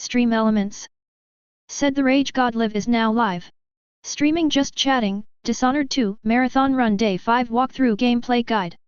Stream Elements. Said TheRageGod Live is now live. Streaming Just Chatting, Dishonored 2, Marathon Run Day 5 Walkthrough Gameplay Guide.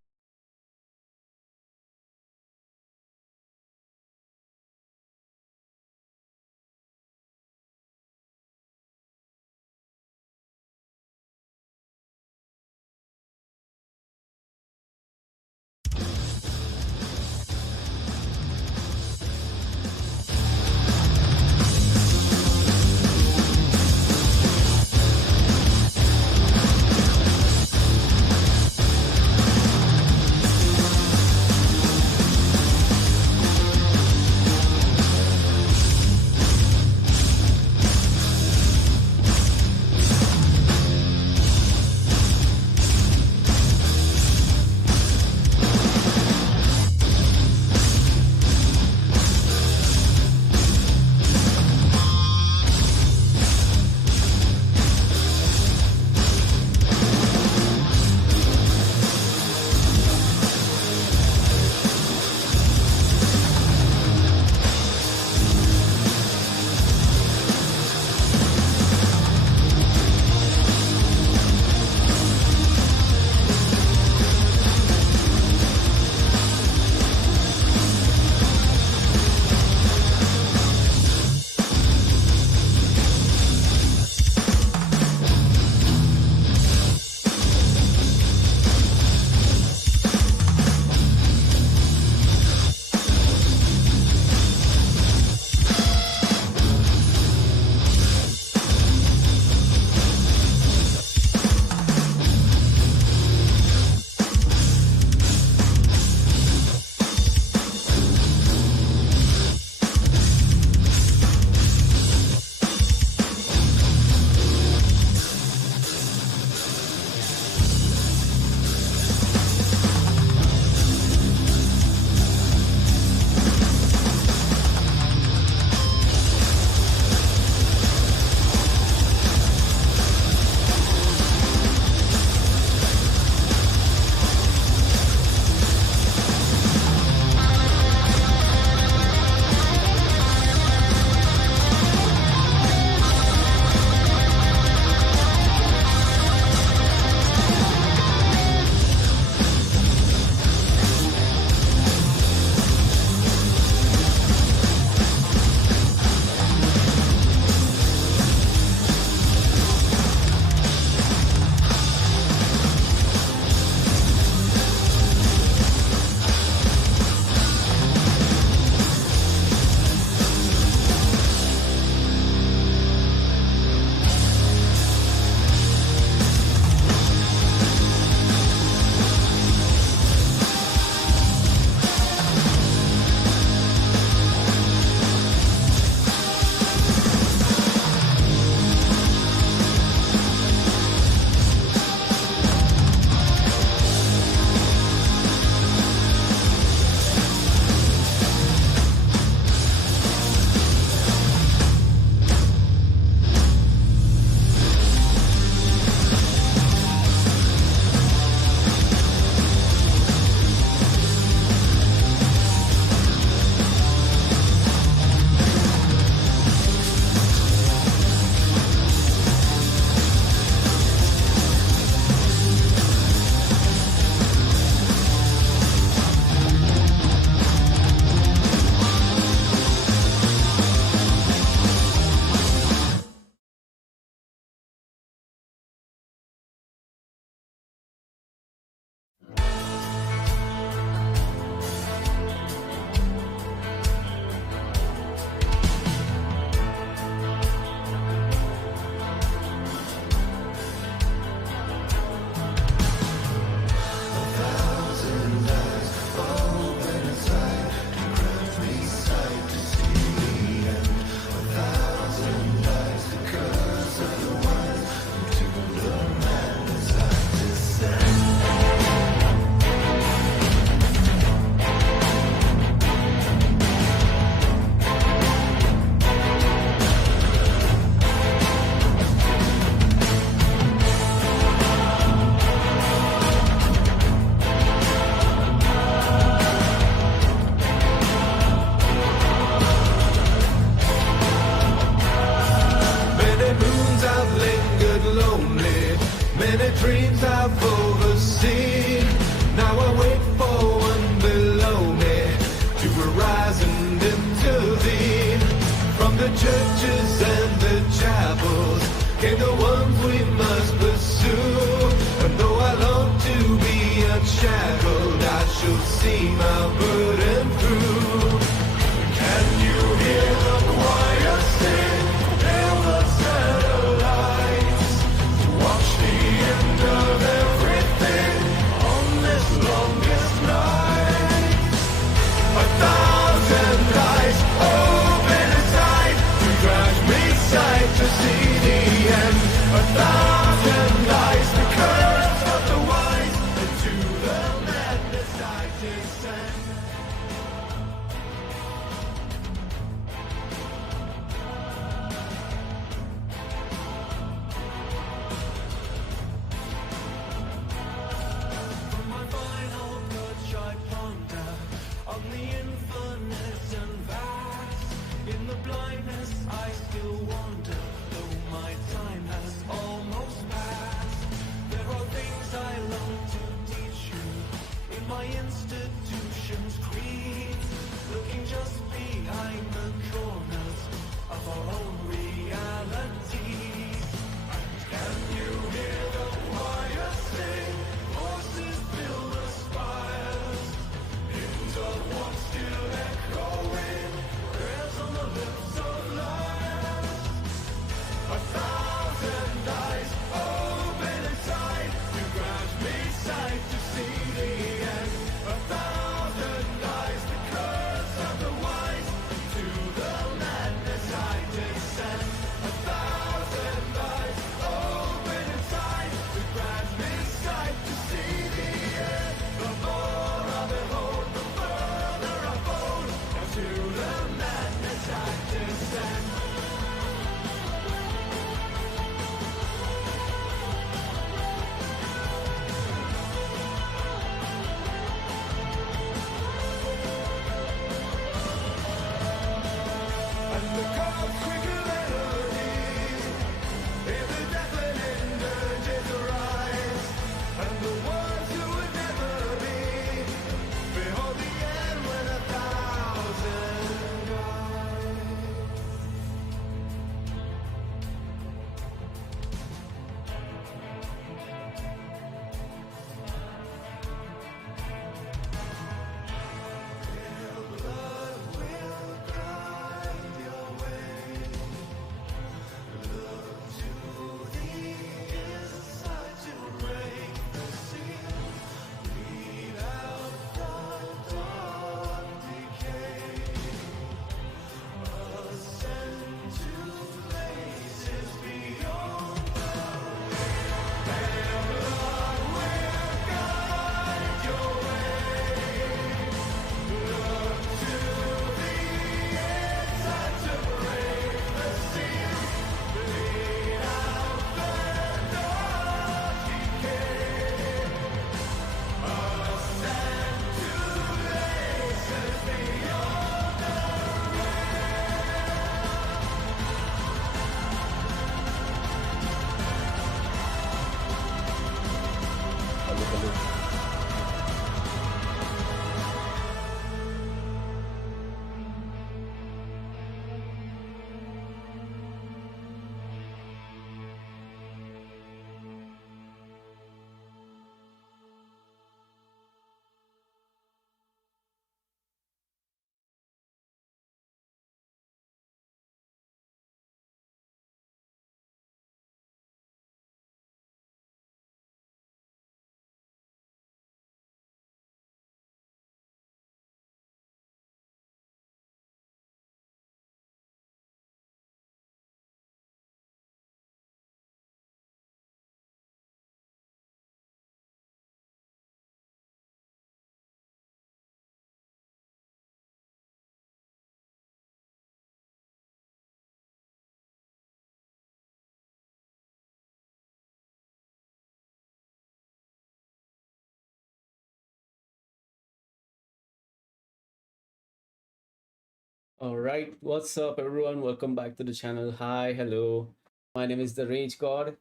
All right, what's up, everyone? Welcome back to the channel. Hi, hello. My name is TheRageGod.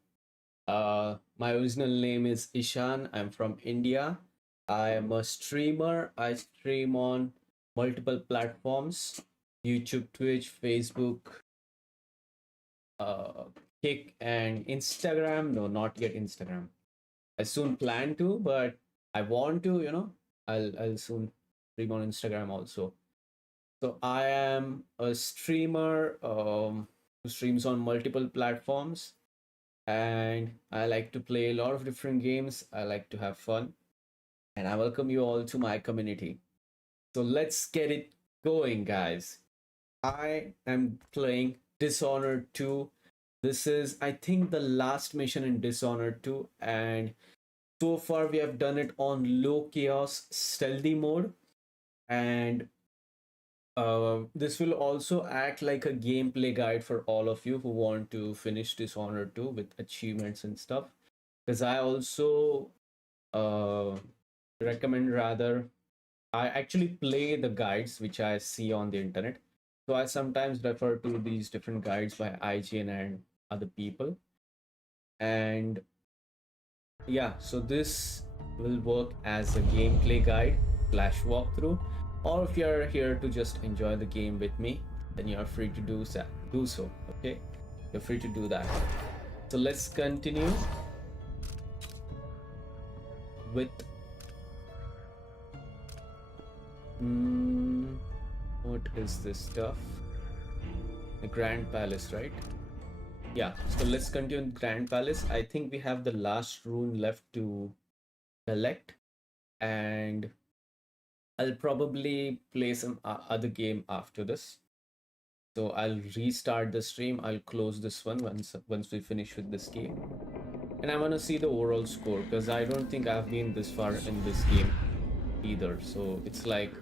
My original name is Ishan. I'm from India. I am a streamer. I stream on multiple platforms: YouTube, Twitch, Facebook, uh, Kick, and Instagram. No, not yet Instagram. I soon plan to, but I want to. I'll soon stream on Instagram also. So I am a streamer who streams on multiple platforms, and I like to play a lot of different games. I like to have fun, and I welcome you all to my community. So let's get it going, guys. I am playing Dishonored 2. This is, I think, the last mission in Dishonored 2, and so far we have done it on low chaos stealthy mode, and this will also act like a gameplay guide for all of you who want to finish Dishonored 2 with achievements and stuff. Because I also recommend, rather, I actually play the guides which I see on the internet. So I sometimes refer to these different guides by IGN and other people. And yeah, so this will work as a gameplay guide / walkthrough. Or if you're here to just enjoy the game with me, then you're free to do so. Okay, you're free to do that. So let's continue with what is this stuff? The Grand Palace, right? Yeah, so let's continue with Grand Palace. I think we have the last rune left to collect, and I'll probably play some other game after this. So I'll restart the stream. I'll close this one once we finish with this game. And I want to see the overall score, because I don't think I've been this far in this game either. So it's like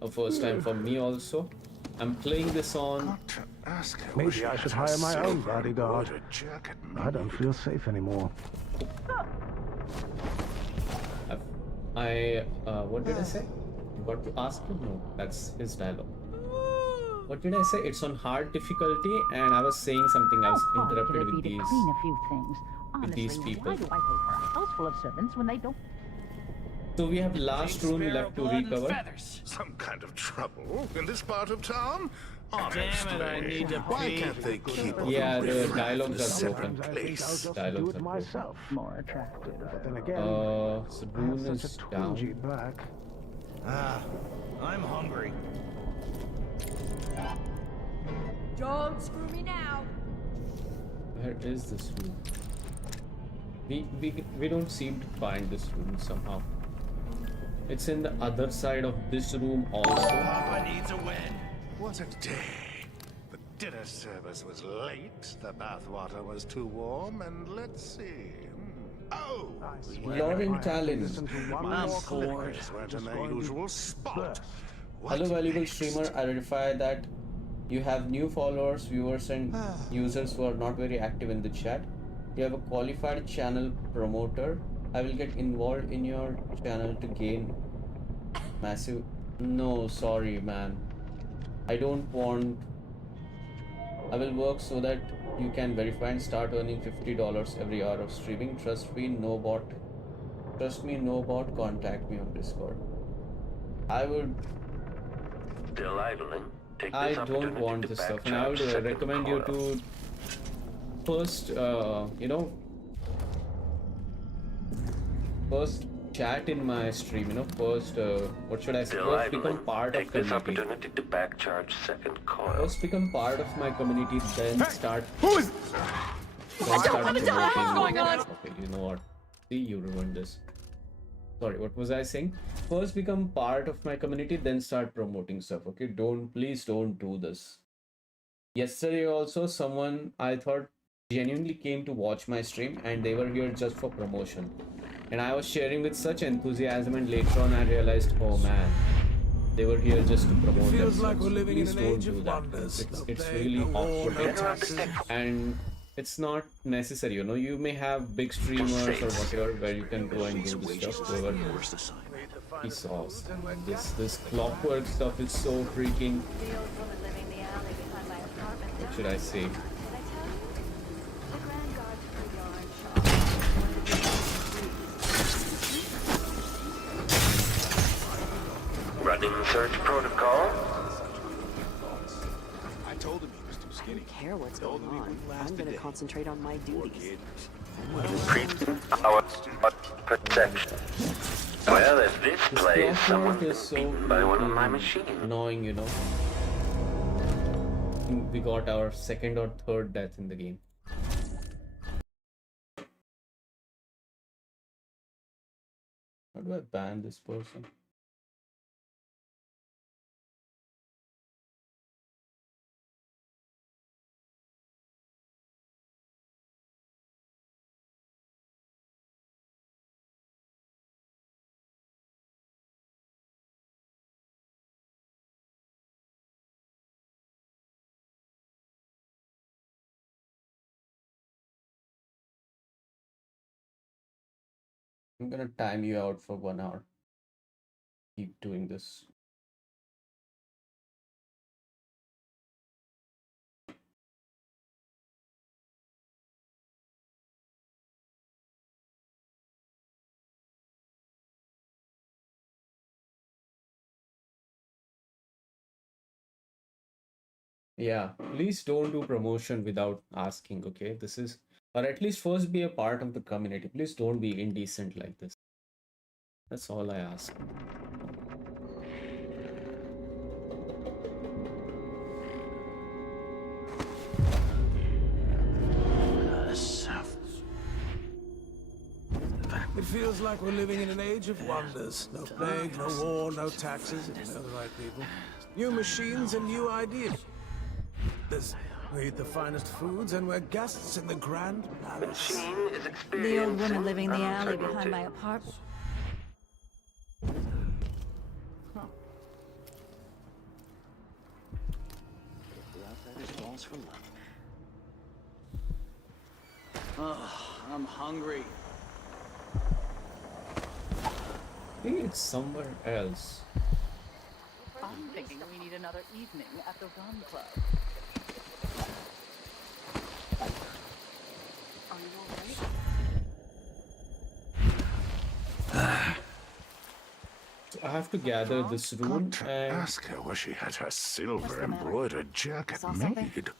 a first time for me also. I'm playing this on... Maybe I should hire my own bodyguard. I don't feel safe anymore. What did I say? What to ask him? No, that's his dialogue. What did I say? It's on hard difficulty, and I was saying something. I was interrupted with these. Clean a few things. Honestly, with these people. Why do I pay for a house full of servants when they don't? So we have last rune left to recover. Some kind of trouble in this part of town? Damn it, I need to Why pee. can't they keep Yeah, the the dialogues are broken. Place. I'll Dialogues do are it myself. More attractive. But then again, So I rune have such is a twingy down. back. I'm hungry. Don't screw me now. Where is this rune? We don't seem to find this rune somehow. It's in the other side of this room also. Papa needs a win. What a day. The dinner service was late, the bathwater was too warm, and let's see. Oh! Lauren Talon. Listen to one I'm more clip. bored. These weren't in their usual spot. Hello, valuable streamer. I verify that you have new followers, viewers, and users who are not very active in the chat. You have a qualified channel promoter. I will get involved in your channel to gain massive... No, sorry, man. I don't want... I will work so that you can verify and start earning $50 every hour of streaming. Trust me, no bot. Contact me on Discord. I would... I don't want this stuff, and I would recommend you to first, first chat in my stream, first, what should I say, first become part of community. First become part of my community, then start... Who is... Then start promoting. What's going on? Okay, you know what? See, you ruined this. Sorry, what was I saying? First become part of my community, then start promoting stuff, okay? Please don't do this. Yesterday also, someone I thought genuinely came to watch my stream, and they were here just for promotion. And I was sharing with such enthusiasm, and later on I realized, oh man, they were here just to promote themselves. like we're living Please in an don't age do of that. wonders. It's really awkward. And it's not necessary, you know. You may have big streamers or whatever where you can go and do this stuff. However, piece of this clockwork stuff is so freaking. What should I say? Running search protocol. I told him he was too skinny. I don't care what's going on. I'm going to concentrate on my duties. Increasing our perception. Well, if this plays, someone Is so beaten by one of my machines. annoying, you know. I think we got our second or third death in the game. How do I ban this person? I'm gonna time you out for 1 hour. Keep doing this. Yeah, please don't do promotion without asking, okay? This is, or at least first be a part of the community. Please don't be indecent like this. That's all I ask. It feels like we're living in an age of wonders. No plague, no war, no taxes, if you know the right people. New machines and new ideas. We eat the finest foods and we're guests in the Grand Palace. Machine is The experiencing old woman living in the alley behind uncertainty. my apartment. I'm hungry. I think it's somewhere else. I'm thinking we need another evening at the Run Club. Are you alright? I have to gather this room Got to and ask her where she had her silver What's the matter? embroidered jacket Saw something? made.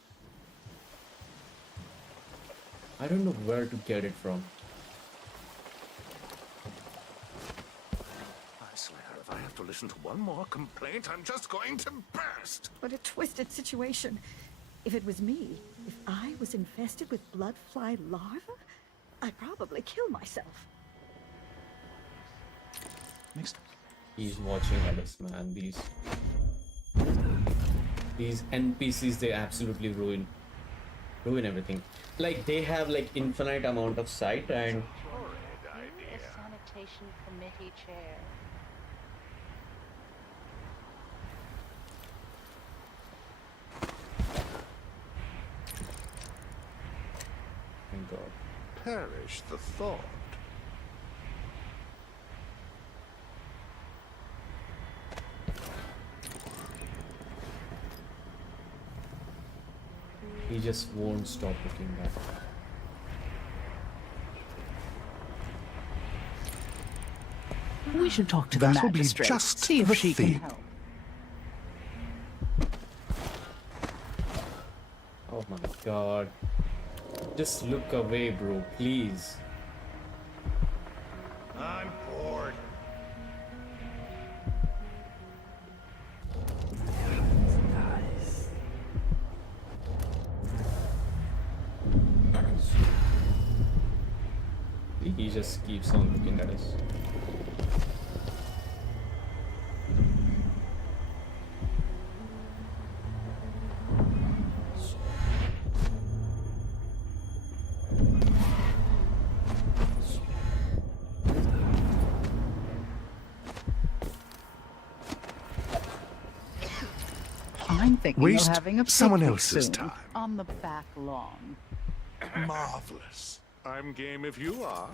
I don't know where to get it from. I swear, if I have to listen to one more complaint, I'm just going to burst. What a twisted situation. If it was me, if I was infested with bloodfly larvae, I'd probably kill myself. He's watching at us, man. These NPCs, they absolutely ruin everything. Like they have like infinite amount of sight and A sanitation committee chair. thank God. Perish the thought. He just won't stop looking back. We should talk to the That'll be magistrate. just See if the she can thing. help. Oh my God. Just look away, bro, please. I'm bored. He just keeps on looking at us. I'm thinking Waste of having a someone picnic else's soon, time. on the back lawn. Marvelous. I'm game if you are.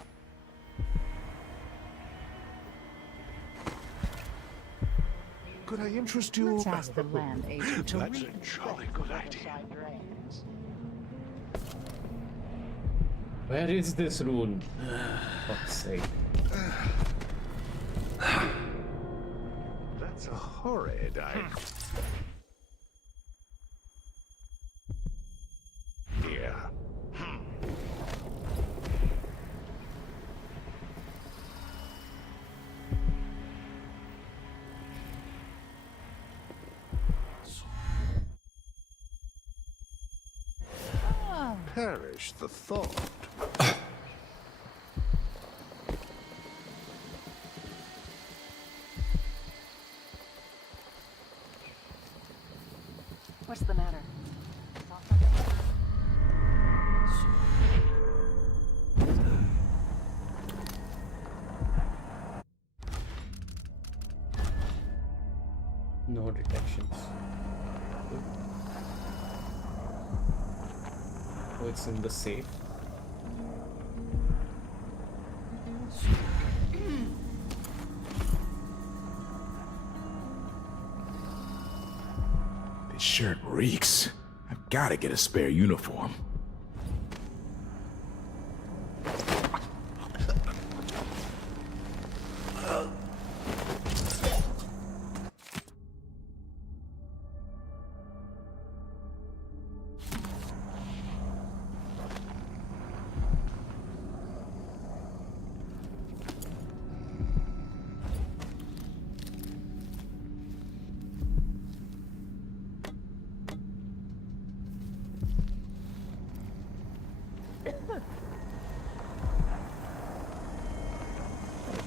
Could I interest you? Let's ask the land agent to That's a reconstruct jolly the good idea. riverside drains. Where is this rune? Fuck's sake. That's a horrid idea. Perish the thought. What's the matter? No detections. Oh, it's in the safe. This shirt reeks. I've got to get a spare uniform.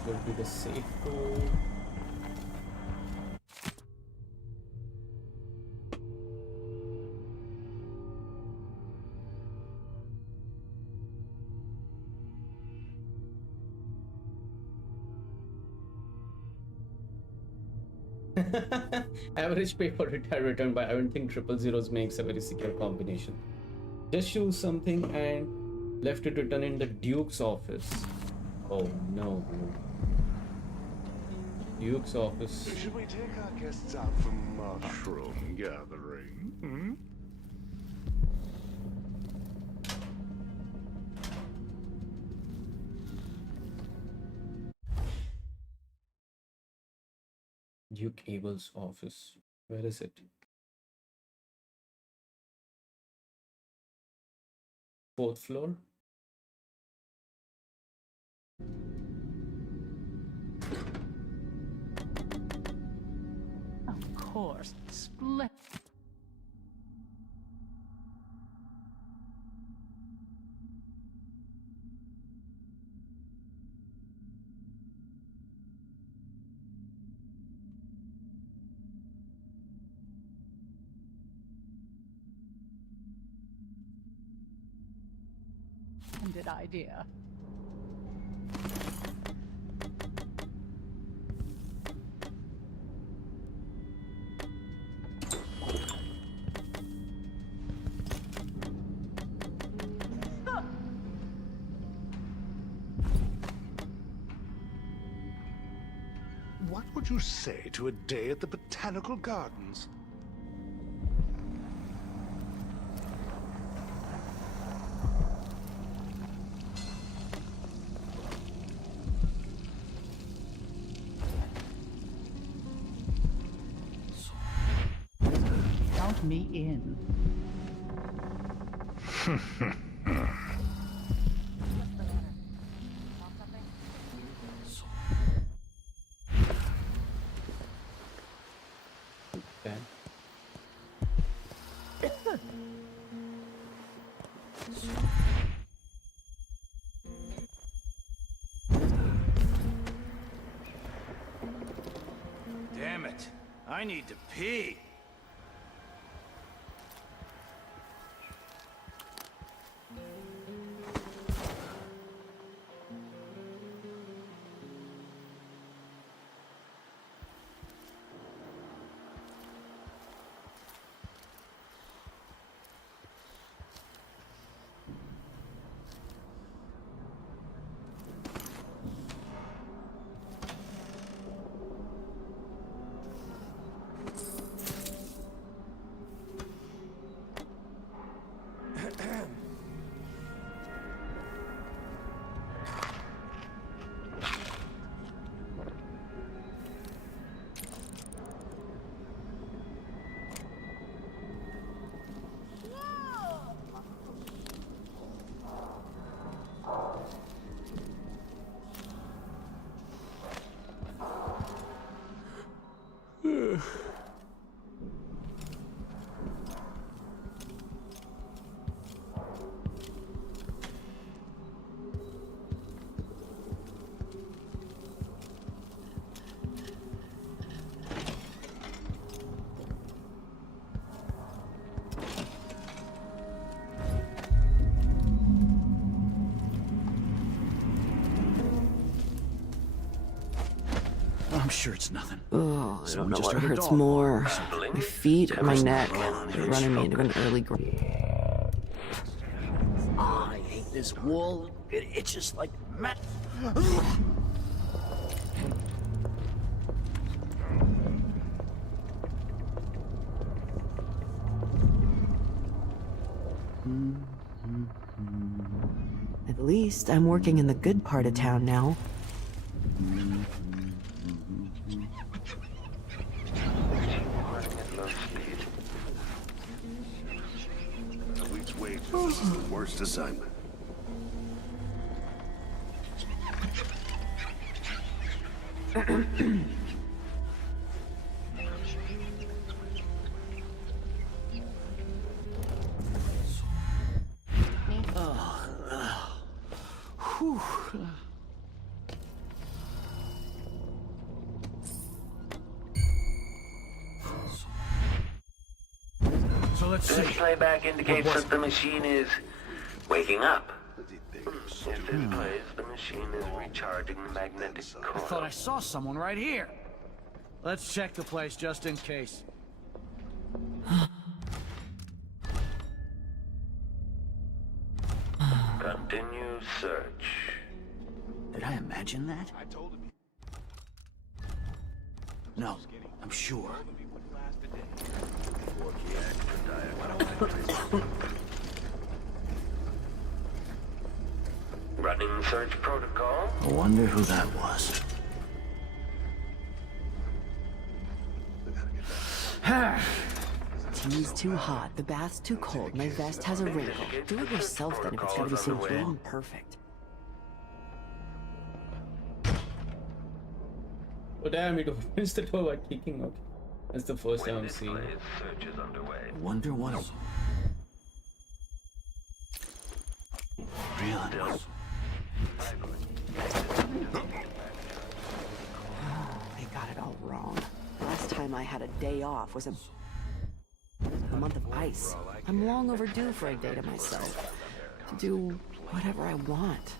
That would be the safe code. Average pay for retire return, but I don't think 000s makes a very secure combination. Just choose something and left it written in the Duke's office. Oh no. Duke's office. Should we take our guests out for mushroom gathering? Hmm? Duke Abel's office. Where is it? Fourth floor? Of course. Split. Splendid idea. What would you say to a day at the Botanical Gardens? Count me in. Okay. Damn it. I need to pee. I'm sure it's nothing. Oh, I don't know what hurts more. My feet or my neck. They're running me into an early grave. Oh, I hate this wool. It itches like mad. At least I'm working in the good part of town now. A week's wages is the worst assignment. So let's see. This playback indicates that the machine is waking up. If this plays, the machine is recharging the magnetic I thought coil. I saw someone right here. Let's check the place just in case. Continue search. Did I imagine that? No, I'm sure. Running search protocol. I wonder who that was. Tea's too hot, the bath's too cold, my vest has a wrinkle. Do it yourself then if it's gotta be so damn perfect. Oh damn, it opens the door by kicking. Okay. That's the first time I'm seeing it. Search is underway. I wonder what else. Really? They got it all wrong. Last time I had a day off was a month of ice. I'm long overdue for a day to myself. To do whatever I want.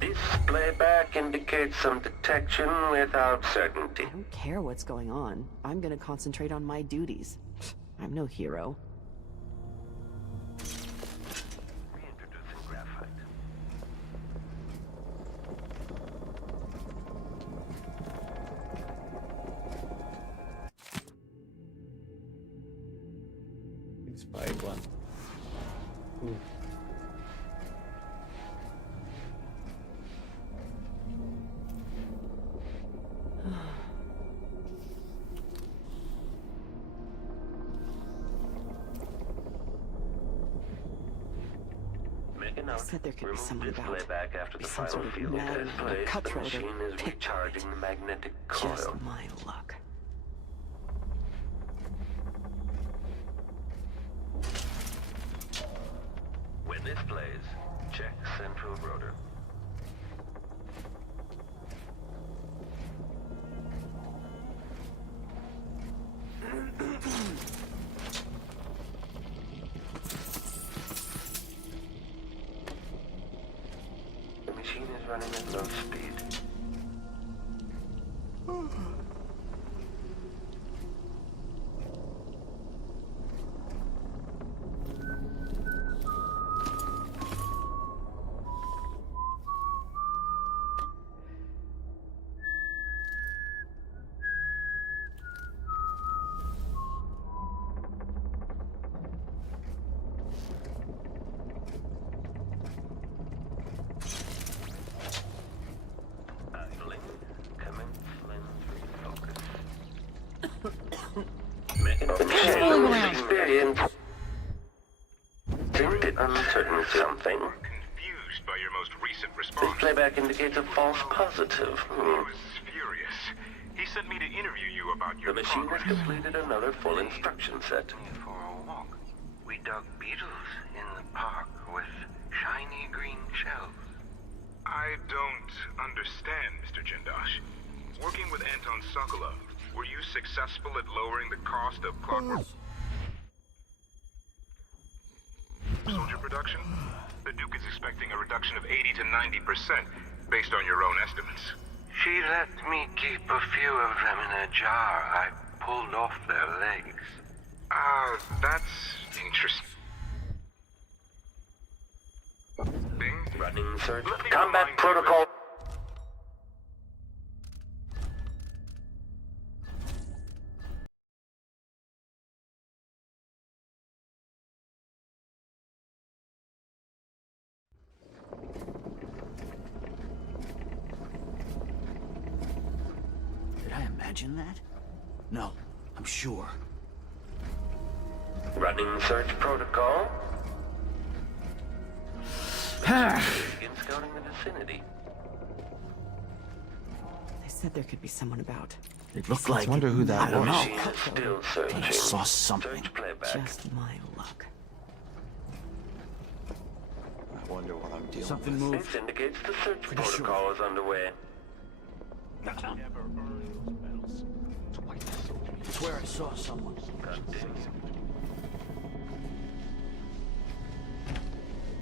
This playback indicates some detection without certainty. I don't care what's going on. I'm gonna concentrate on my duties. I'm no hero. Reintroducing graphite. Expired one. Ooh. I said there could be someone about. Playback after Be the some final sort of field madman test or plays, the cutthroat machine or is recharging the magnetic coil. Just my luck. When this plays, check central rotor. The machine is running at low speed. Idling, commencing something. Confused by your most recent This response. playback indicates a false positive. I was furious. He sent me to interview you about The your machine has progress. completed another full instruction set. For a walk. We dug beetles in the park with shiny green shells. I don't understand, Mr. Jindosh. Working with Anton Sokolov, were you successful at lowering the cost of clockwork soldier production? The Duke is expecting a reduction of 80 to 90% based on your own estimates. She let me keep a few of them in a jar. I pulled off their legs. That's interesting. Running search. Combat protocol. Did I imagine that? No, I'm sure. Running search protocol. Begin scouting the vicinity. They said there could be someone about. It looked like. I wonder who that I don't was. know. Machine is still searching. I saw something. Search playback. Just my luck. I wonder what I'm dealing Something with. moved. This indicates the search protocol is underway. I swear I saw someone.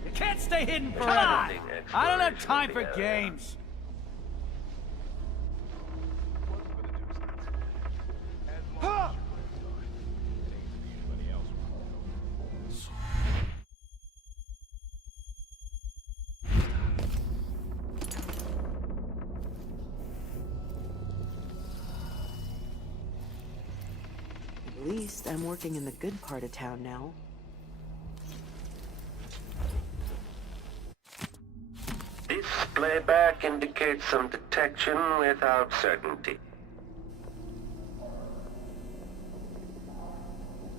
You can't stay hidden forever! I don't have time for games! At least I'm working in the good part of town now. This playback indicates some detection without certainty.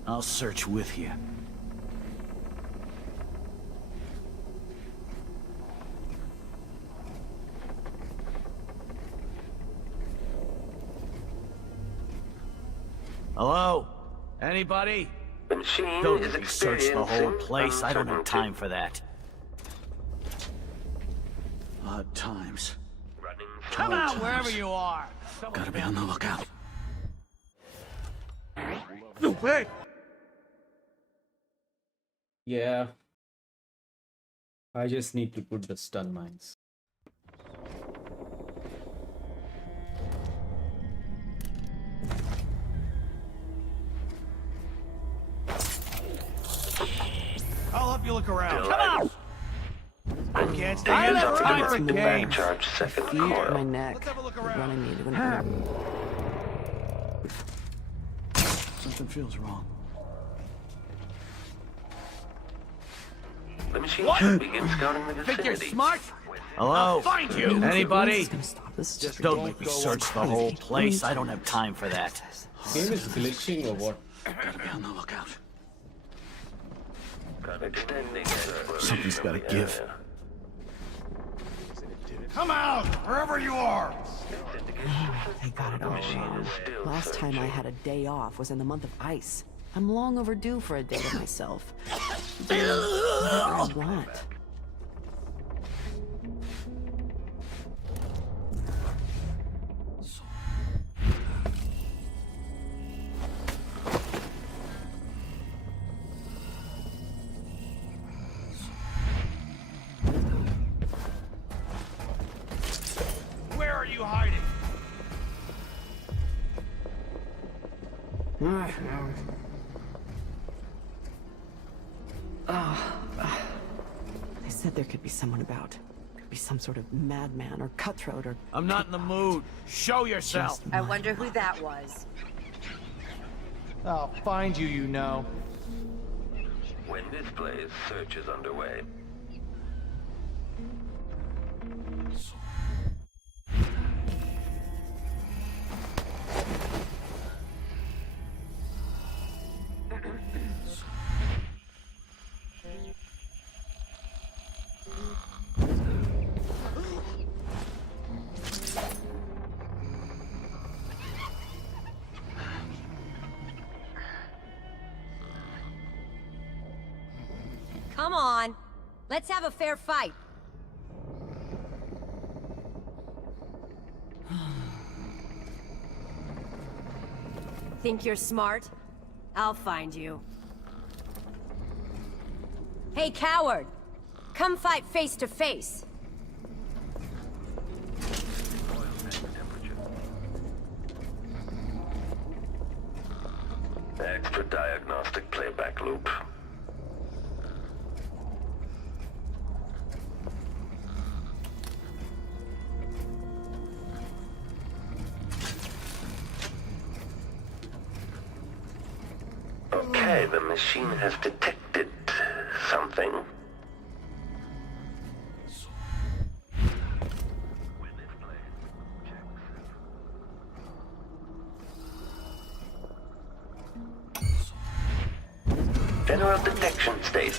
I'll search with you. Hello? Anybody? The machine Don't is let me search the whole experiencing place. I don't have uncertainty. time for that. Odd times. Running Come search. out wherever you are! Gotta be on the lookout. Hey! Yeah. I just need to put the stun mines. I'll help you look around. Still Come on! I can't stay Use in order time to for remove games. backcharge second Feet, my coil. neck. Let's have a look They're around. running me into an Something feels wrong. The machine What? should begin scouting the Think you're vicinity. smart? Hello? Find you! Anybody? Gonna stop this. Just don't make me search the whole place. I don't have time for that. Game is glitching or what? Gotta be on the lookout. Extending exploration Something's gotta of the give. area. Come out, wherever you are! They got it all Machine wrong. is still Last time I searching. had a day off was in the month of ice. I'm long overdue for a day to myself. Do whatever I want. Where are you hiding? They said there could be someone about. Could be some sort of madman or cutthroat or... I'm not in the mood. Show yourself. I wonder who that was. I'll find you, you know. When displays, search is underway. Come on. Let's have a fair fight. Think you're smart? I'll find you. Hey, coward! Come fight face to face. Extra diagnostic playback loop. Okay, the machine has detected something. General detection state.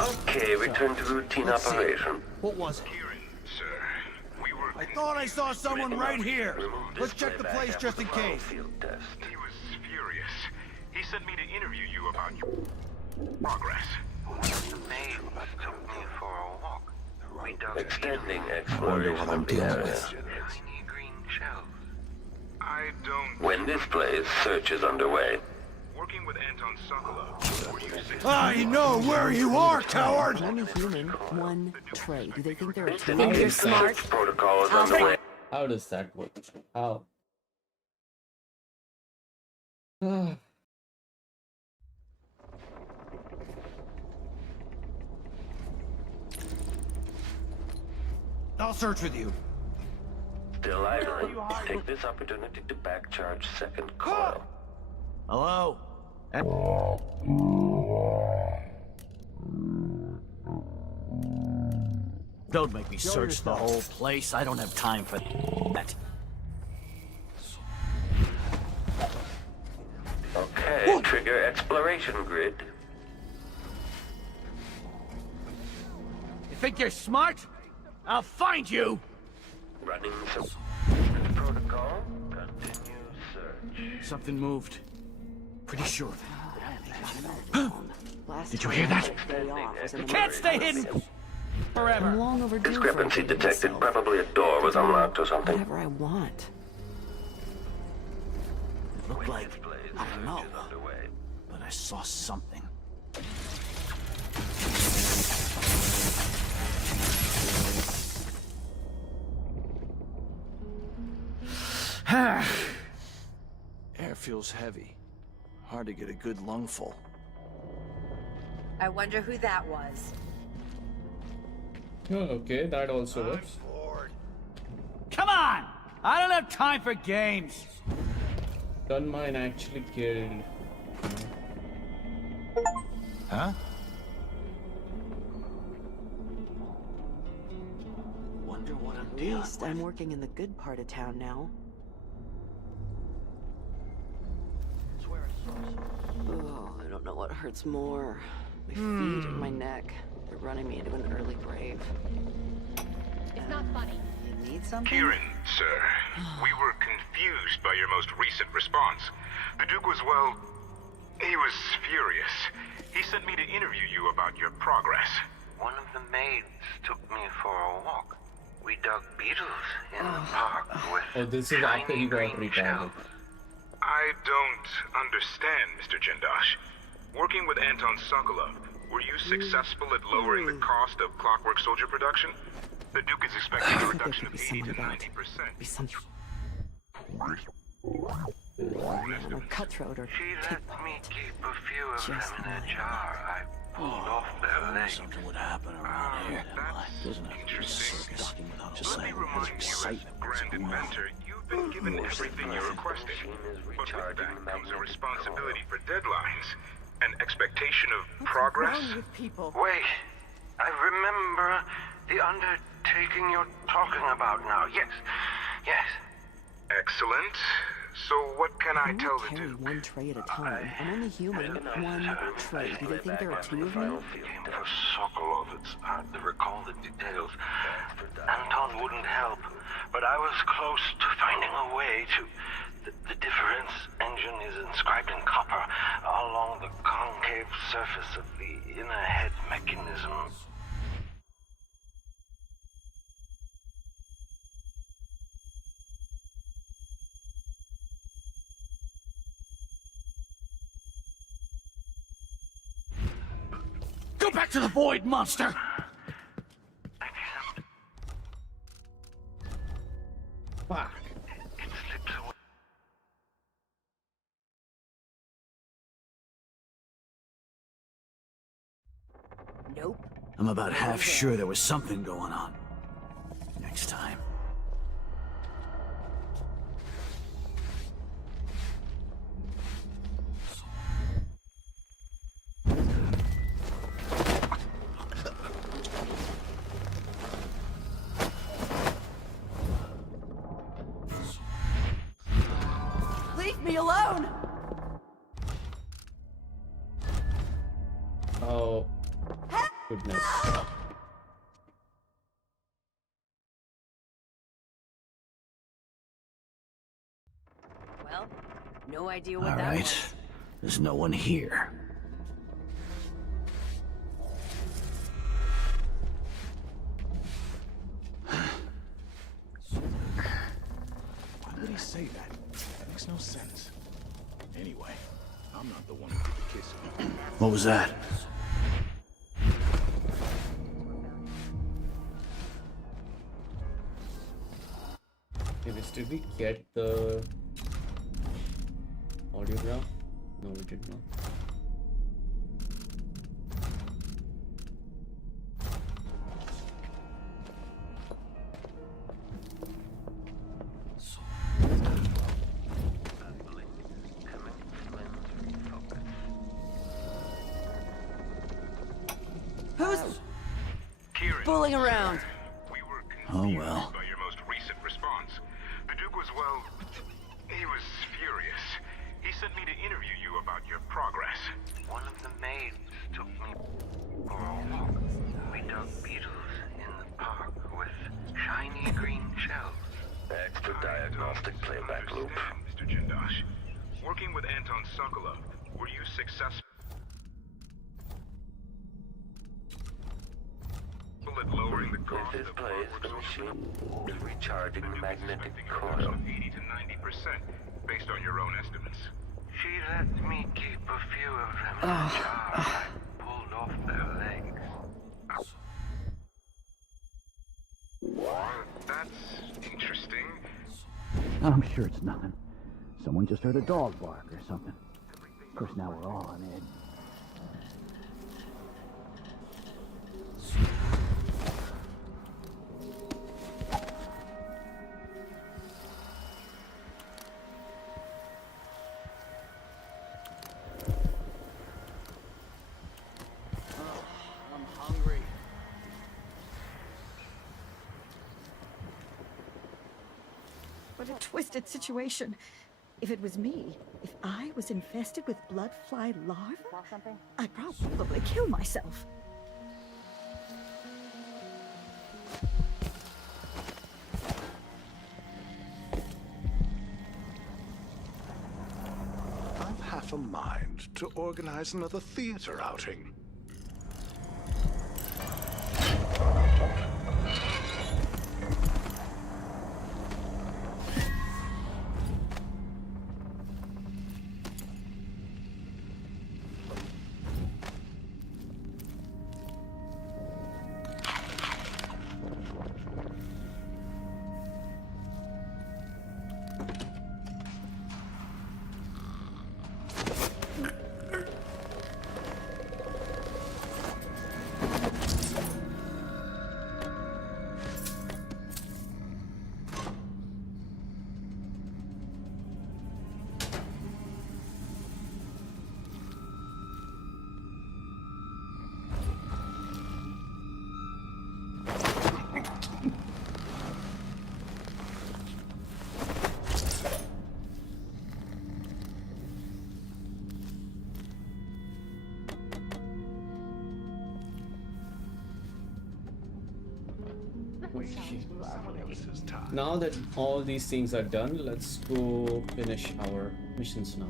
Okay, return to routine operation. What was it? Sir, we were... I thought I saw someone right here. Let's check the place just in case. He was furious. He sent me to interview you about your progress. The maid took me for a walk. We dug Extending I wonder exploration what I'm of the dealing area. with. tiny green shells. I don't... When this plays, search is underway. Working with Anton Sokolov, were you I know where you are, coward! I'm only human, one tray. Do they think they're a Instant team? you're smart? search protocol is underway. How does that work? How? I'll search with you. Still idling. Take this opportunity to backcharge second coil. Hello? Don't make me search the whole place. I don't have time for that. Okay, trigger exploration grid. You think you're smart? I'll find you! Running some protocol. Continue search. Something moved. Pretty sure of it. Last Did you time hear I that? had a day off was in the Can't stay hidden forever. I'm long overdue for a Discrepancy day to detected. myself. Probably a door was unlocked or something. Whatever I want. It looked like, I don't know, Search is underway. but I saw something. Air feels heavy. Hard to get a good lungful. I wonder who that was. Oh, okay, that also works. Come on! I don't have time for games! Gun mine actually killed. Huh? Wonder what I'm At dealing least I'm working in the good part of town now. Oh, I don't know what hurts more. My feet or my neck. They're running me into an early grave. It's not funny. You need something? Kieran, sir, we were confused by your most recent response. The Duke was, well, he was furious. He sent me to interview you about your progress. One of the maids took me for a walk. We dug beetles in the park with Oh, this is after he got green retarded. shells. I don't understand, Mr. Jindosh. Working with Anton Sokolov, were you successful at lowering the cost of Clockwork Soldier production? The Duke is expecting a reduction of 80 to 90%. Be some... or cutthroat or She let me pickpocket. keep a few of Just them in a like jar. I pulled off their legs. Something would happen around here. That's interesting. Just Let me like remind you, as excitement. Grand Inventor, you've been given everything you're requesting. But with that comes a responsibility for deadlines, an expectation of progress. What's wrong with people? Wait, I remember the undertaking you're talking about now. Yes, yes. Excellent. So what can I I tell only the carry Duke? one tray at a time. I'm only human. One tray. Do they think there are two of me? Came for Sokolov. It's hard to recall the details. Anton wouldn't help, but I was close to finding a way to... The difference engine is inscribed in copper. along the concave surface of the inner head mechanism. Go back to the void, monster! Fuck. It slips away. Nope. I'm about half sure there was something going on. Next time. Leave me alone! Oh, goodness. Well, no idea what All that right. was. There's no one here. Why would he say that? That makes no sense. Anyway, I'm not the one who did the kissing. What was that? Did we get the audiogram? No, we did not. Who's fooling around? Oh well. By your most recent response. The Duke was, well, he was furious. He sent me to interview you about your progress. One of the maids took me for a walk. We dug beetles in the park with shiny green shells. Extra diagnostic playback loop. Mr. Jindosh. Working with Anton Sokolov, were you successful at lowering the cost If it of plays, the machine is recharging the magnetic coil. 80 to 90% based on your own estimates? She let me keep a few of them in a jar and pulled off their legs. That's interesting. I'm sure it's nothing. Someone just heard a dog bark or something. Of course, now we're all on edge. I'm hungry. What a twisted situation. If it was me, if I was infested with blood fly larvae, I'd probably kill myself. I've half a mind to organize another theater outing. Now that all these things are done, let's go finish our missions now.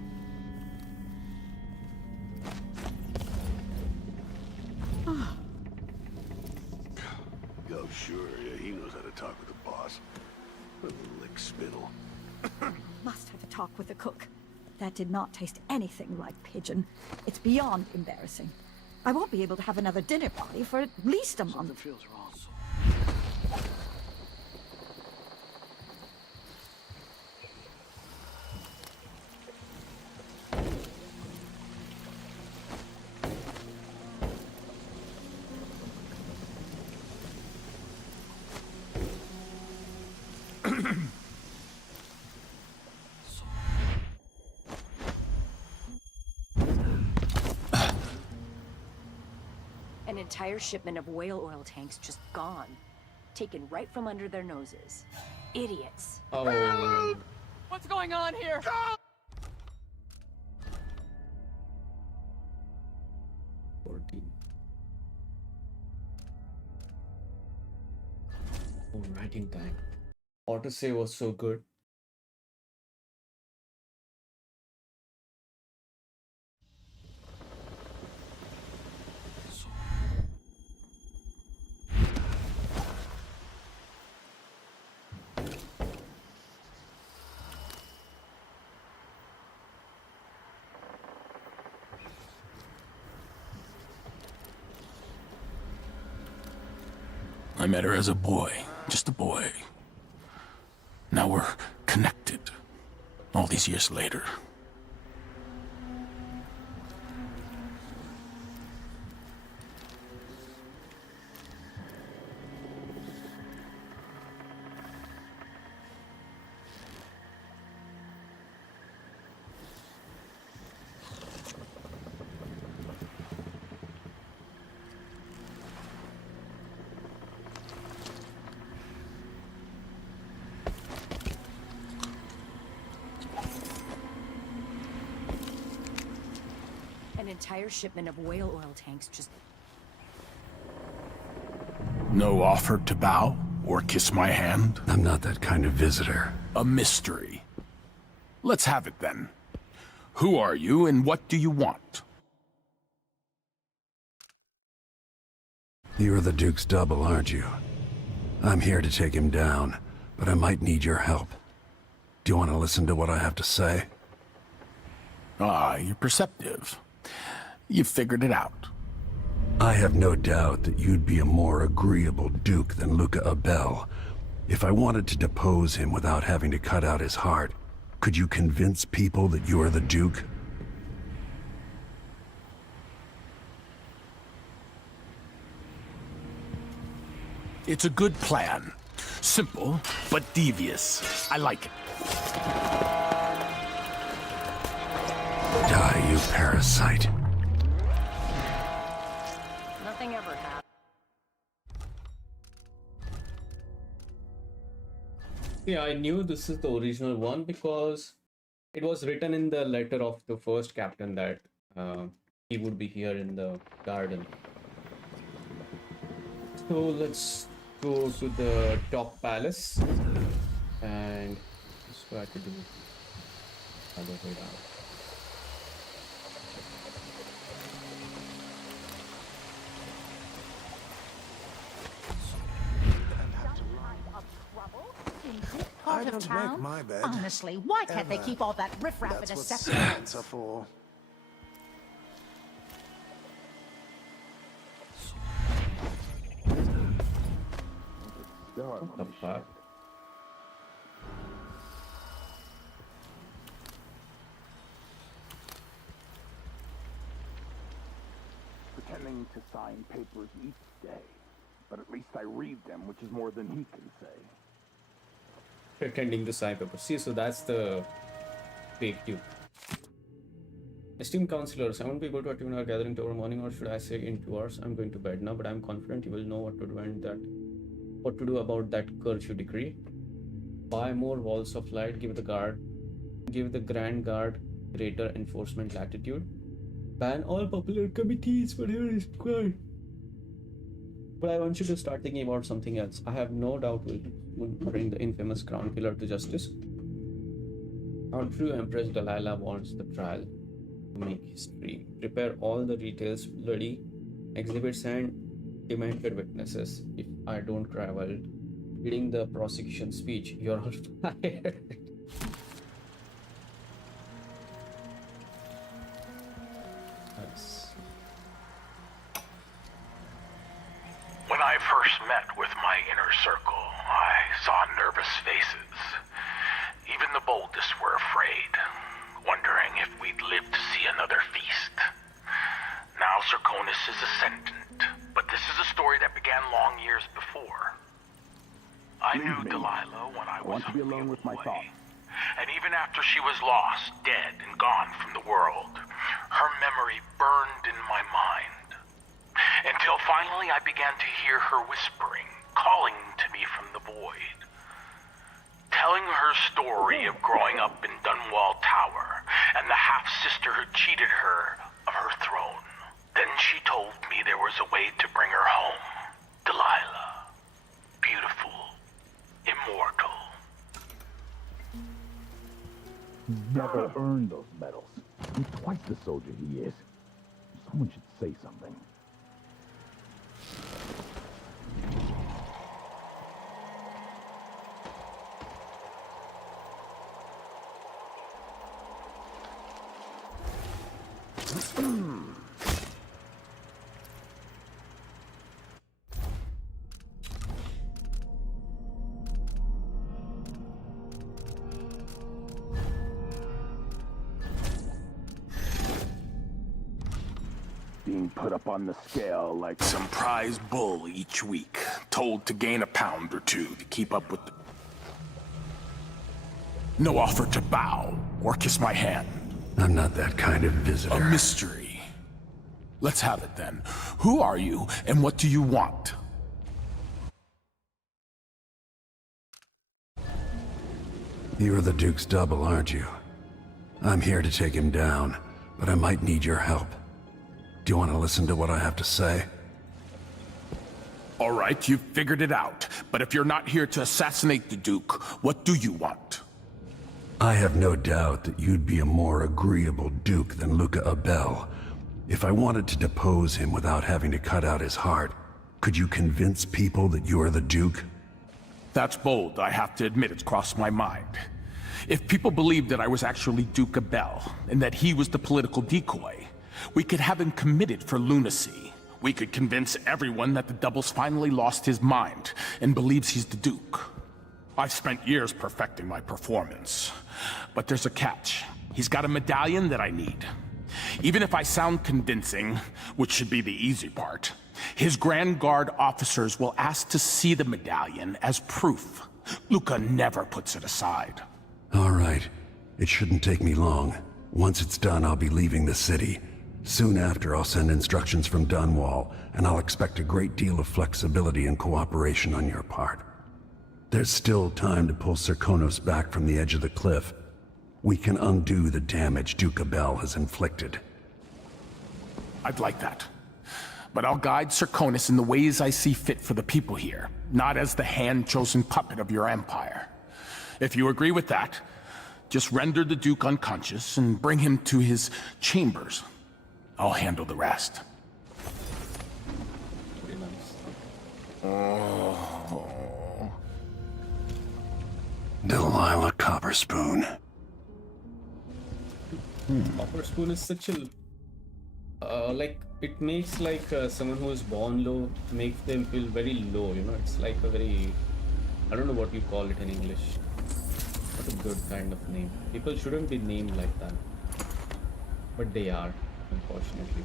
sure. Yeah, he knows how to talk with the boss. What a lick spittle. Must have a talk with the cook. That did not taste anything like pigeon. It's beyond embarrassing. I won't be able to have another dinner party for at least a month. Something feels wrong. An entire shipment of whale oil tanks just gone. Taken right from under their noses. Idiots. Oh. What's going on here? 14. Oh, writing time. Autosave was so good. I met her as a boy, just a boy. Now we're connected, all these years later. An entire shipment of whale oil tanks just... No offer to bow or kiss my hand? I'm not that kind of visitor. A mystery. Let's have it then. Who are you and what do you want? You're the Duke's double, aren't you? I'm here to take him down, but I might need your help. Do you want to listen to what I have to say? Ah, you're perceptive. You figured it out. I have no doubt that you'd be a more agreeable Duke than Luca Abel. If I wanted to depose him without having to cut out his heart, could you convince people that you are the Duke? It's a good plan. Simple, but devious. I like it. Die, you parasite. Nothing ever happened. Yeah, I knew this is the original one because it was written in the letter of the first captain that he would be here in the garden. So let's go to the top palace and just try to do other way down. I don't make my bed. Honestly, why can't they Ever. keep all that riffraff in a That's what separate servants are for. What the fuck? Pretending to sign papers each day. But at least I read them, which is more than he can say. Pretending to sign paper. See, so that's the fake Duke. Esteemed counselors, I won't be able to attend our gathering tomorrow morning, or should I say in 2 hours. I'm going to bed now, but I'm confident you will know what to do and what to do about that curfew decree. Buy more walls of light, give the Grand Guard greater enforcement latitude. Ban all popular committees, whatever is required. But I want you to start thinking about something else. I have no doubt we'll bring the infamous crown killer to justice. Our true Empress Delilah wants the trial to make history. Prepare all the details, bloody exhibits and demented witnesses if I don't travel. Reading the prosecution speech, you're all fired. Nice. When I first met with my inner circle, I saw nervous faces. Even the boldest were afraid, wondering if we'd live to see another feast. Now Serkonis is ascendant, but this is a story that began long years before. I knew Delilah when I was to be alone with my thoughts. And even after she was lost, dead, and gone from the world, her memory burned in my mind. Until finally I began to hear her whispering, calling to me from the void. Telling her story of growing up in Dunwall Tower, and the half-sister who cheated her of her throne. Then she told me there was a way to bring her home. Delilah. Beautiful. Immortal. Never earned those medals. He's twice the soldier he is. Someone should say something. Being put up on the scale like some prize bull each week, told to gain a pound or two to keep up with the... No offer to bow or kiss my hand. I'm not that kind of visitor. A mystery. Let's have it then. Who are you and what do you want? You're the Duke's double, aren't you? I'm here to take him down, but I might need your help. Do you want to listen to what I have to say? All right, you've figured it out. But if you're not here to assassinate the Duke, what do you want? I have no doubt that you'd be a more agreeable Duke than Luca Abel. If I wanted to depose him without having to cut out his heart, could you convince people that you are the Duke? That's bold. I have to admit it's crossed my mind. If people believed that I was actually Duke Abel, and that he was the political decoy, we could have him committed for lunacy. We could convince everyone that the Double's finally lost his mind and believes he's the Duke. I've spent years perfecting my performance. But there's a catch. He's got a medallion that I need. Even if I sound convincing, which should be the easy part, his Grand Guard officers will ask to see the medallion as proof. Luca never puts it aside. All right. It shouldn't take me long. Once it's done, I'll be leaving the city. Soon after, I'll send instructions from Dunwall, and I'll expect a great deal of flexibility and cooperation on your part. There's still time to pull Serkonos back from the edge of the cliff. We can undo the damage Duke Abel has inflicted. I'd like that. But I'll guide Serkonos in the ways I see fit for the people here, not as the hand-chosen puppet of your empire. If you agree with that, just render the Duke unconscious and bring him to his chambers. I'll handle the rest. Oh. Delilah Copperspoon. Copperspoon is such a... like, it makes like someone who is born low, makes them feel very low, you know? It's like a very... I don't know what you call it in English. Not a good kind of name. People shouldn't be named like that. But they are, unfortunately.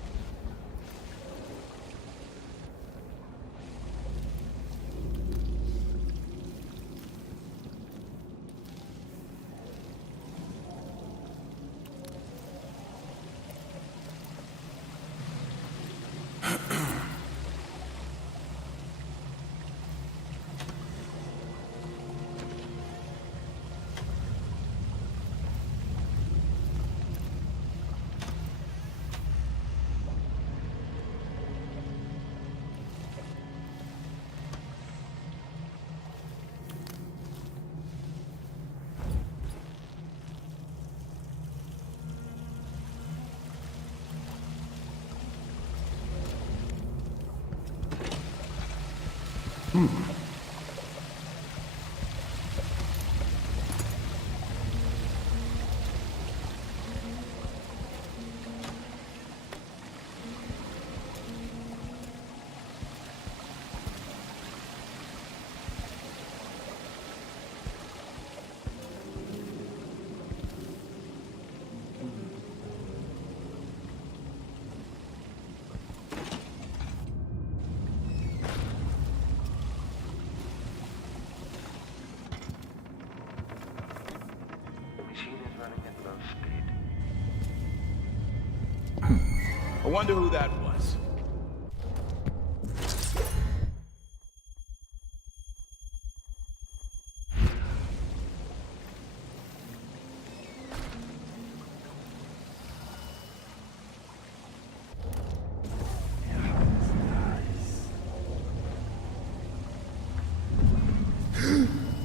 I wonder who that was.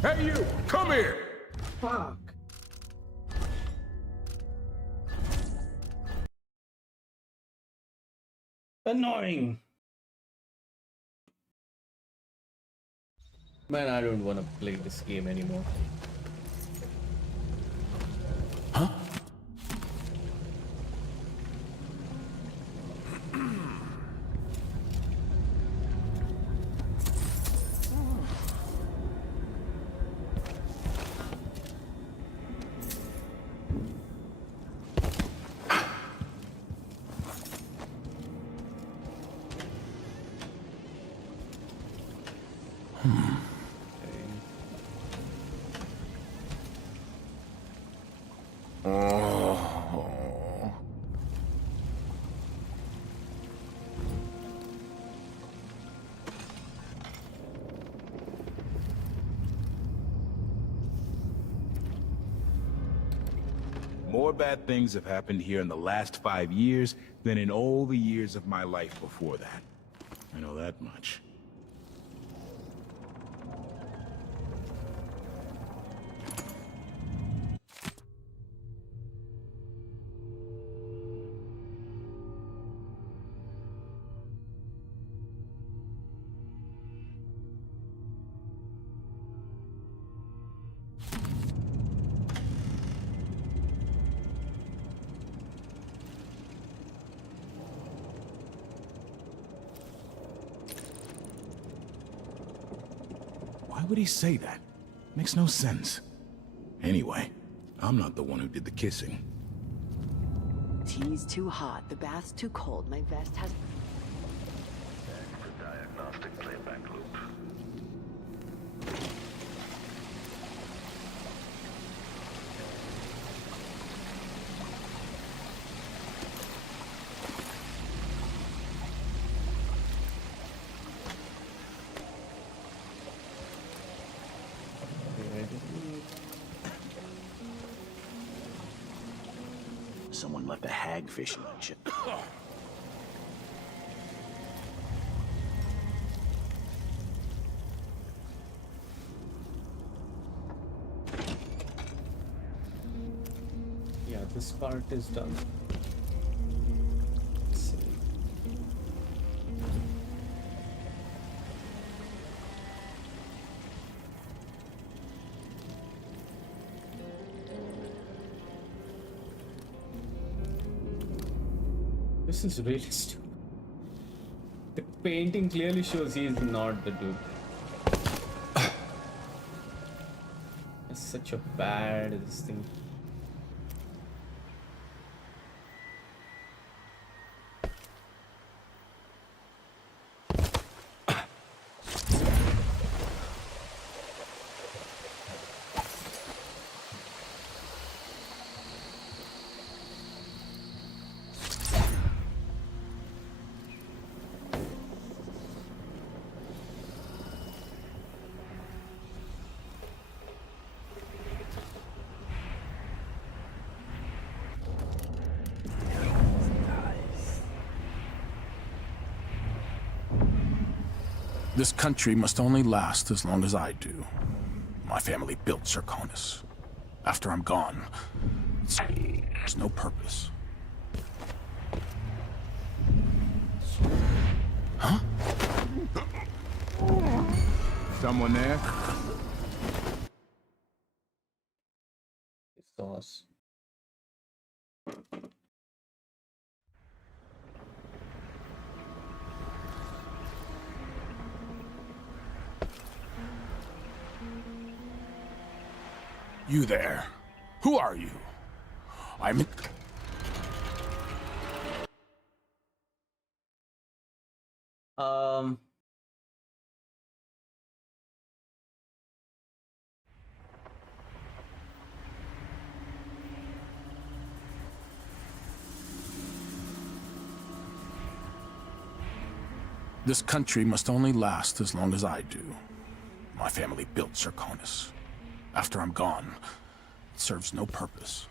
Hey you, come here! Fuck. Annoying. Man, I don't want to play this game anymore. Huh? More bad things have happened here in the last 5 years than in all the years of my life before that. I know that much. Why would he say that? Makes no sense. Anyway, I'm not the one who did the kissing. Tea's too hot, the bath's too cold, my vest has... That's the diagnostic playback loop. Someone left a hagfish in that shit. Yeah, this part is done. This is really stupid. The painting clearly shows he is not the Duke. It's such a bad this thing. This country must only last as long as I do. My family built Zirconis. After I'm gone, there's no purpose. Huh? Someone there? Sauce. You there. Who are you? I'm... This country must only last as long as I do. My family built Zirconis. After I'm gone, it serves no purpose.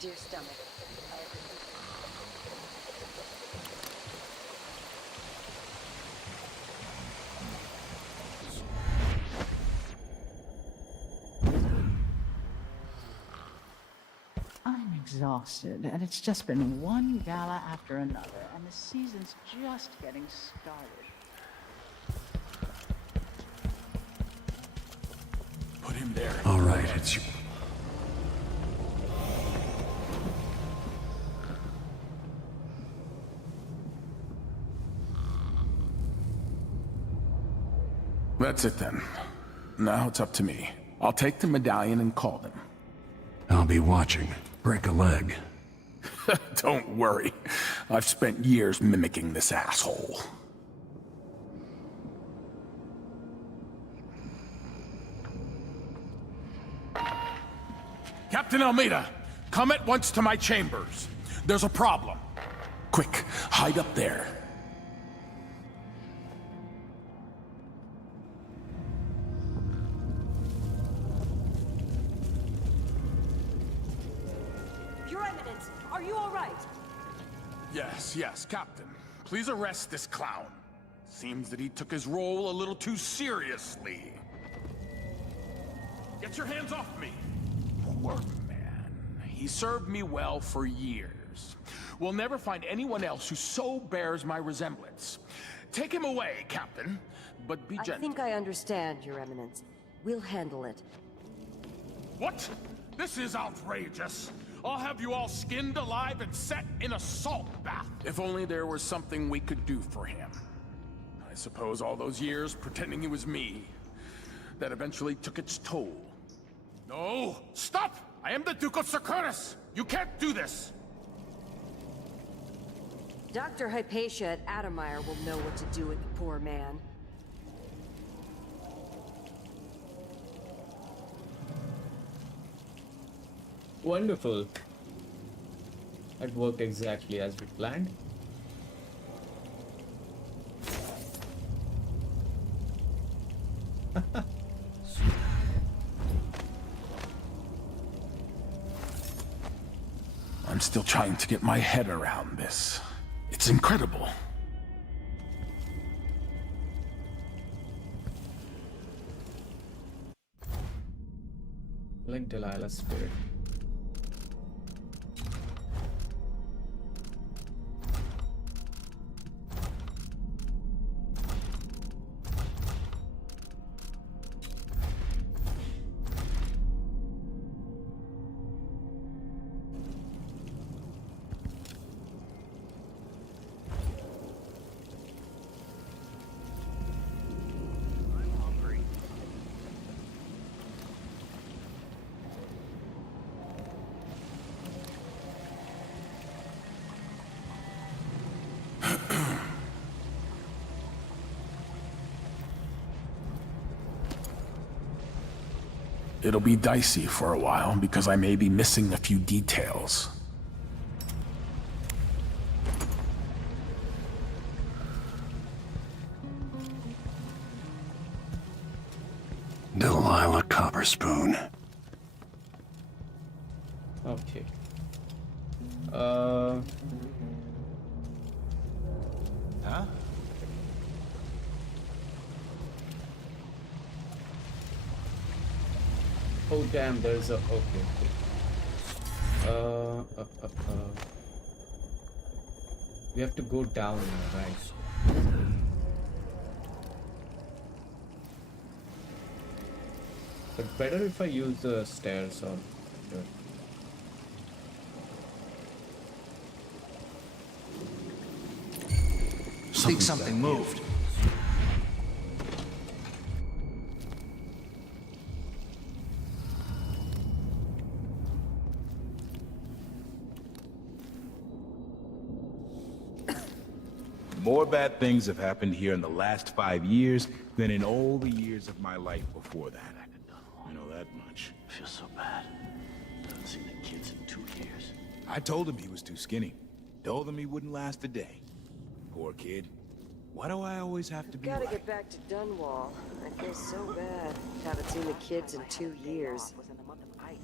Dear stomach. I'm exhausted, and it's just been one gala after another, and the season's just getting started. Put him there. All right, it's you. That's it then. Now it's up to me. I'll take the medallion and call them. I'll be watching. Break a leg. Don't worry. I've spent years mimicking this asshole. Captain Almeida, come at once to my chambers. There's a problem. Quick, hide up there. Yes, Captain. Please arrest this clown. Seems that he took his role a little too seriously. Get your hands off me! Poor man. He served me well for years. We'll never find anyone else who so bears my resemblance. Take him away, Captain, but be gentle. I think I understand, Your Eminence. We'll handle it. What? This is outrageous. I'll have you all skinned alive and set in a salt bath. If only there was something we could do for him. I suppose all those years pretending it was me, that eventually took its toll. No! Stop! I am the Duke of Zirconis! You can't do this! Dr. Hypatia at Adamire will know what to do with the poor man. Wonderful. That worked exactly as we planned. I'm still trying to get my head around this. It's incredible. Like Delilah's spirit. It'll be dicey for a while because I may be missing a few details. Delilah Copperspoon. Okay. Huh? Oh damn, there's a okay. We have to go down now, right? But better if I use the stairs or... Think something moved. More bad things have happened here in the last 5 years than in all the years of my life before that. I know that much. I feel so bad. Haven't seen the kids in 2 years. I told him he was too skinny. Told him he wouldn't last a day. Poor kid. Why do I always have to be Gotta right? get back to Dunwall. I feel so bad. Haven't seen the kids in 2 years. Was in the month of ice.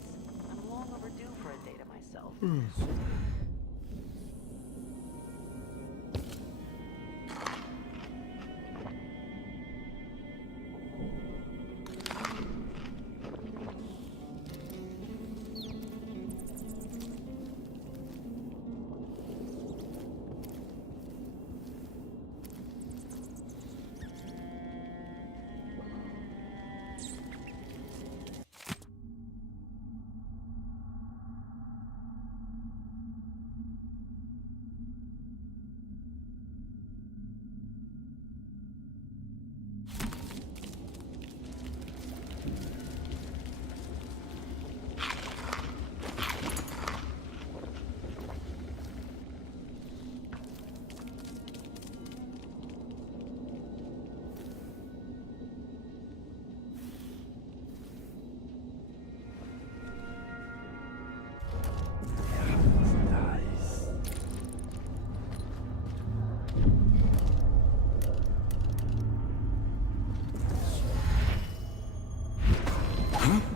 I'm long overdue for a day to myself.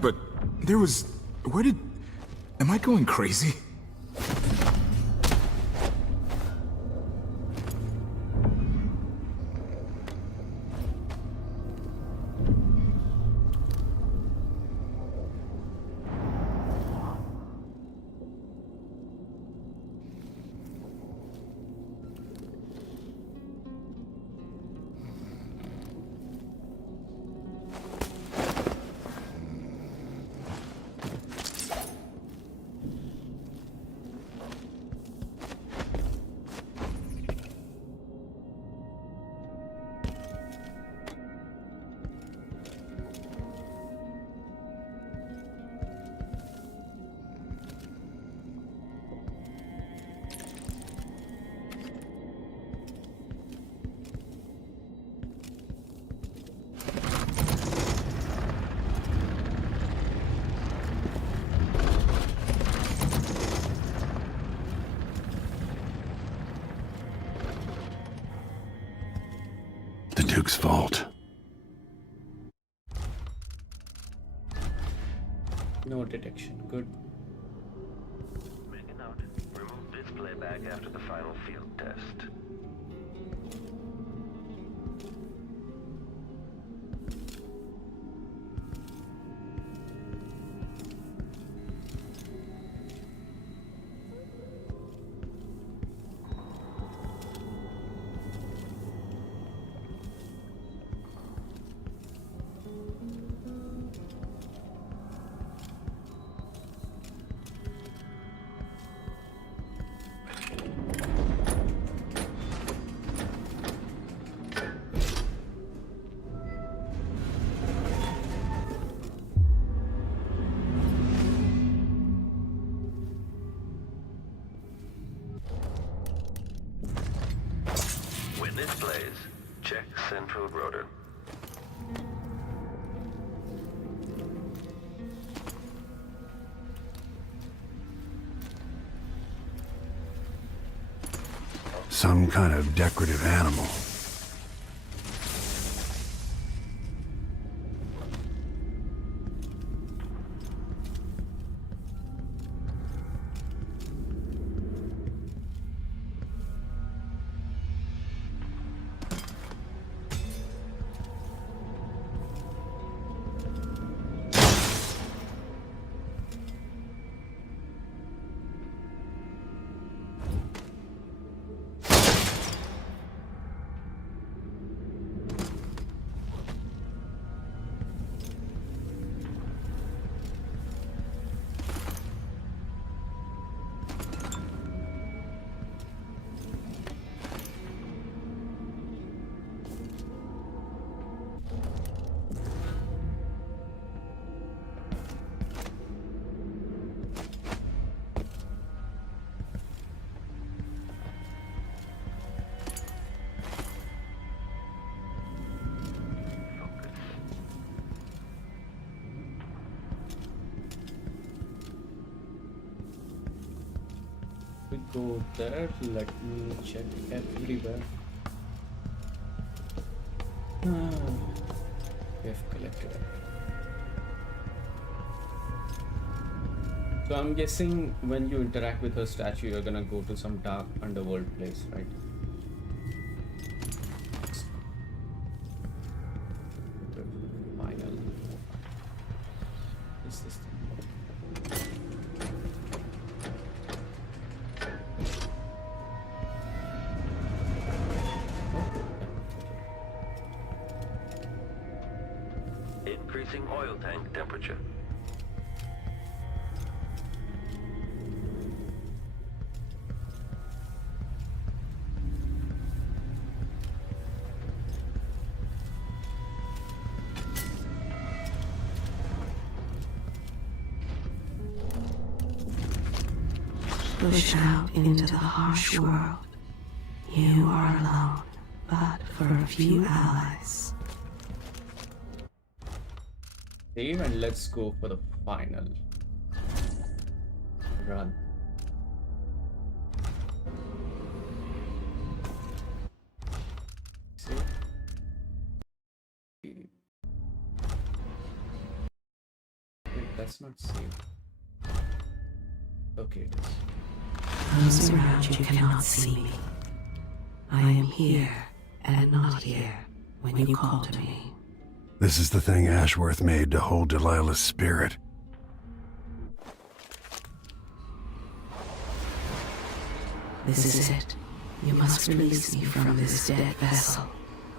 But there was... Where did... Am I going crazy? The Duke's vault. No detection. Good. Make a note. Remove display back after the final field test. When this plays, check central rotor. Some kind of decorative animal. go there. Let me check everywhere. We have collected it. So I'm guessing when you interact with her statue, you're gonna go to some dark underworld place, right? Final. What's this thing? Increasing oil tank temperature. Pushed out into the harsh world. You are alone, but for a few allies. Save and let's go for the final run. Save. Wait, that's not saved. Okay, it is. Those around you cannot see me. I am here and not here when you call to me. This is the thing Ashworth made to hold Delilah's spirit. This is it. You must release me from this dead vessel.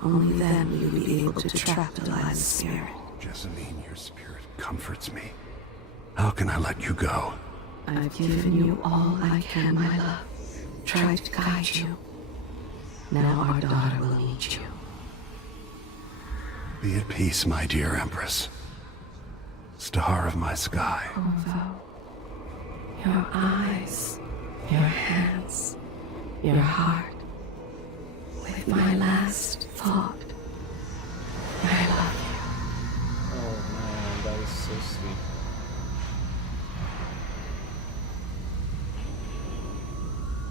Only then will you be able to trap Delilah's spirit. Jessamine, your spirit comforts me. How can I let you go? I've given you all I can, my love. Tried to guide you. Now our daughter will need you. Be at peace, my dear Empress. Star of my sky. Although your eyes, your hands, your heart, with my last thought, I love you. Oh man, that is so sweet.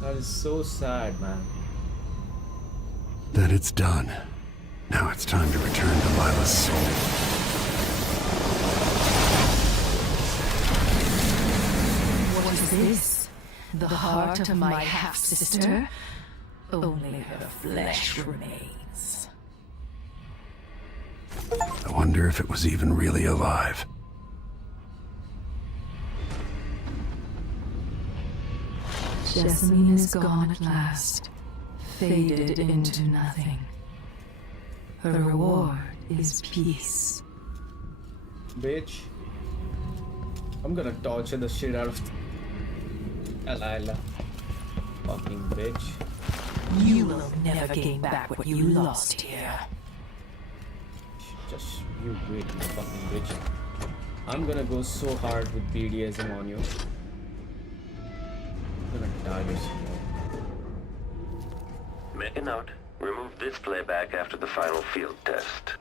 That is so sad, man. Then it's done. Now it's time to return Delilah's soul. What is this? The heart of my half-sister? Only her flesh remains. I wonder if it was even really alive. Jessamine is gone at last, faded into nothing. Her reward is peace. Bitch. I'm gonna torture the shit out of Delilah. Fucking bitch. You will never gain back what you lost here. Just you wait, you fucking bitch. I'm gonna go so hard with BDSM on you. I'm gonna die this more. Make a note. Remove this playback after the final field test.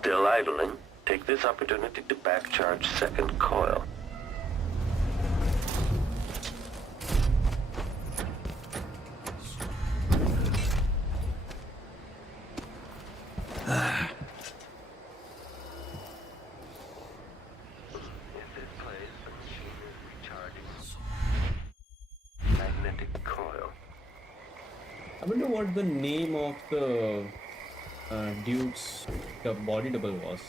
Still idling? Take this opportunity to back-charge second coil. I wonder what the name of the dude's body double was.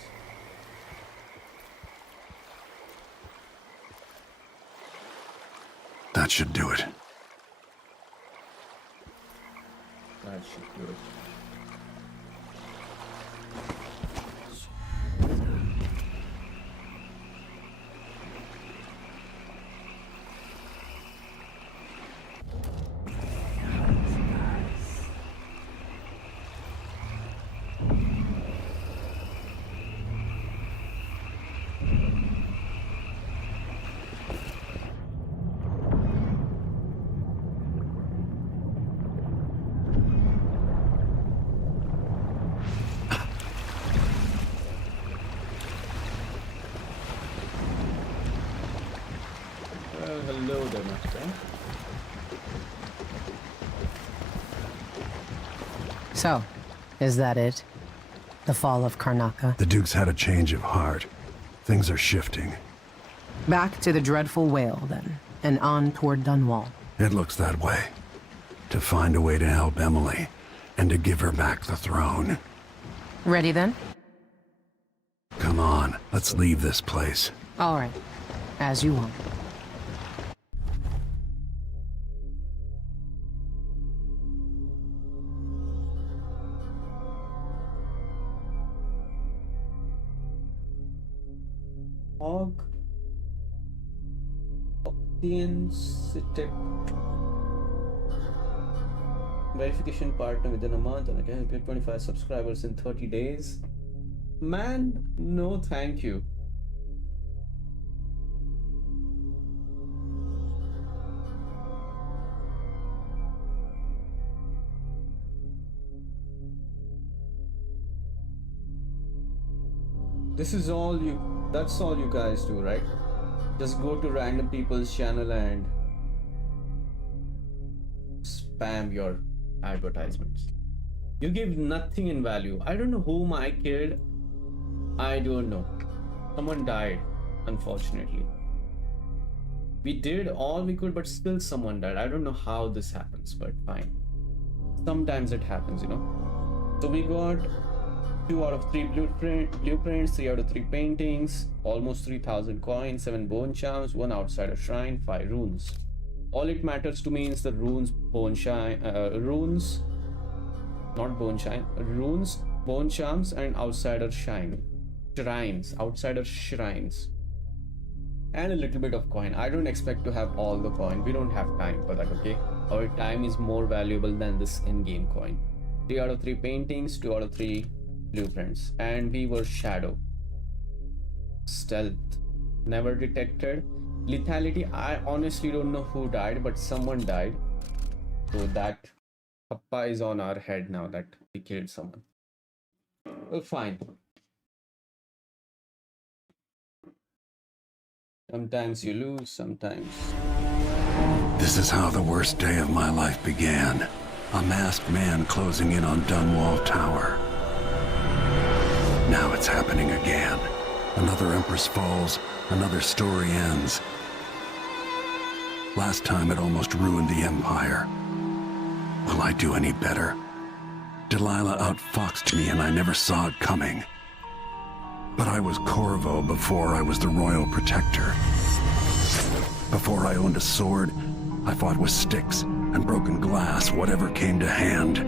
That should do it. That should do it. hello there, my friend. So, is that it? The fall of Karnaca? The Duke's had a change of heart. Things are shifting. Back to the dreadful whale, then, and on toward Dunwall. It looks that way. To find a way to help Emily, and to give her back the throne. Ready then? Come on, let's leave this place. All right. As you want. Verification partner within a month, and I can help you 25 subscribers in 30 days. Man, no thank you. This is all you, that's all you guys do, right? Just go to random people's channel and spam your advertisements. You give nothing in value. I don't know whom I killed. I don't know. Someone died, unfortunately. We did all we could, but still someone died. I don't know how this happens, but fine. Sometimes it happens, you know. So we got 2 out of 3 blueprints, 3 out of 3 paintings, almost 3,000 coins, 7 bone charms, 1 outsider shrine, 5 runes. All it matters to me is the runes, bone shine, runes, not bone shine, runes, bone charms, and outsider shine, shrines, outsider shrines, and a little bit of coin. I don't expect to have all the coin. We don't have time for that, okay? Our time is more valuable than this in-game coin. 3 out of 3 paintings, 2 out of 3 blueprints, and we were shadow. Stealth, never detected. Lethality, I honestly don't know who died, but someone died. So that Kappa is on our head now that we killed someone. Well, fine. Sometimes you lose, sometimes. This is how the worst day of my life began. A masked man closing in on Dunwall Tower. Now it's happening again. Another Empress falls, another story ends. Last time it almost ruined the Empire. Will I do any better? Delilah outfoxed me and I never saw it coming. But I was Corvo before I was the Royal Protector. Before I owned a sword, I fought with sticks and broken glass, whatever came to hand.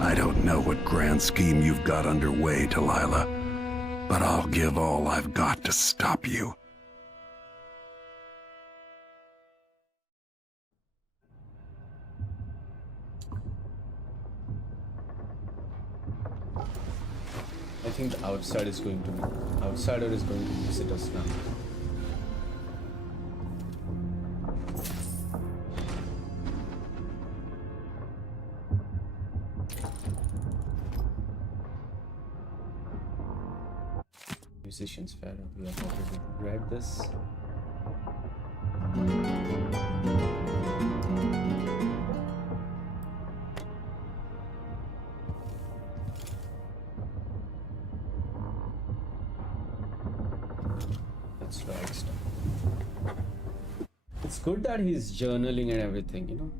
I don't know what grand scheme you've got underway, Delilah, but I'll give all I've got to stop you. I think the outsider is going to visit us now. Musicians fair, we have already read this. That's right stuff. It's good that he's journaling and everything, you know.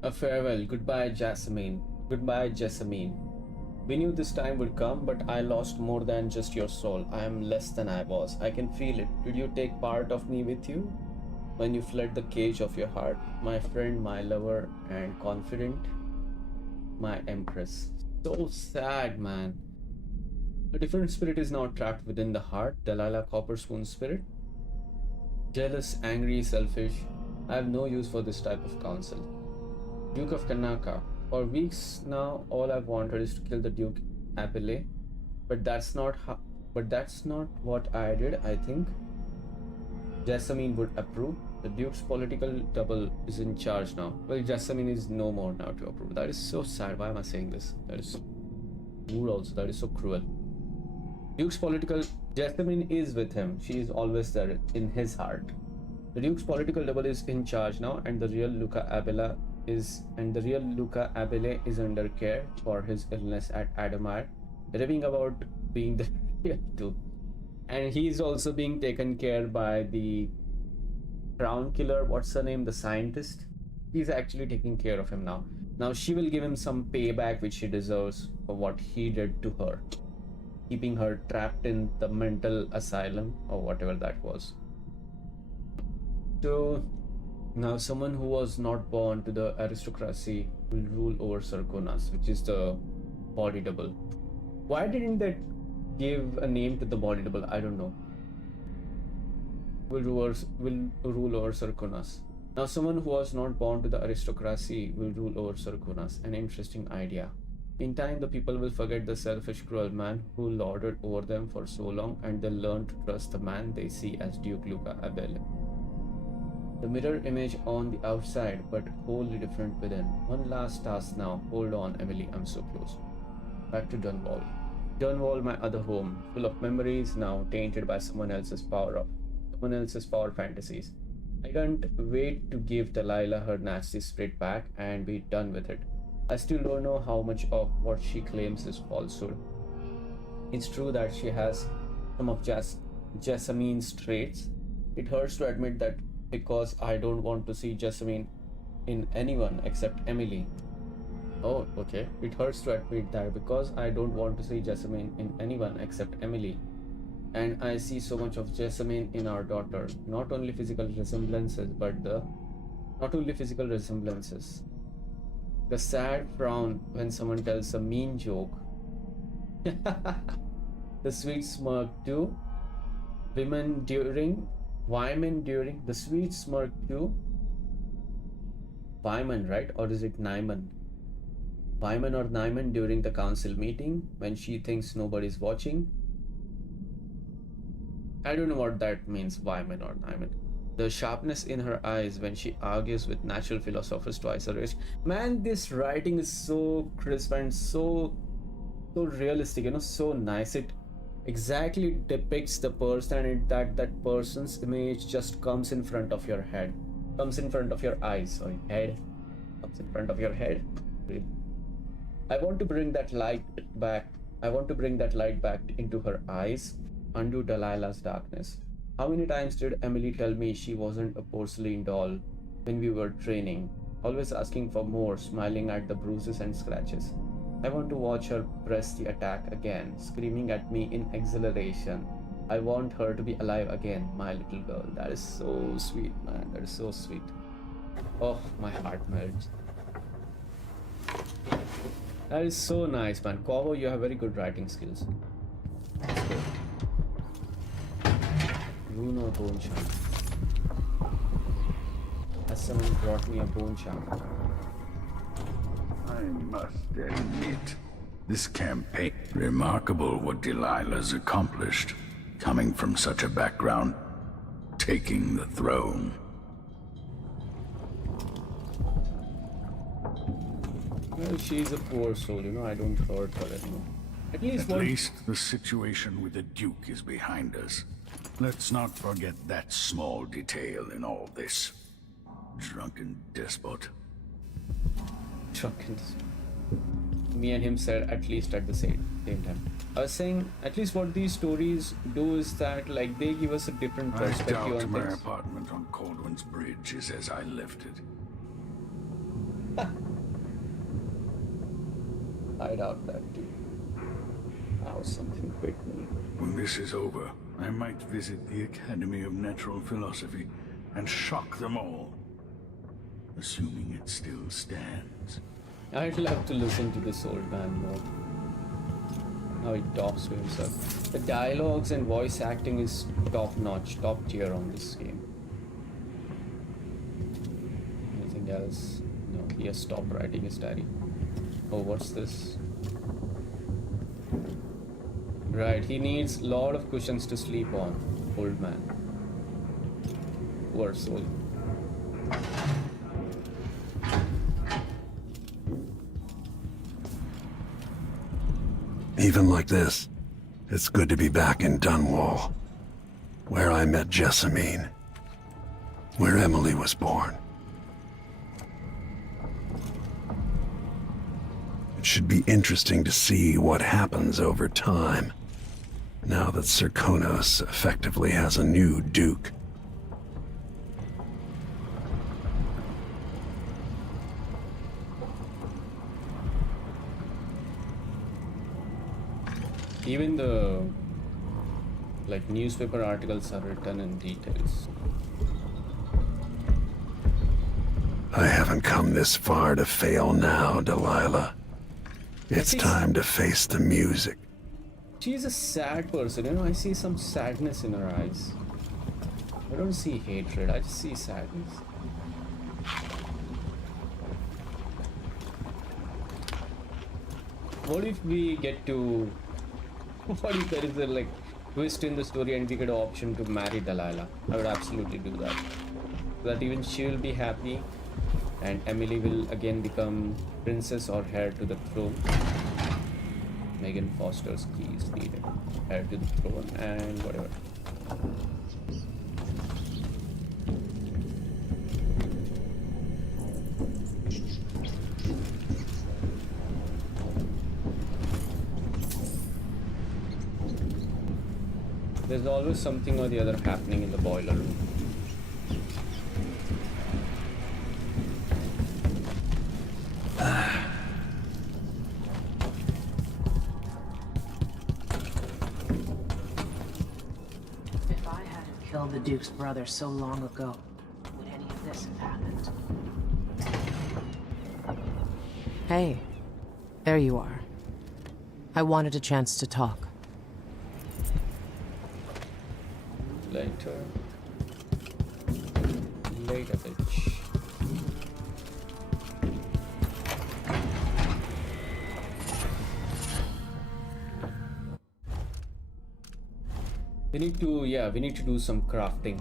A farewell. Goodbye, Jasmine. Goodbye, Jessamine. We knew this time would come, but I lost more than just your soul. I am less than I was. I can feel it. Did you take part of me with you? When you fled the cage of your heart, my friend, my lover, and confidant, my empress. So sad, man. A different spirit is now trapped within the heart. Delilah Copperspoon's spirit. Jealous, angry, selfish. I have no use for this type of counsel. Duke of Karnaca. For weeks now, all I've wanted is to kill the Duke Apele, but that's not what I did. I think Jessamine would approve. The Duke's political double is in charge now. Well, Jessamine is no more now to approve. That is so sad. Why am I saying this? That is rude also. That is so cruel. Duke's political... Jessamine is with him. She is always there in his heart. The Duke's political double is in charge now, and the real Luca Abela is under care for his illness at Adamar, raving about being the real Duke. And he's also being taken care by the Crown Killer, what's her name, the scientist. He's actually taking care of him now. Now she will give him some payback which he deserves for what he did to her, keeping her trapped in the mental asylum or whatever that was. So now someone who was not born to the aristocracy will rule over Sarkonas, which is the body double. Why didn't they give a name to the body double? I don't know. Will rule over Sarkonas. Now someone who was not born to the aristocracy will rule over Sarkonas. An interesting idea. In time, the people will forget the selfish, cruel man who lorded over them for so long, and they'll learn to trust the man they see as Duke Luca Abele. The mirror image on the outside, but wholly different within. One last task now. Hold on, Emily, I'm so close. Back to Dunwall. Dunwall, my other home, full of memories, now tainted by someone else's power fantasies. I can't wait to give Delilah her nasty spirit back and be done with it. I still don't know how much of what she claims is falsehood. It's true that she has some of Jessamine's traits. It hurts to admit that, because I don't want to see Jessamine in anyone except Emily. Oh, okay. It hurts to admit that because I don't want to see Jessamine in anyone except Emily. And I see so much of Jessamine in our daughter. Not only physical resemblances. The sad frown when someone tells a mean joke. The sweet smirk too. Wyman during. The sweet smirk too. Wyman, right? Or is it Nyman? Wyman or Nyman during the council meeting when she thinks nobody's watching. I don't know what that means, Wyman or Nyman. The sharpness in her eyes when she argues with natural philosophers twice her age. Man, this writing is so crisp and so realistic, you know, so nice. It exactly depicts the person, and that person's image just comes in front of your head. Comes in front of your eyes, sorry, head. Comes in front of your head. I want to bring that light back into her eyes, undo Delilah's darkness. How many times did Emily tell me she wasn't a porcelain doll when we were training? Always asking for more, smiling at the bruises and scratches. I want to watch her press the attack again, screaming at me in exhilaration. I want her to be alive again, my little girl. That is so sweet, man. That is so sweet. Oh, my heart melts. That is so nice, man. Kovo, you have very good writing skills. Bruno bone chunk. Has someone brought me a bone chunk? I must admit, this campaign... Remarkable what Delilah's accomplished. Coming from such a background, taking the throne. Well, she's a poor soul, you know, I don't hurt her anymore. At least the situation with the Duke is behind us. Let's not forget that small detail in all this. Drunken despot. Drunken despot. Me and him said at least at the same time. I was saying, at least what these stories do is that, like, they give us a different perspective on things. My apartment on Caldwell's Bridge is as I left it. I doubt that too. Now something quick me. When this is over, I might visit the Academy of Natural Philosophy and shock them all. Assuming it still stands. I'd love to listen to this old man more. How he talks to himself. The dialogues and voice acting is top notch, top tier on this game. Anything else? No, he has stopped writing his diary. Oh, what's this? Right, he needs a lot of cushions to sleep on. Old man. Poor soul. Even like this, it's good to be back in Dunwall, where I met Jessamine, where Emily was born. It should be interesting to see what happens over time, now that Serkonos effectively has a new Duke. Even the newspaper articles are written in details. I haven't come this far to fail now, Delilah. It's time to face the music. She's a sad person, you know, I see some sadness in her eyes. I don't see hatred, I just see sadness. What if we get to... What if there is a twist in the story and we get an option to marry Delilah? I would absolutely do that. So that even she will be happy and Emily will again become princess or heir to the throne. Megan Foster's keys needed. Heir to the throne and whatever. There's always something or the other happening in the boiler room. If I hadn't killed the Duke's brother so long ago, would any of this have happened? Hey, there you are. I wanted a chance to talk. Later, bitch. We need to do some crafting.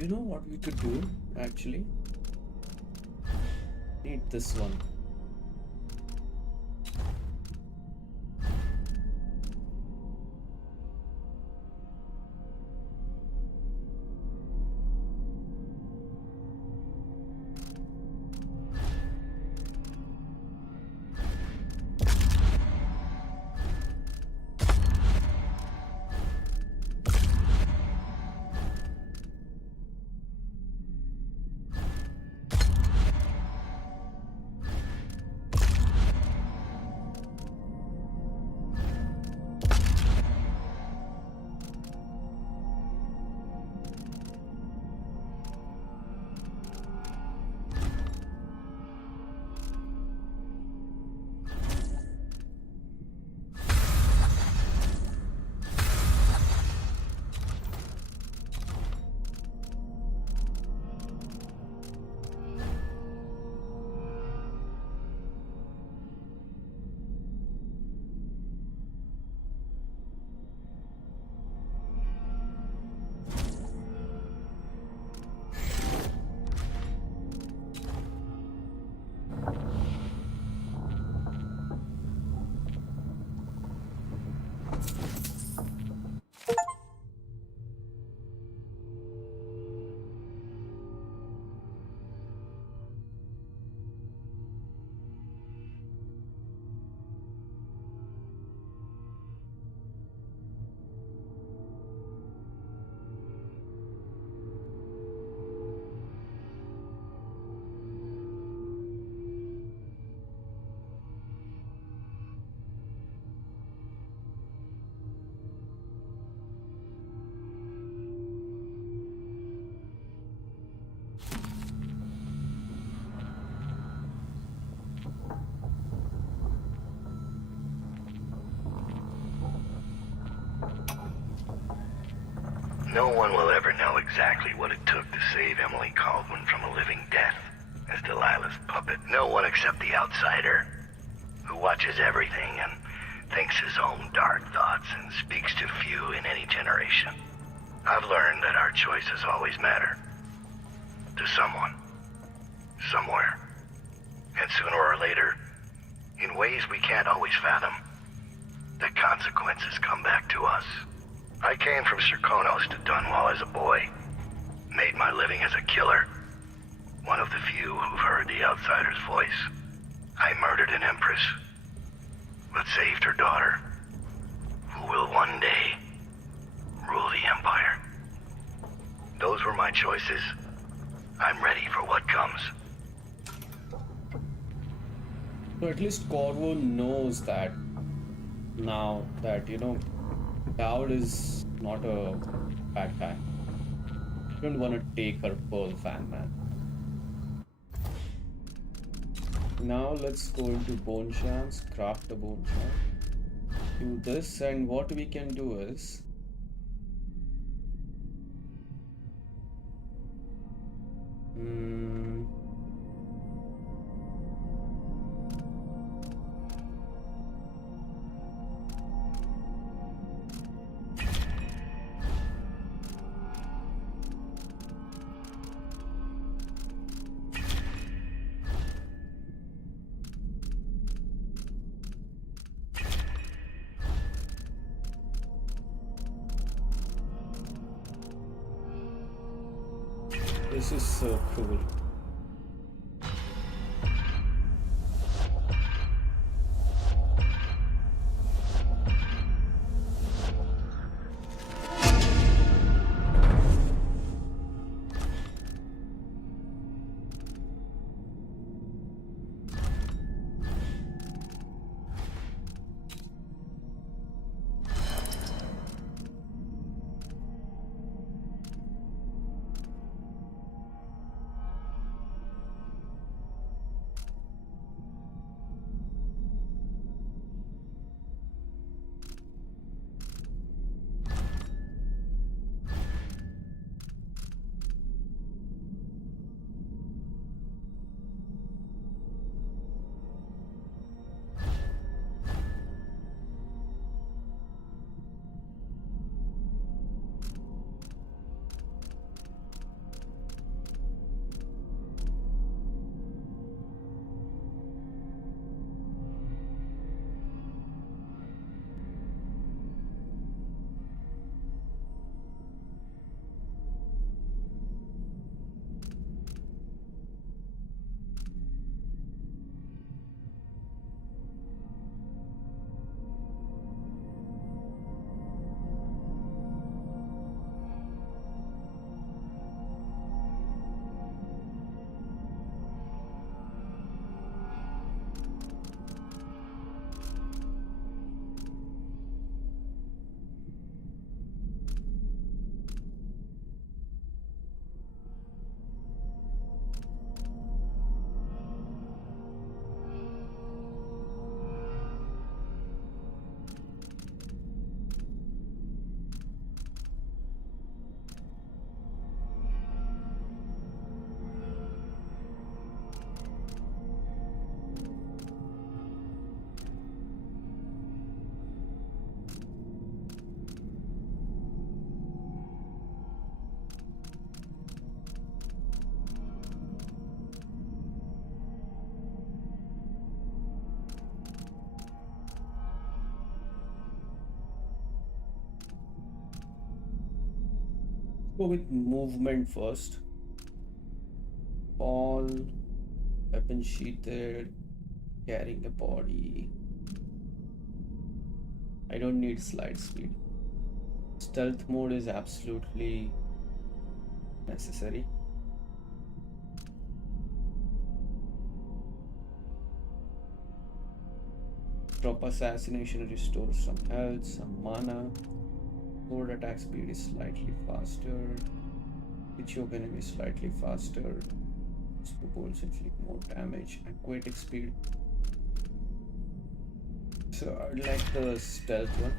You know what we could do actually? Need this one. No one will ever know exactly what it took to save Emily Caldwin from a living death as Delilah's puppet. No one except the outsider, who watches everything and thinks his own dark thoughts and speaks to few in any generation. I've learned that our choices always matter. To someone. Somewhere. And sooner or later, in ways we can't always fathom, the consequences come back to us. I came from Serkonos to Dunwall as a boy. Made my living as a killer. One of the few who've heard the outsider's voice. I murdered an empress, but saved her daughter, who will one day rule the empire. Those were my choices. I'm ready for what comes. So at least Corvo knows that now that, you know, Dowd is not a bad guy. You don't want to take her pearl fan, man. Now let's go into bone shards, craft a bone shard. Do this, and what we can do is this is so cool. Go with movement first. Fall, weapon sheathed, carrying a body. I don't need slide speed. Stealth mode is absolutely necessary. Drop assassination restores some health, some mana. Sword attack speed is slightly faster. Choke enemy slightly faster. Two bolts inflict more damage. Aquatic speed. So I'd like the stealth one.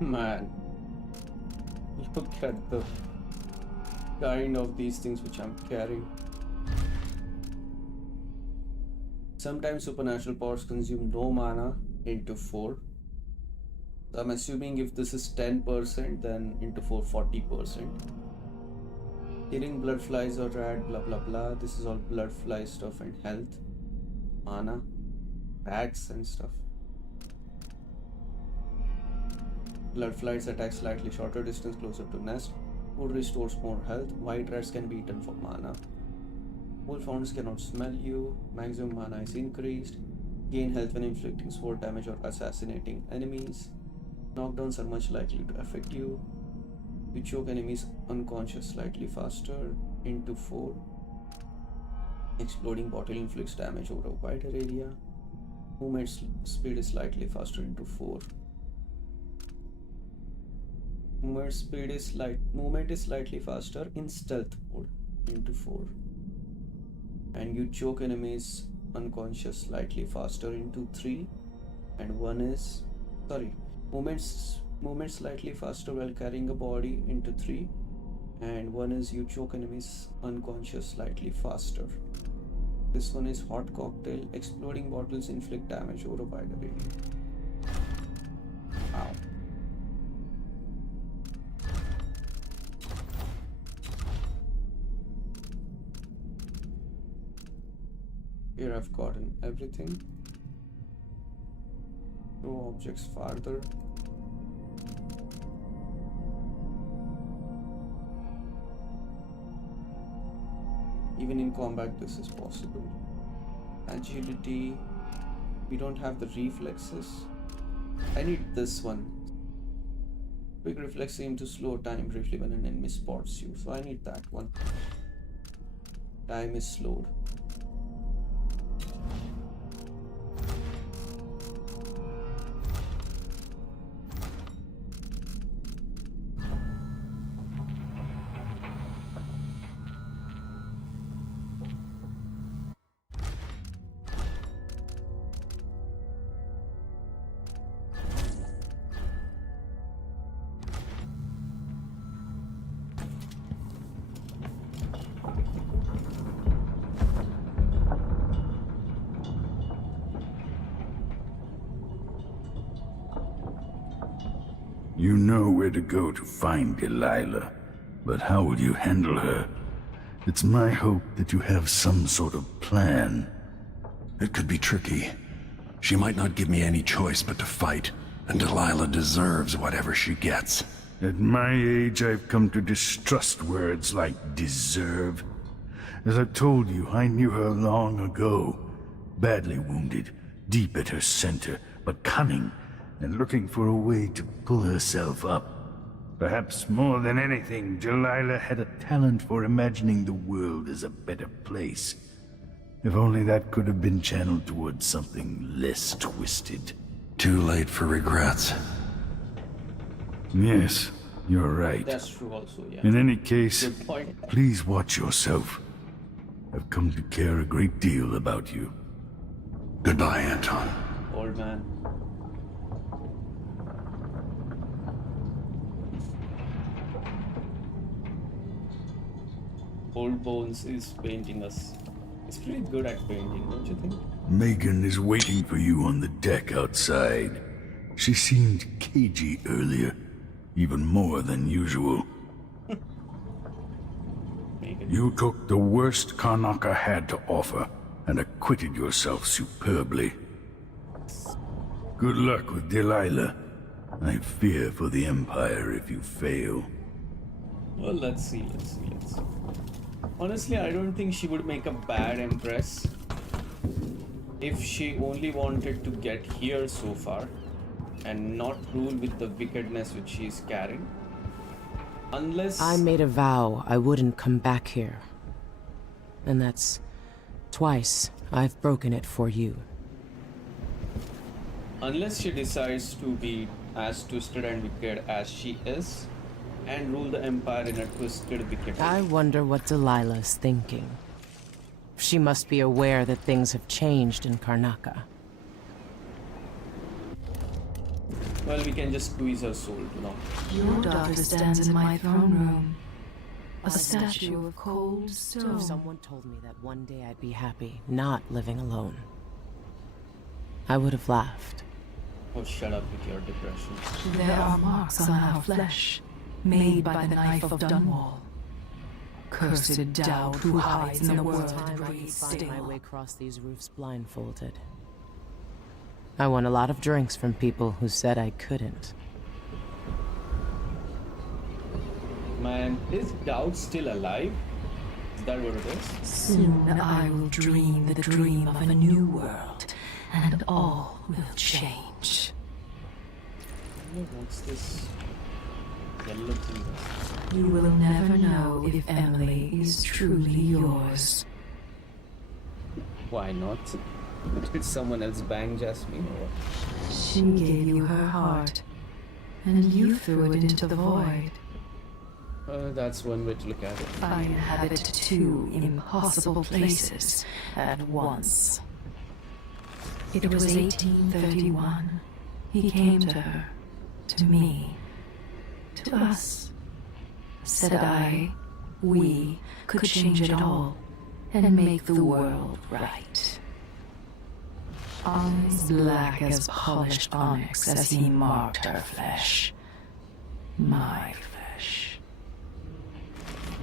Man, look at the kind of these things which I'm carrying. Sometimes supernatural powers consume no mana into 4. So I'm assuming if this is 10%, then into 4 40%. Killing blood flies or rad, blah blah blah. This is all blood fly stuff and health, mana, rats and stuff. Blood flies attack slightly shorter distance closer to nest. Food restores more health. White rats can be eaten for mana. Wolfhounds cannot smell you. Maximum mana is increased. Gain health when inflicting sword damage or assassinating enemies. Knockdowns are much likely to affect you. You choke enemies unconscious slightly faster into 4. Exploding bottle inflicts damage over a wider area. Movement speed is slightly faster into 4. Movement is slightly faster in stealth mode into 4. And you choke enemies unconscious slightly faster into 3. And movement slightly faster while carrying a body into 3. And one is you choke enemies unconscious slightly faster. This one is hot cocktail. Exploding bottles inflict damage over a wider area. Wow. Here I've gotten everything. Throw objects farther. Even in combat this is possible. Agility. We don't have the reflexes. I need this one. Quick reflex seem to slow time briefly when an enemy spots you. So I need that one. Time is slowed. You know where to go to find Delilah, but how will you handle her? It's my hope that you have some sort of plan. It could be tricky. She might not give me any choice but to fight, and Delilah deserves whatever she gets. At my age, I've come to distrust words like deserve. As I've told you, I knew her long ago. Badly wounded, deep at her center, but cunning, and looking for a way to pull herself up. Perhaps more than anything, Delilah had a talent for imagining the world as a better place. If only that could have been channeled towards something less twisted. Too late for regrets. Yes, you're right. That's true also, yeah. In any case, Good point. please watch yourself. I've come to care a great deal about you. Goodbye, Anton. Old man. Old Bones is painting us. He's pretty good at painting, don't you think? Megan is waiting for you on the deck outside. She seemed cagey earlier, even more than usual. You took the worst Karnaca had to offer and acquitted yourself superbly. Good luck with Delilah. I fear for the Empire if you fail. Well, let's see. Honestly, I don't think she would make a bad Empress if she only wanted to get here so far and not rule with the wickedness which she is carrying. Unless... I made a vow I wouldn't come back here. And that's twice I've broken it for you. Unless she decides to be as twisted and wicked as she is, and rule the Empire in a twisted, wicked way. I wonder what Delilah's thinking. She must be aware that things have changed in Karnaca. Well, we can just squeeze her soul, you know. Your daughter stands in my throne room. A statue of cold stone. If someone told me that one day I'd be happy, not living alone, I would have laughed. Oh, shut up with your depression. There are marks on our flesh, made by the knife of Dunwall. Cursed Dowd who hides in the world and breathes Find my stale. way across these roofs blindfolded. I won a lot of drinks from people who said I couldn't. Man, is Dowd still alive? Is that what it is? Soon I will dream the dream of a new world, and all will change. What's this yellow thing? You will never know if Emily is truly yours. Why not? Did someone else bang Jasmine or what? She gave you her heart, and you threw it into the void. That's one way to look at it. I inhabit two impossible places at once. It was 1831. He came to her, to me, to us. Said we could change it all and make the world right. Eyes black as polished onyx as he marked her flesh. My flesh.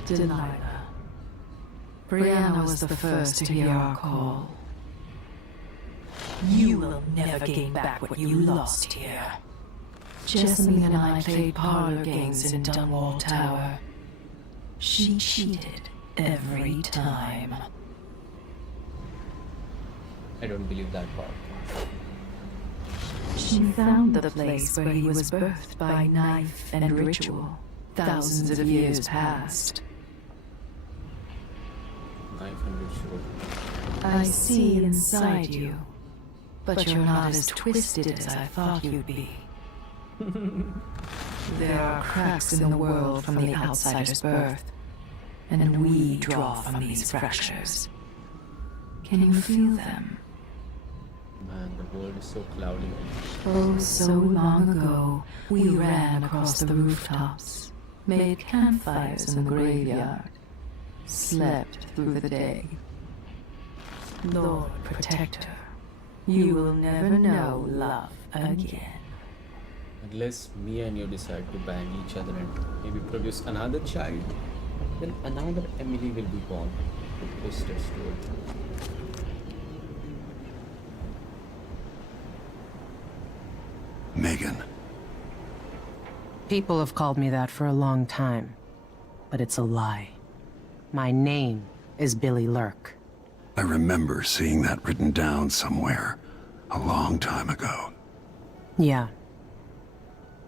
Delilah. Brianna was the first to hear our call. You will never gain back what you lost here. Jessamine and I played parlor games in Dunwall Tower. She cheated every time. I don't believe that part. She found the place where he was birthed by knife and ritual, thousands of years past. Knife and ritual. I see inside you, but you're not as twisted as I thought you'd be. There are cracks in the world from the outsider's birth, and we draw from these fractures. Can you feel them? Man, the world is so cloudy. Oh, so long ago, we ran across the rooftops, made campfires in the graveyard, slept through the day. Lord Protector, you will never know love again. Unless me and you decide to bang each other and maybe produce another child, then another Emily will be born. Twisted story. Megan. People have called me that for a long time, but it's a lie. My name is Billy Lurk. I remember seeing that written down somewhere a long time ago. Yeah.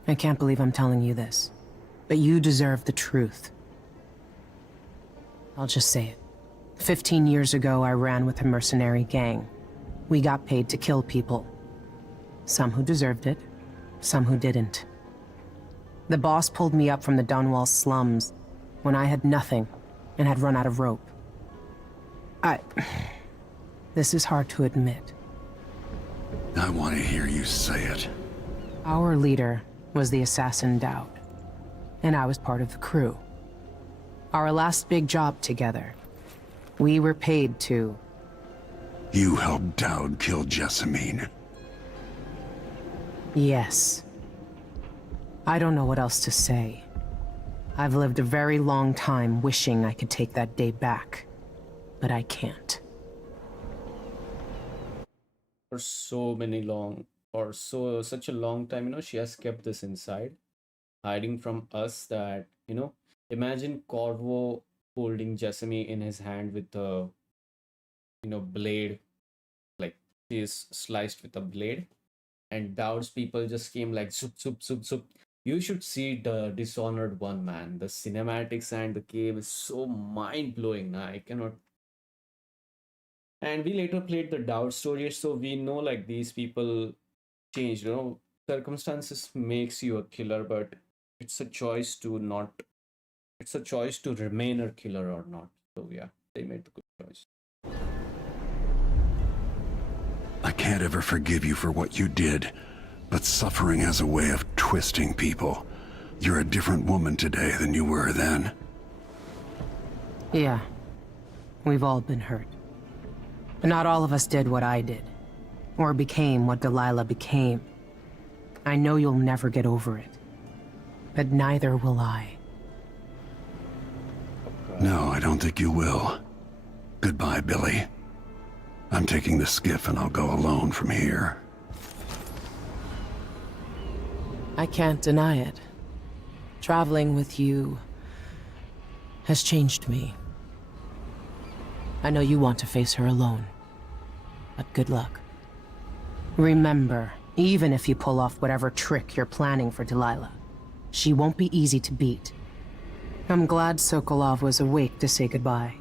I can't believe I'm telling you this, but you deserve the truth. I'll just say it. 15 years ago, I ran with a mercenary gang. We got paid to kill people. Some who deserved it, some who didn't. The boss pulled me up from the Dunwall slums when I had nothing and had run out of rope. This is hard to admit. I want to hear you say it. Our leader was the assassin Dowd, and I was part of the crew. Our last big job together, we were paid to... You helped Dowd kill Jessamine. Yes. I don't know what else to say. I've lived a very long time wishing I could take that day back, but I can't. For such a long time, you know, she has kept this inside, hiding from us that, you know, imagine Corvo holding Jessamine in his hand with a, you know, blade, like she is sliced with a blade, and Dowd's people just came like soup, soup, soup, soup. You should see the Dishonored one, man. The cinematics and the game is so mind-blowing. I cannot. And we later played the Dowd story, so we know like these people changed, you know. Circumstances makes you a killer, but it's a choice to not. It's a choice to remain a killer or not. So yeah, they made the good choice. I can't ever forgive you for what you did, But suffering has a way of twisting people. You're a different woman today than you were then. Yeah. We've all been hurt. But not all of us did what I did. Or became what Delilah became. I know you'll never get over it. But neither will I. No, I don't think you will. Goodbye, Billy. I'm taking the skiff and I'll go alone from here. I can't deny it. Traveling with you has changed me. I know you want to face her alone, but good luck. Remember, even if you pull off whatever trick you're planning for Delilah, she won't be easy to beat. I'm glad Sokolov was awake to say goodbye.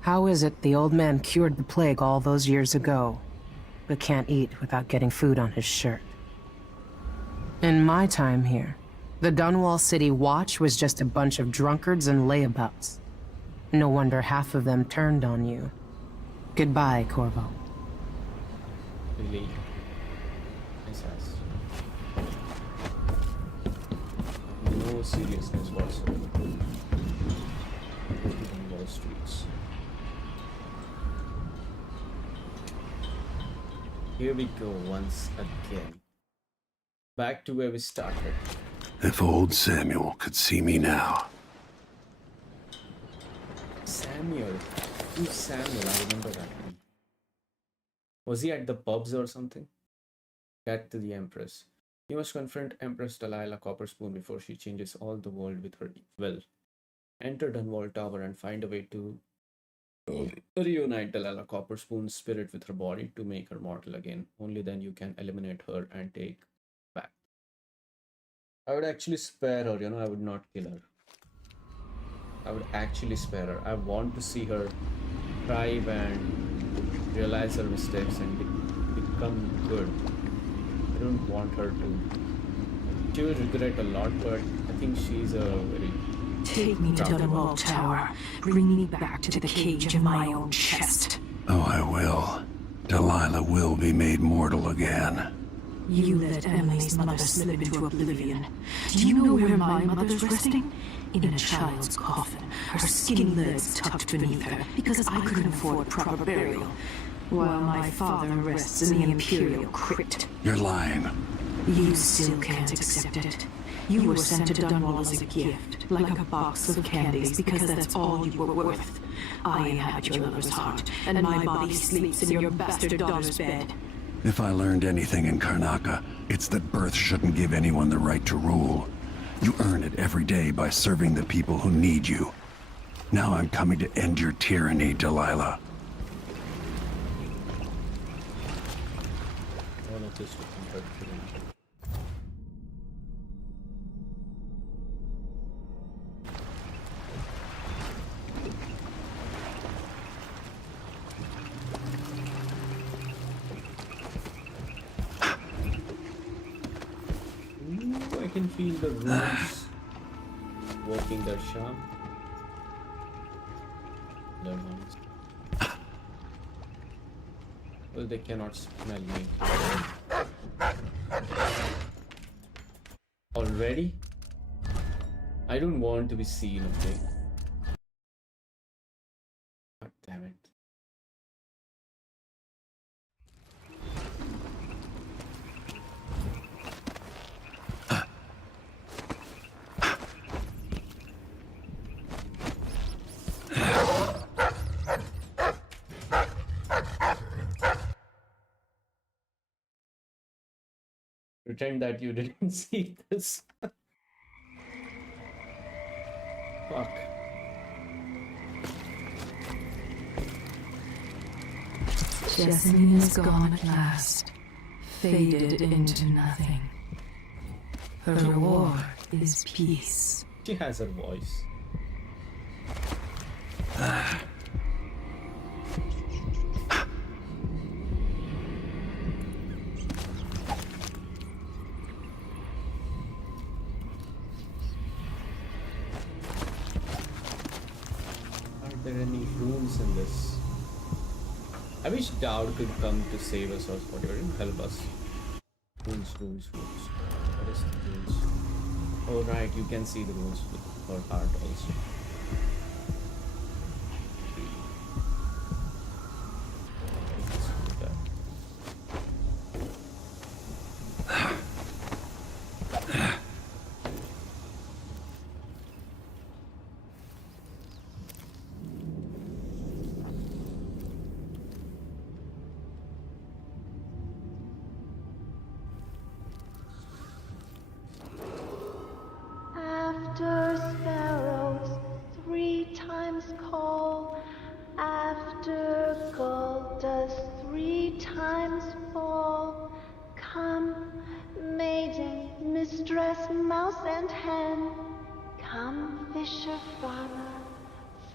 How is it the old man cured the plague all those years ago, but can't eat without getting food on his shirt? In my time here, the Dunwall City Watch was just a bunch of drunkards and layabouts. No wonder half of them turned on you. Goodbye, Corvo. Really? Nice ass. No seriousness whatsoever. In Wall Streets. Here we go once again. Back to where we started. If old Samuel could see me now. Samuel. Who's Samuel? I remember that one. Was he at the pubs or something? Get to the Empress. You must confront Empress Delilah Copperspoon before she changes all the world with her will. Enter Dunwall Tower and find a way to reunite Delilah Copperspoon's spirit with her body to make her mortal again. Only then you can eliminate her and take back. I would actually spare her, you know, I would not kill her. I would actually spare her. I want to see her thrive and realize her mistakes and become good. I don't want her to. She will regret a lot, but I think she's a very... Take me to Dunwall Tower. Bring me back to the cage of my own chest. Oh, I will. Delilah will be made mortal again. You let Emily's mother slip into oblivion. Do you know where my mother's resting? In a child's coffin, her skinny legs tucked beneath her, because I couldn't afford proper burial, while my father rests in the Imperial crypt. You're lying. You still can't accept it. You were sent to Dunwall as a gift, like a box of candies, because that's all you were worth. I inhabit your lover's heart, and my body sleeps in your bastard daughter's bed. If I learned anything in Karnaca, it's that birth shouldn't give anyone the right to rule. You earn it every day by serving the people who need you. Now I'm coming to end your tyranny, Delilah. I can feel the runes working their charm. Learn ones. Well, they cannot smell me. Already? I don't want to be seen, okay? God damn it. Pretend that you didn't see this. Fuck. Jessamine is gone at last, faded into nothing. Her reward is peace. She has her voice. Are there any runes in this? I wish Dowd could come to save us or whatever and help us. Rules. What is the rules? Oh right, you can see the rules for heart also. After sparrows 3 times call, after gold dust 3 times fall, come, maiden, mistress, mouse and hen, come, fisher, farmer,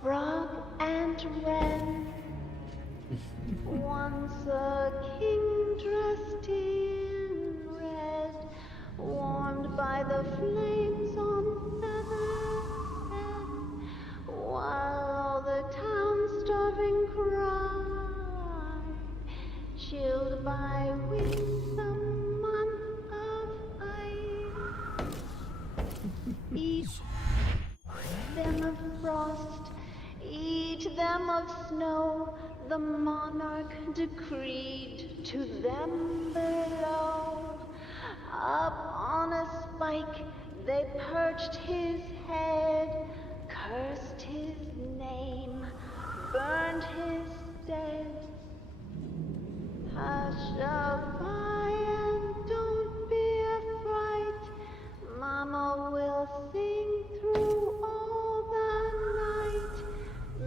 frog and wren. Once a king dressed in red, warmed by the flames on feather bed, while all the town starving cry, chilled by winds the month of ice. Eat them of frost, eat them of snow, the monarch decreed to them below. Up on a spike they perched his head, cursed his name, burned his stead. Hush a and don't be afraid, Mama will sing through all the night,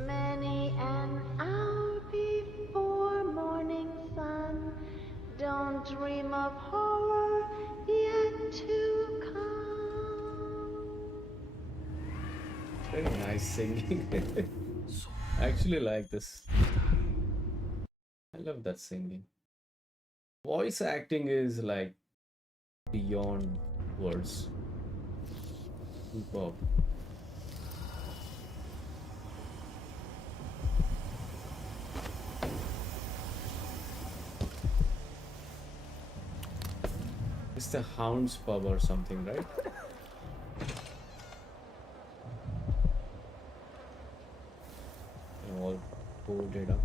many an hour before morning sun. Don't dream of horror yet to come. Very nice singing. I actually like this. I love that singing. Voice acting is like beyond words. Superb. It's the Hound's pub or something, right? They're all boarded up.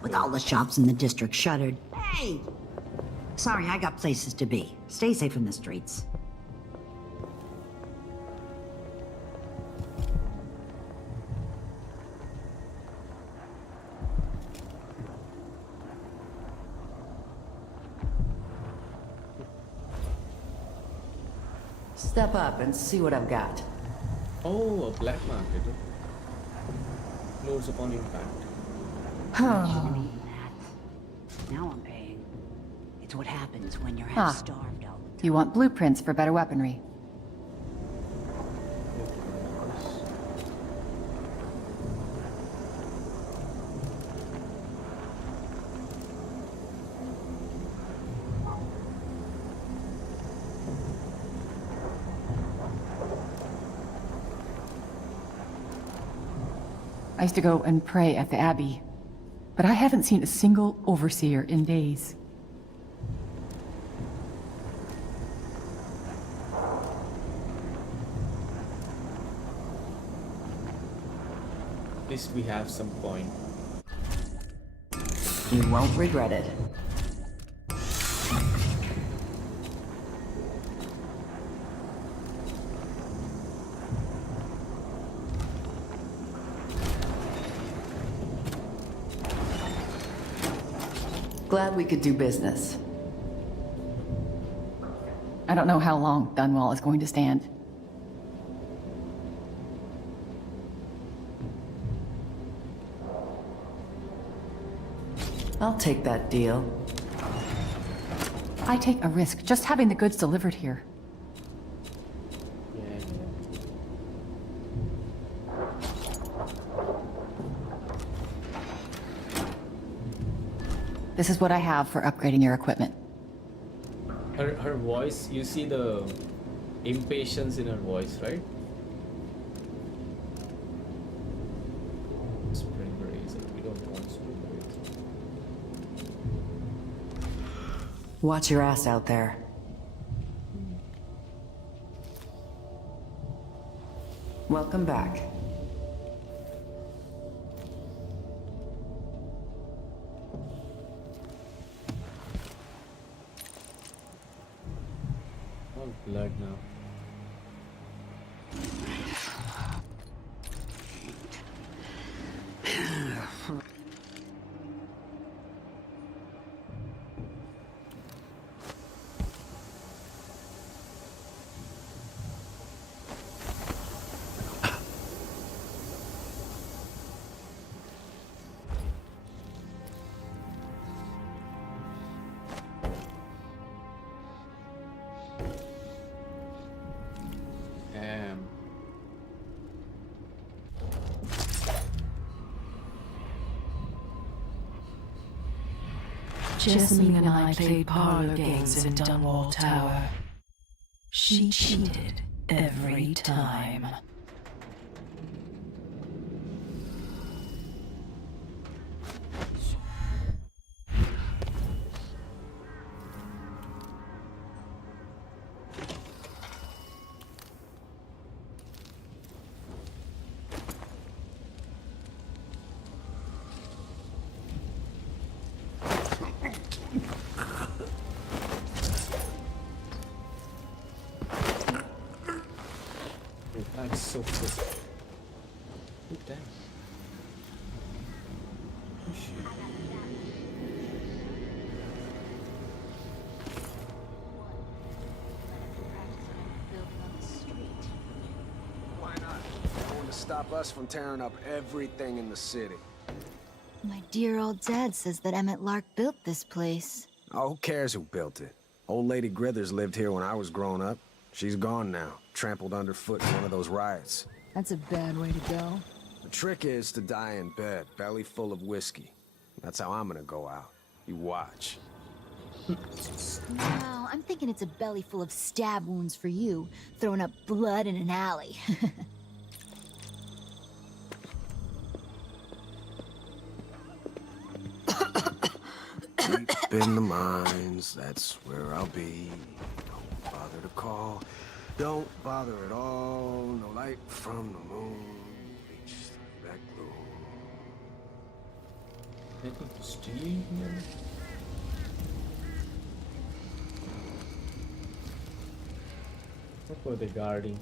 With all the shops in the district shuttered. Hey! Sorry, I got places to be. Stay safe in the streets. Step up and see what I've got. Oh, a black market. Close upon impact. Now I'm paying. It's what happens when you're half starved all the time. You want blueprints for better weaponry. I used to go and pray at the Abbey, but I haven't seen a single overseer in days. At least we have some coin. You won't regret it. Glad we could do business. I don't know how long Dunwall is going to stand. I'll take that deal. I take a risk just having the goods delivered here. This is what I have for upgrading your equipment. Her voice, you see the impatience in her voice, right? Spring breeze, we don't want spring breeze. Watch your ass out there. Welcome back. All blood now. Jessamine and I played parlor games in Dunwall Tower. She cheated every time. That's so cool. Good damn. Oh, shit. Why not? No one to stop us from tearing up everything in the city. My dear old dad says that Emmett Lark built this place. Oh, who cares who built it? Old Lady Grithers lived here when I was growing up. She's gone now, trampled underfoot in one of those riots. That's a bad way to go. The trick is to die in bed, belly full of whiskey. That's how I'm gonna go out. You watch. No, I'm thinking it's a belly full of stab wounds for you, throwing up blood in an alley. Deep in the mines, that's where I'll be. Don't bother to call. Don't bother at all. No light from the moon. Reach the back room. Anything to steal here? What were they guarding?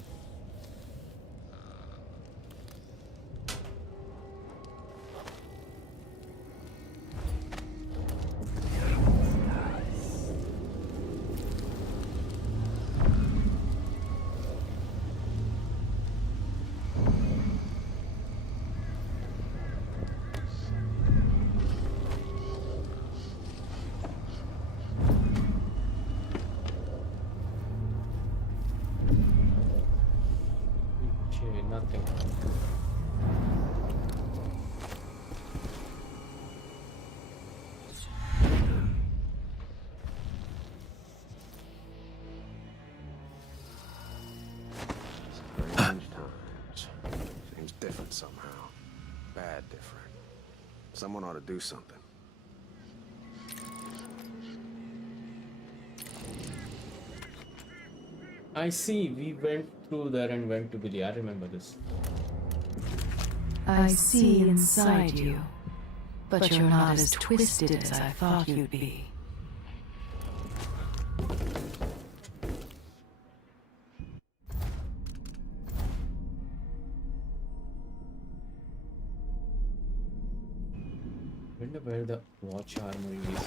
Nothing. Strange times. Seems different somehow. Bad different. Someone ought to do something. I see, we went through there and went to Billy. I remember this. I see inside you, but you're not as twisted as I thought you'd be. I wonder where the watch armory is.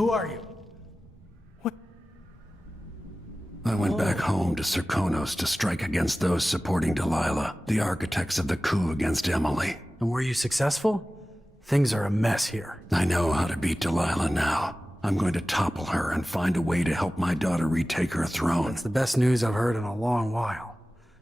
Who are you? I went back home to Serkonos to strike against those supporting Delilah, the architects of the coup against Emily. And were you successful? Things are a mess here. I know how to beat Delilah now. I'm going to topple her and find a way to help my daughter retake her throne. That's the best news I've heard in a long while.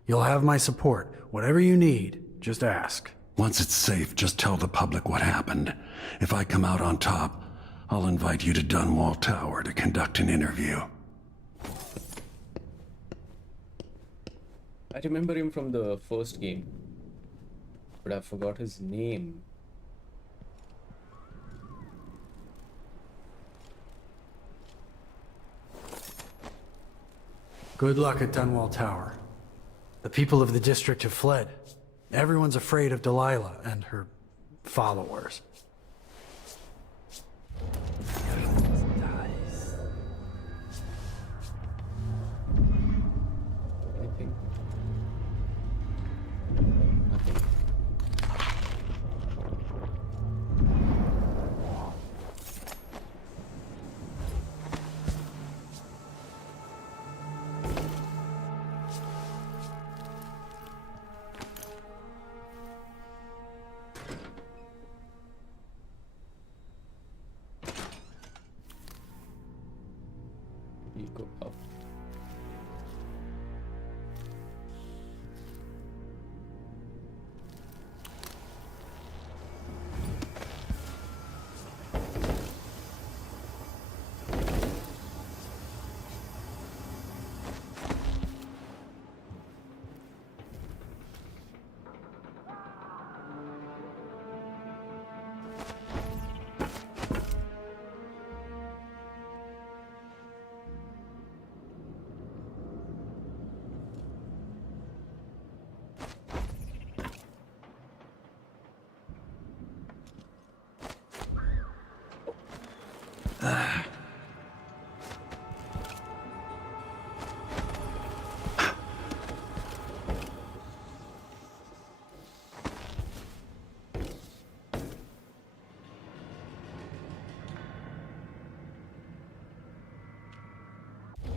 You'll have my support. Whatever you need, just ask. Once it's safe, just tell the public what happened. If I come out on top, I'll invite you to Dunwall Tower to conduct an interview. I remember him from the first game, but I forgot his name. Good luck at Dunwall Tower. The people of the district have fled. Everyone's afraid of Delilah and her followers. Anything? Nothing. We go up.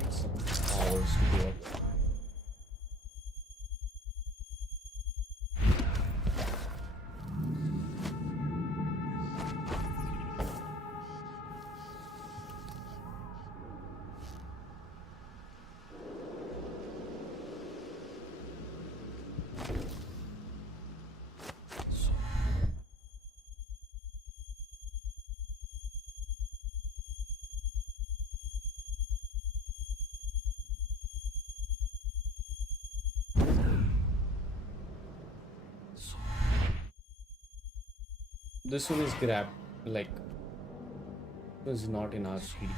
Some hours to go up. This one is grabbed, like, it was not in our reach.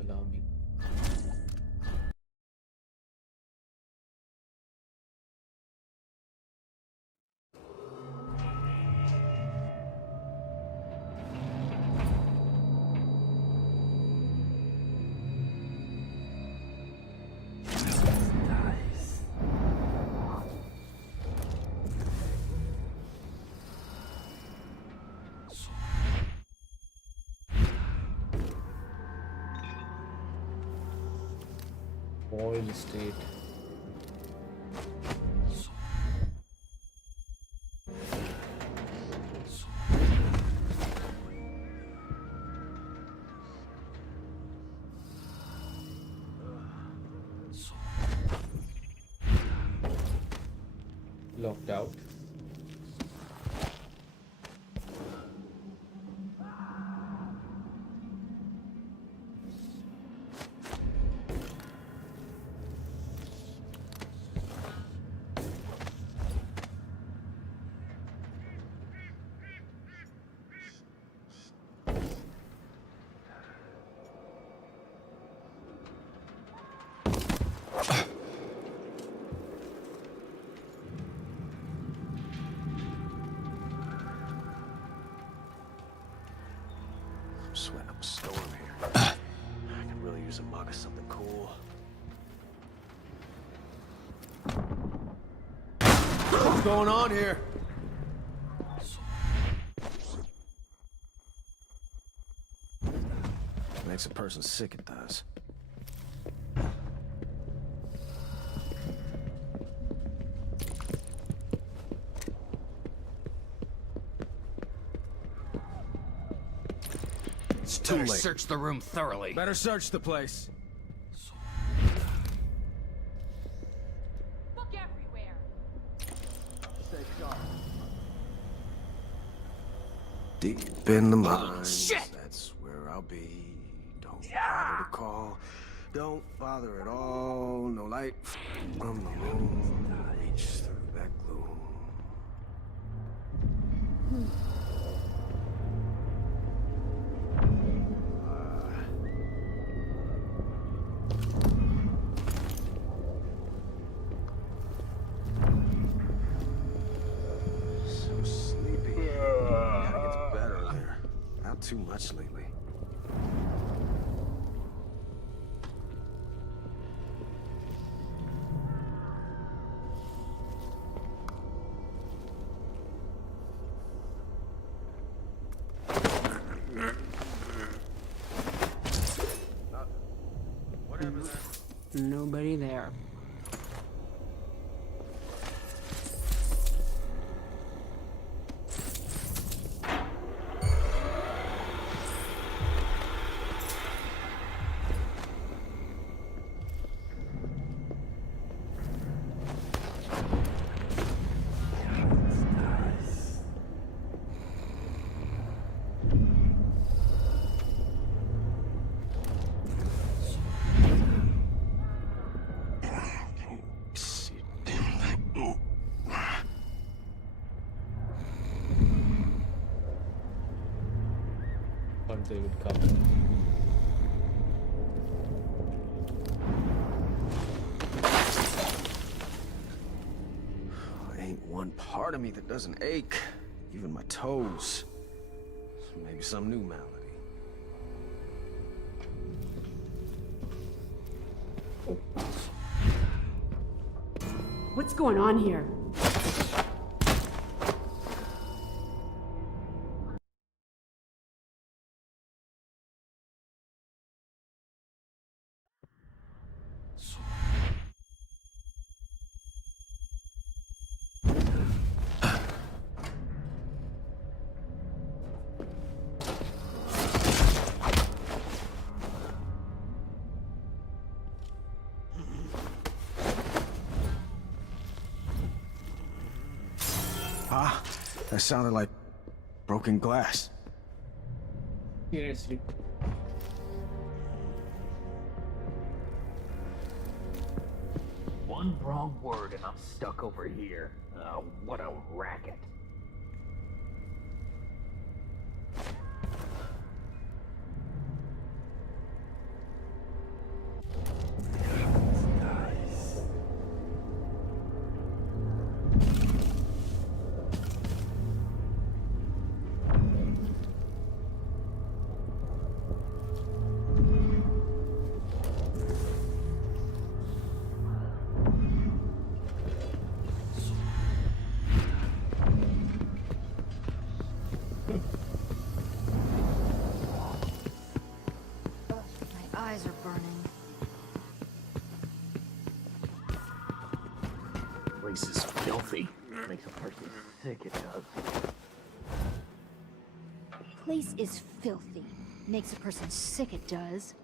Allow me. Oil state. Locked out. going on here? Makes a person sick, it does. It's too late. Search the room thoroughly. Better search the place. Look everywhere. Stay sharp. Deep in the mines. Shit! That's where I'll be. Don't bother to call. Don't bother at all. No light from the moon. Reach through that gloom. So sleepy. Gotta get better there. Not too much lately. Nobody there. They would come. Ain't one part of me that doesn't ache, even my toes. Maybe some new malady. What's going on here? Ah, that sounded like broken glass. Seriously. One wrong word and I'm stuck over here. What a racket. My eyes are burning. Place is filthy. Makes a person sick, it does. Place is filthy. Makes a person sick, it does.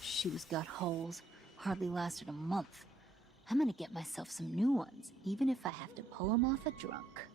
Shoes got holes. Hardly lasted a month. I'm gonna get myself some new ones, even if I have to pull them off a drunk.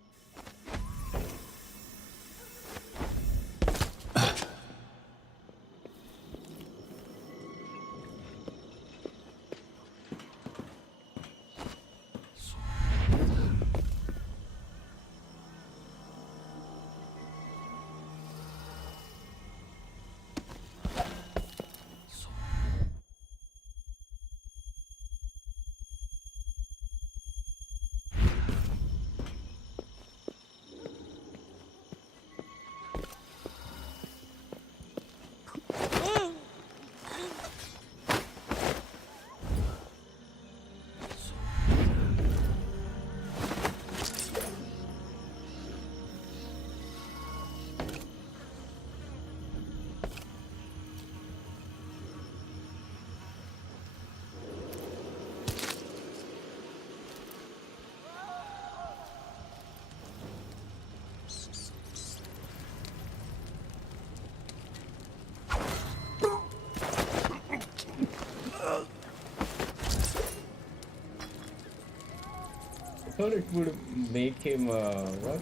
I thought it would make him, what?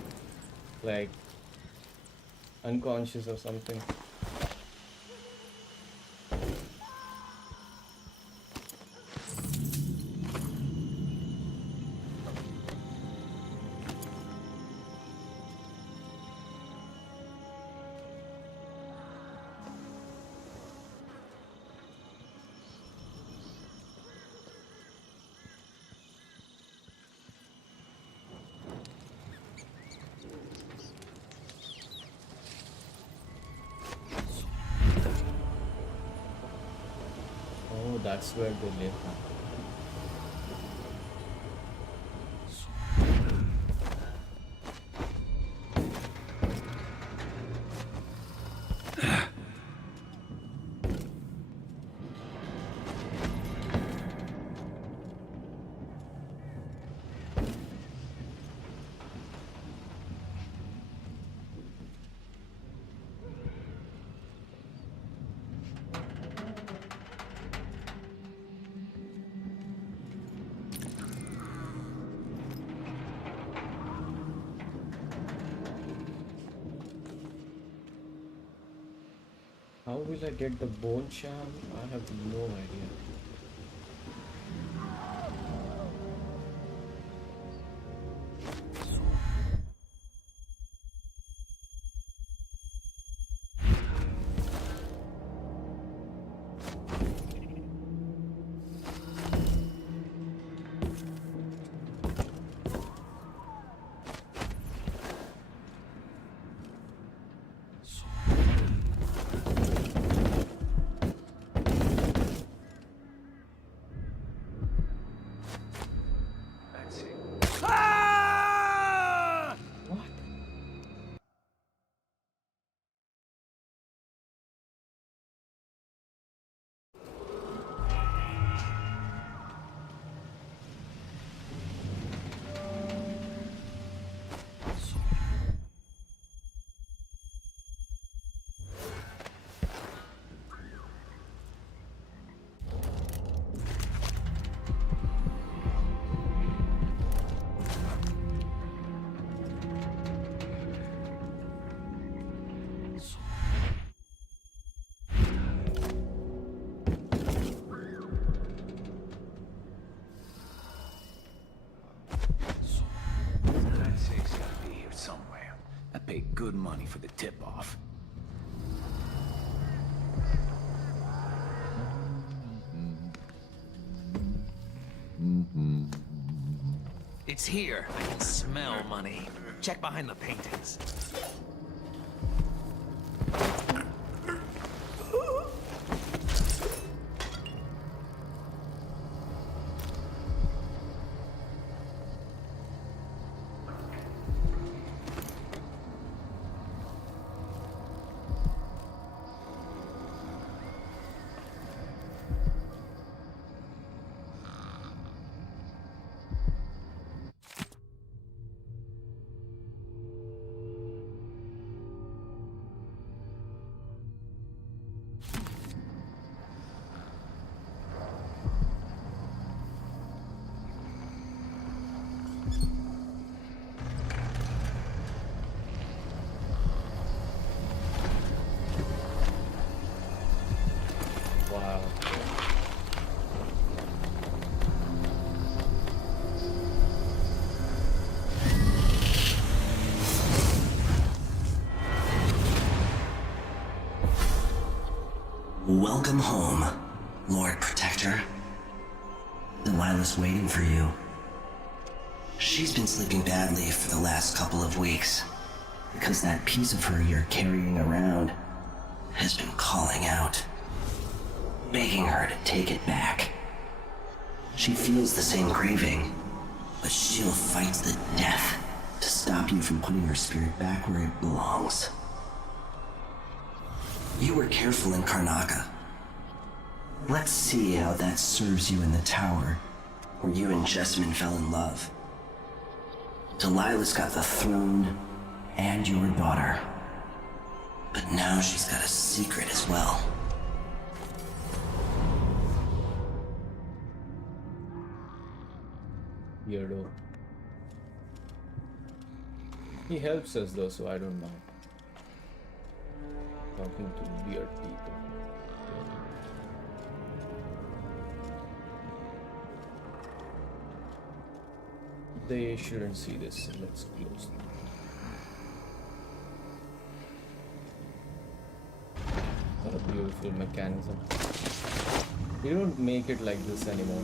Like, unconscious or something. Oh, that's where they live. How will I get the bone charm? I have no idea. Good money for the tip-off. It's here. I can smell money. Check behind the paintings. Wow. Welcome home, Lord Protector. Delilah's waiting for you. She's been sleeping badly for the last couple of weeks, because that piece of her you're carrying around has been calling out, begging her to take it back. She feels the same craving, but she'll fight the death to stop you from putting her spirit back where it belongs. You were careful in Karnaca. Let's see how that serves you in the tower, where you and Jessamine fell in love. Delilah's got the throne and your daughter, but now she's got a secret as well. Weirdo. He helps us though, so I don't know. Talking to weird people. They shouldn't see this, so let's close them. What a beautiful mechanism. You don't make it like this anymore.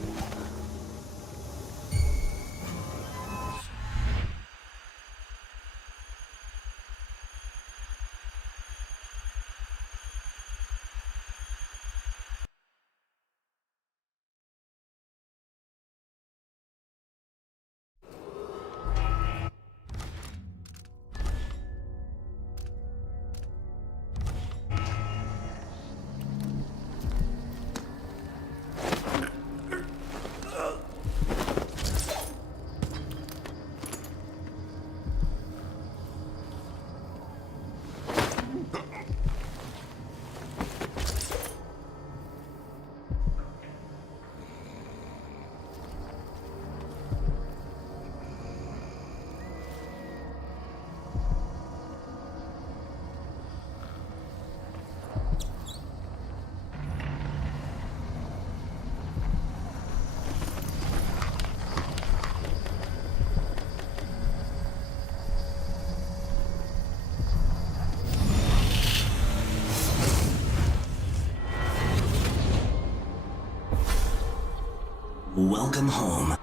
Welcome home.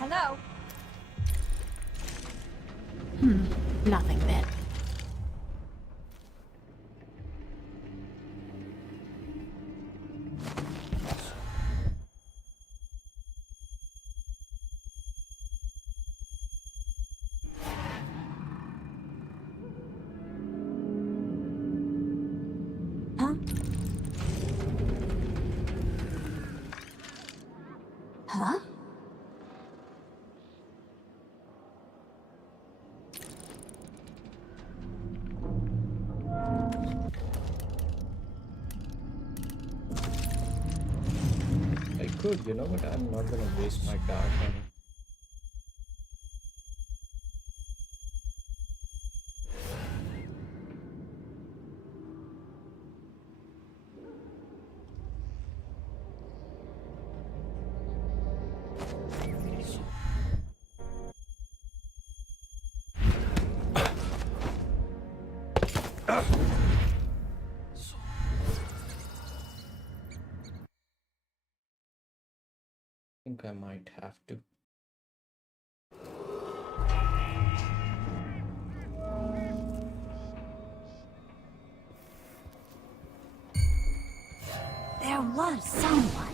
Hello? Nothing then. Huh? I could, you know, but I'm not gonna waste my dart on it. think I might have to. There was someone.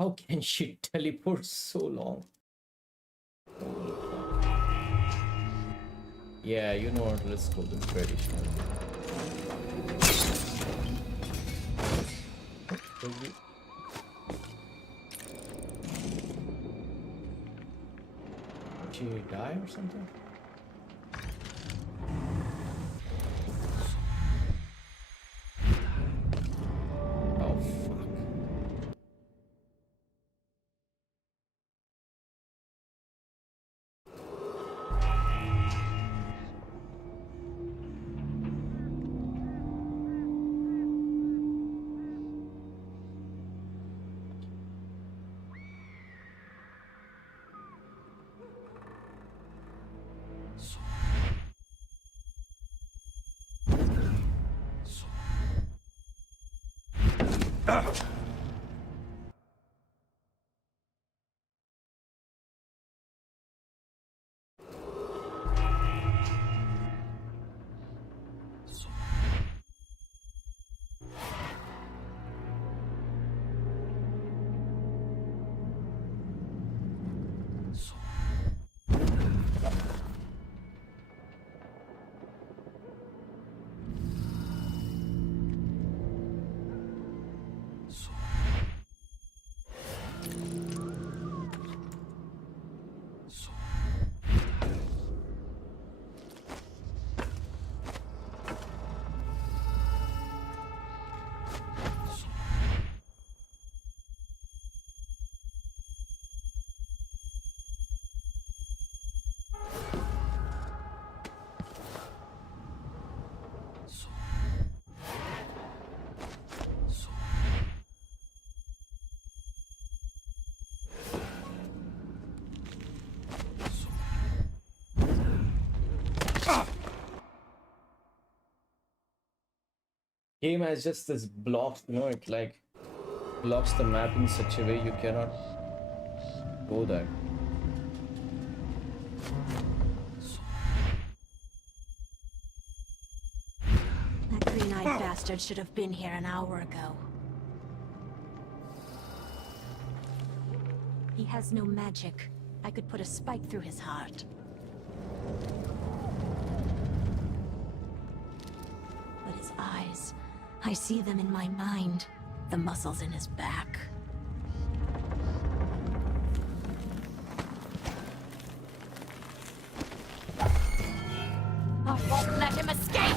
How can she teleport so long? Yeah, you know what, let's go the traditional. Did she die or something? Game has just this block, you know, it like blocks the map in such a way you cannot go there. That green-eyed bastard should have been here an hour ago. He has no magic. I could put a spike through his heart. But his eyes, I see them in my mind. The muscles in his back. I won't let him escape!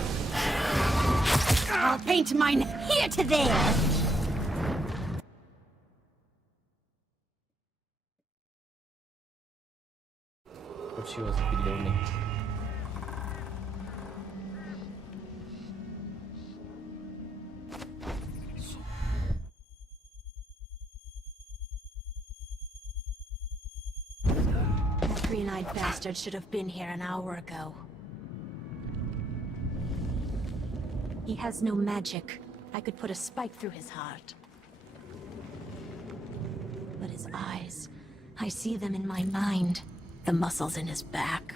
I'll paint mine here to there! But she was below. That green-eyed bastard should have been here an hour ago. He has no magic. I could put a spike through his heart. But his eyes, I see them in my mind. The muscles in his back.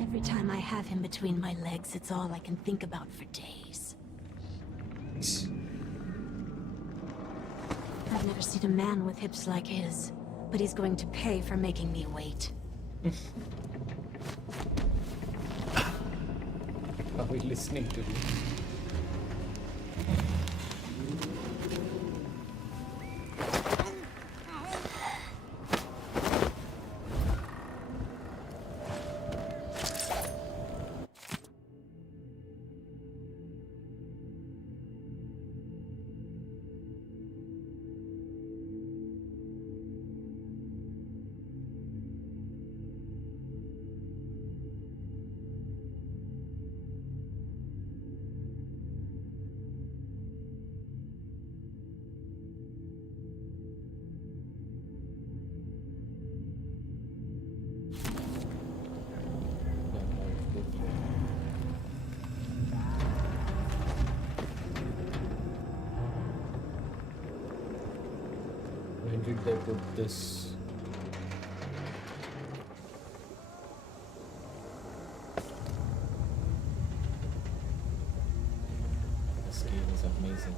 Every time I have him between my legs, it's all I can think about for days. I've never seen a man with hips like his, but he's going to pay for making me wait. Are we listening to you? When did they put this? This game is amazing.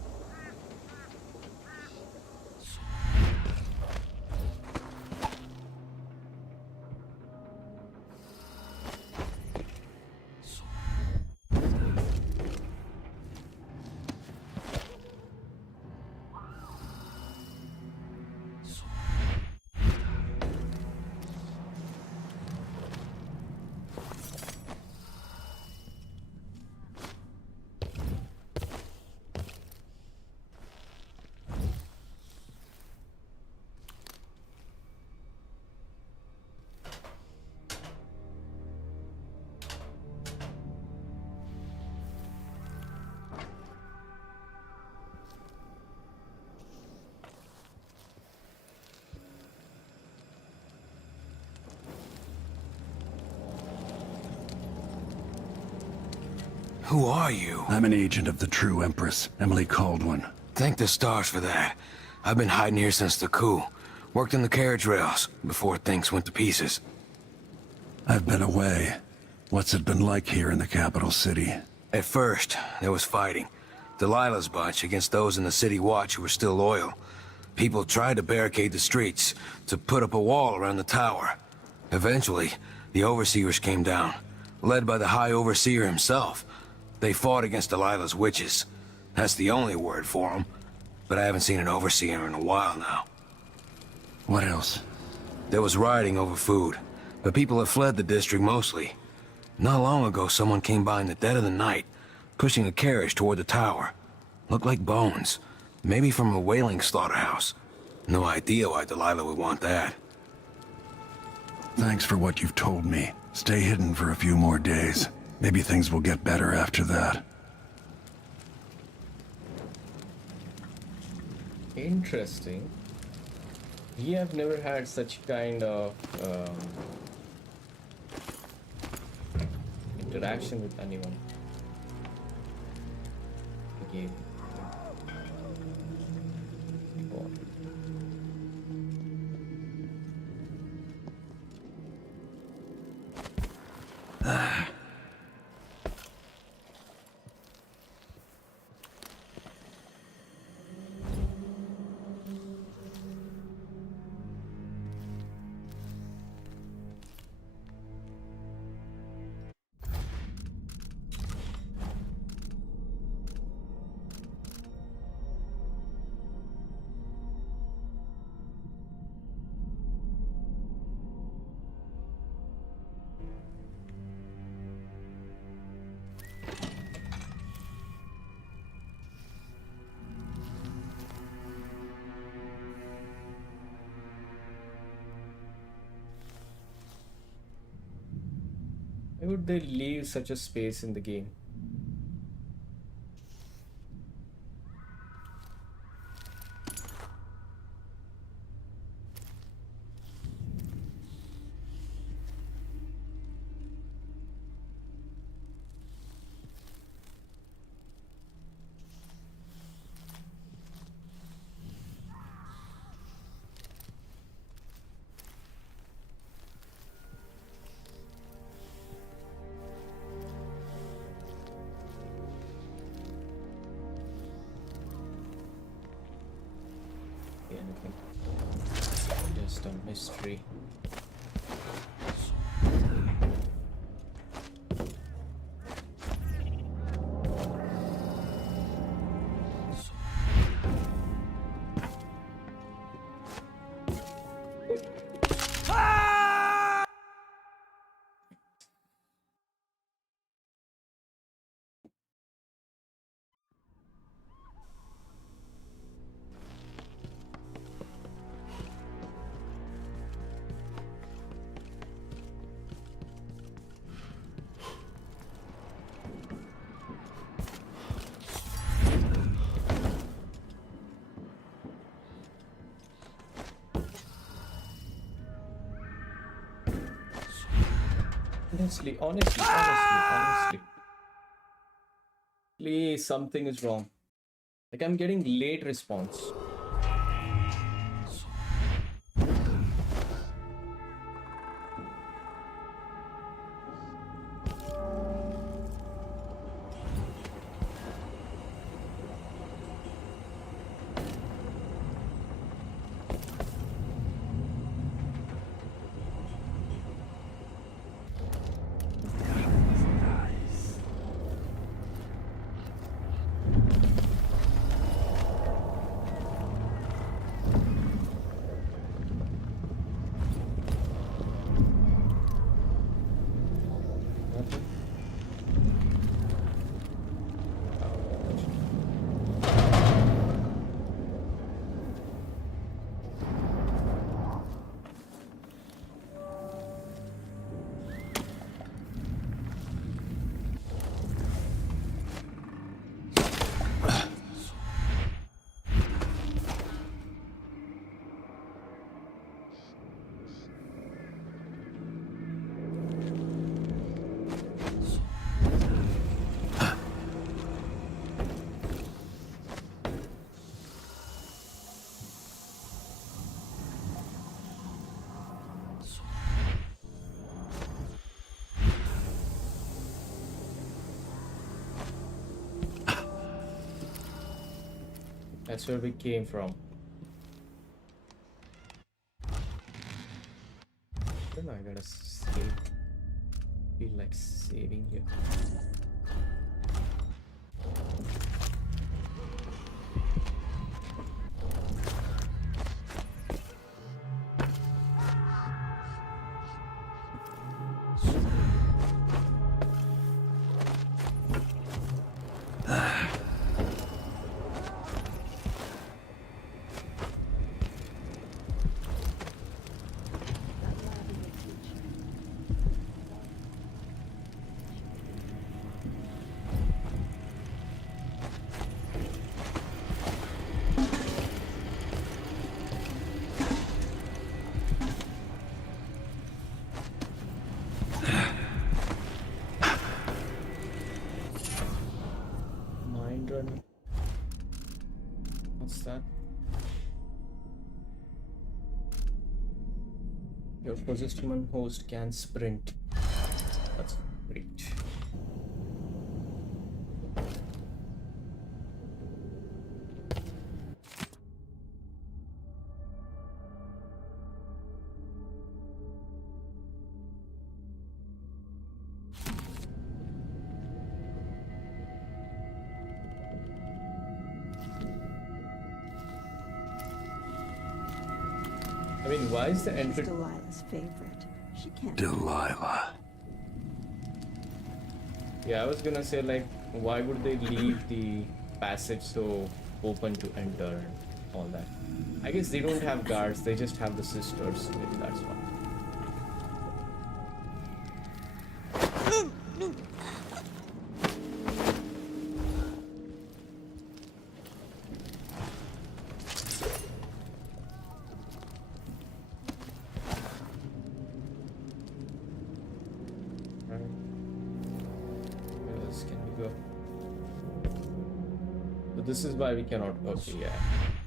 Who are you? I'm an agent of the true Empress, Emily Caldwin. Thank the stars for that. I've been hiding here since the coup. Worked in the carriage rails before things went to pieces. I've been away. What's it been like here in the capital city? At first, there was fighting. Delilah's bunch against those in the city watch who were still loyal. People tried to barricade the streets, to put up a wall around the tower. Eventually, the overseers came down, led by the High Overseer himself. They fought against Delilah's witches. That's the only word for them. But I haven't seen an overseer in a while now. What else? There was rioting over food, but people have fled the district mostly. Not long ago, someone came by in the dead of the night, pushing a carriage toward the tower. Looked like bones. Maybe from a whaling slaughterhouse. No idea why Delilah would want that. Thanks for what you've told me. Stay hidden for a few more days. Maybe things will get better after that. Interesting. We have never had such kind of interaction with anyone. Okay. Why would they leave such a space in the game? see anything. Just a mystery. Honestly. Please, something is wrong. Like, I'm getting late response. That's where we came from. Then I gotta save. Feel like saving here. What's that? Your possessed human host can sprint. That's great. I mean, why is the entrance Delilah's favorite? She can't. Delilah. Yeah, I was gonna say, like, why would they leave the passage so open to enter and all that? I guess they don't have guards, they just have the sisters. Maybe that's why. This is why we cannot. Okay, yeah.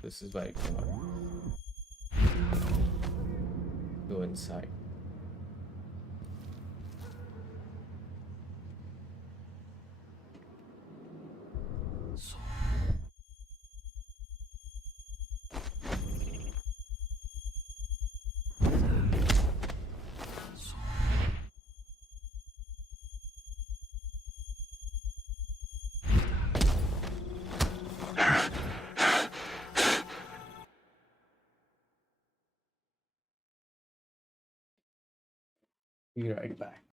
This is why we cannot go inside. Be right back.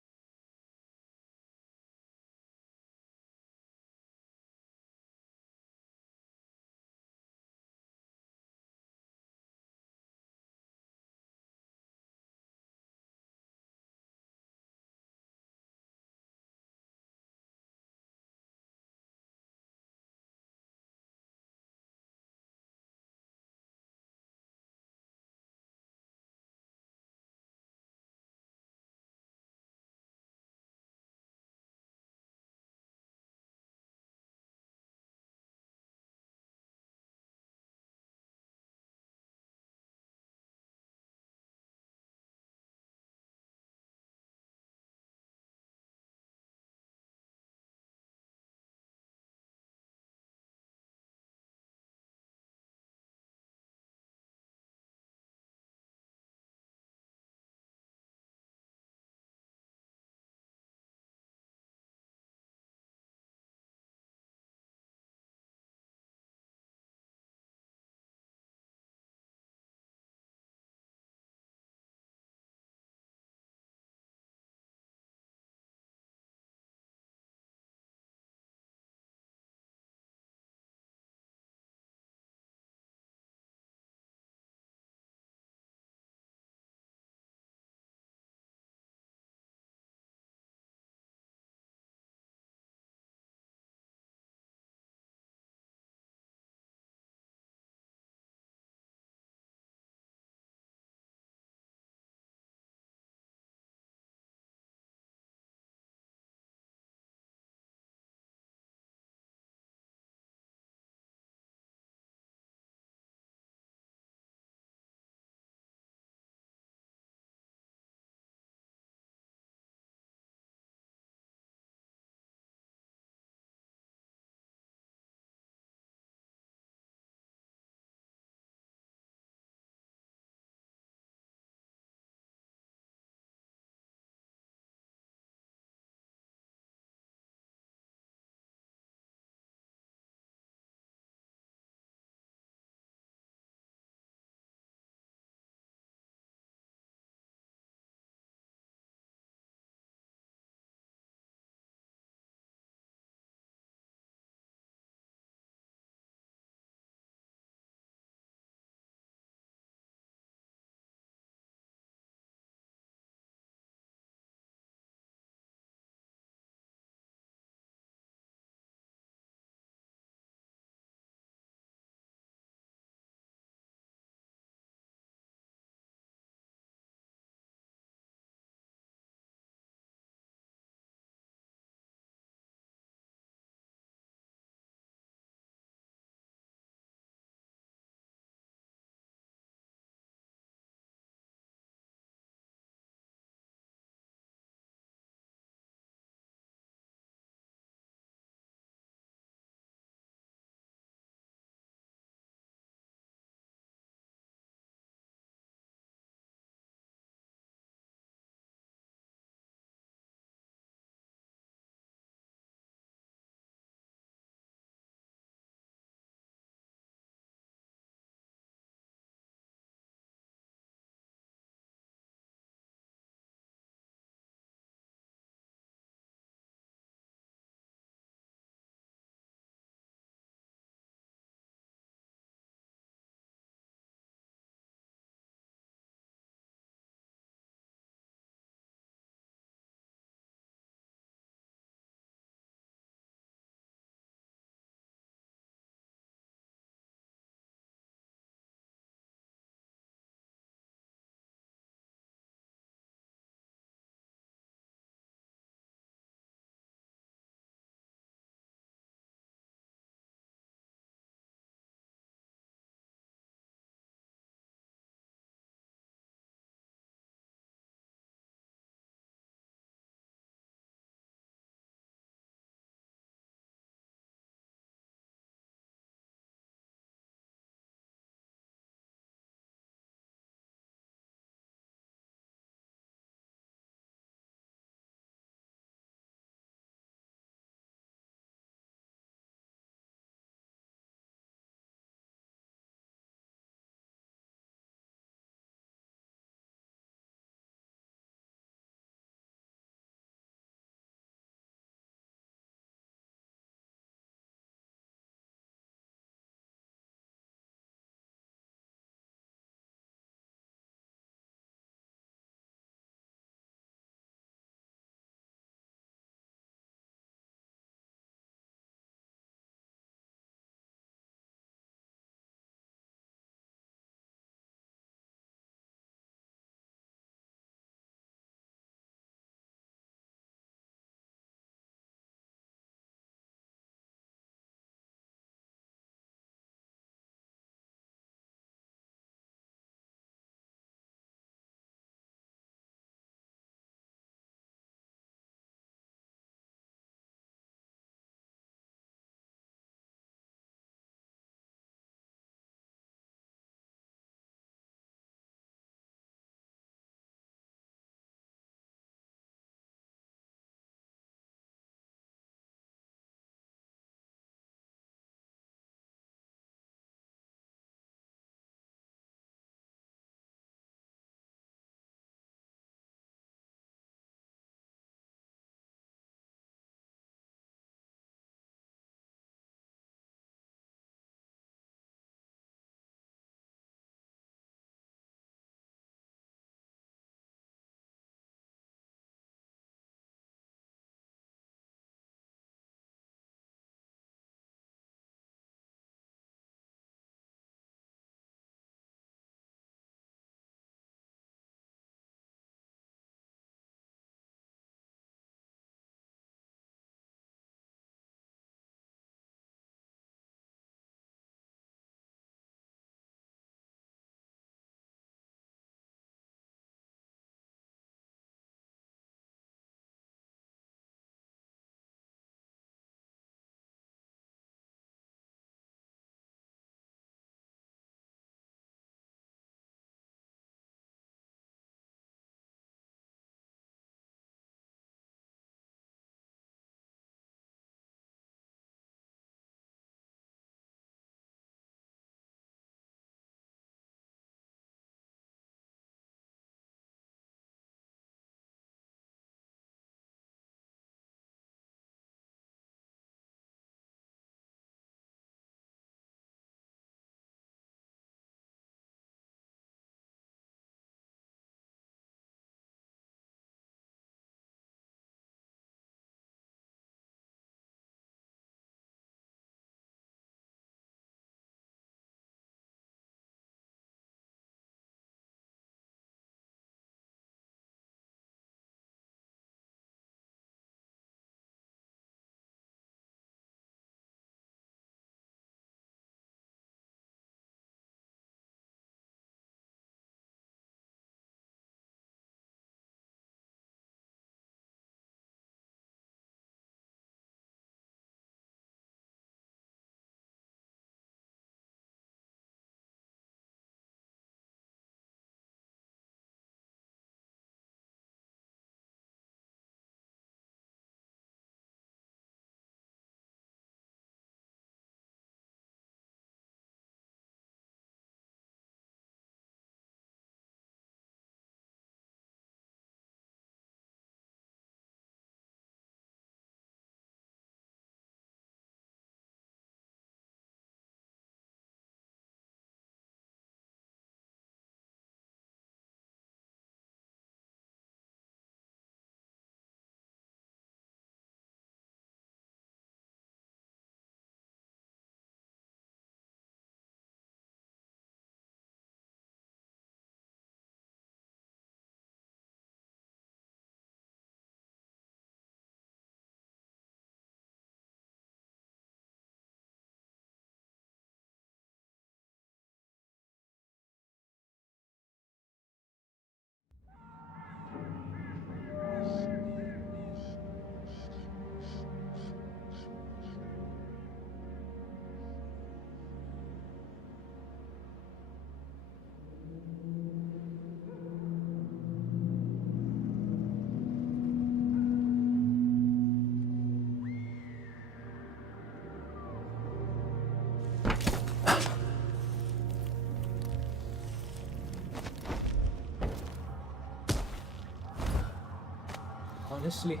Honestly,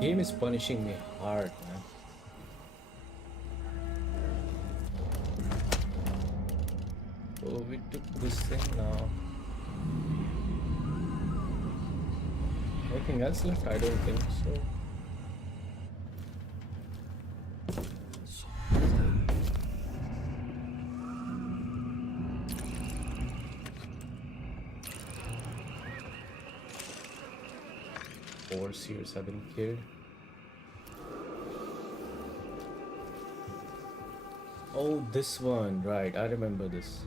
game is punishing me hard, man. So we took this thing now. Anything else left? I don't think so. Overseers have been killed. Oh, this one, right? I remember this.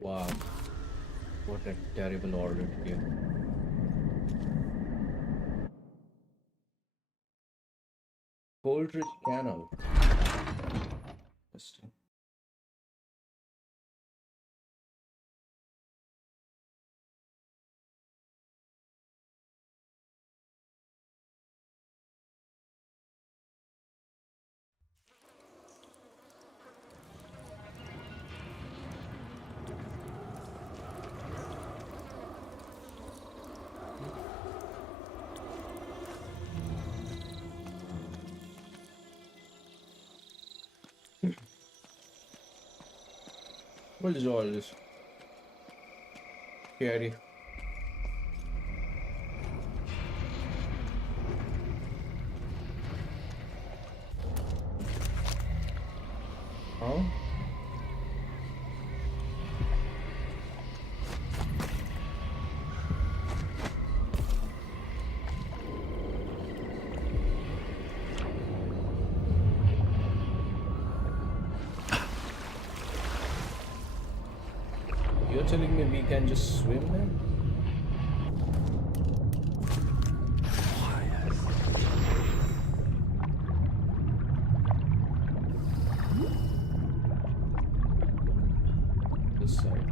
Wow, what a terrible order to give. Coldridge Canal. Interesting. What is all this? Scary. Huh? You're telling me we can just swim there? This side.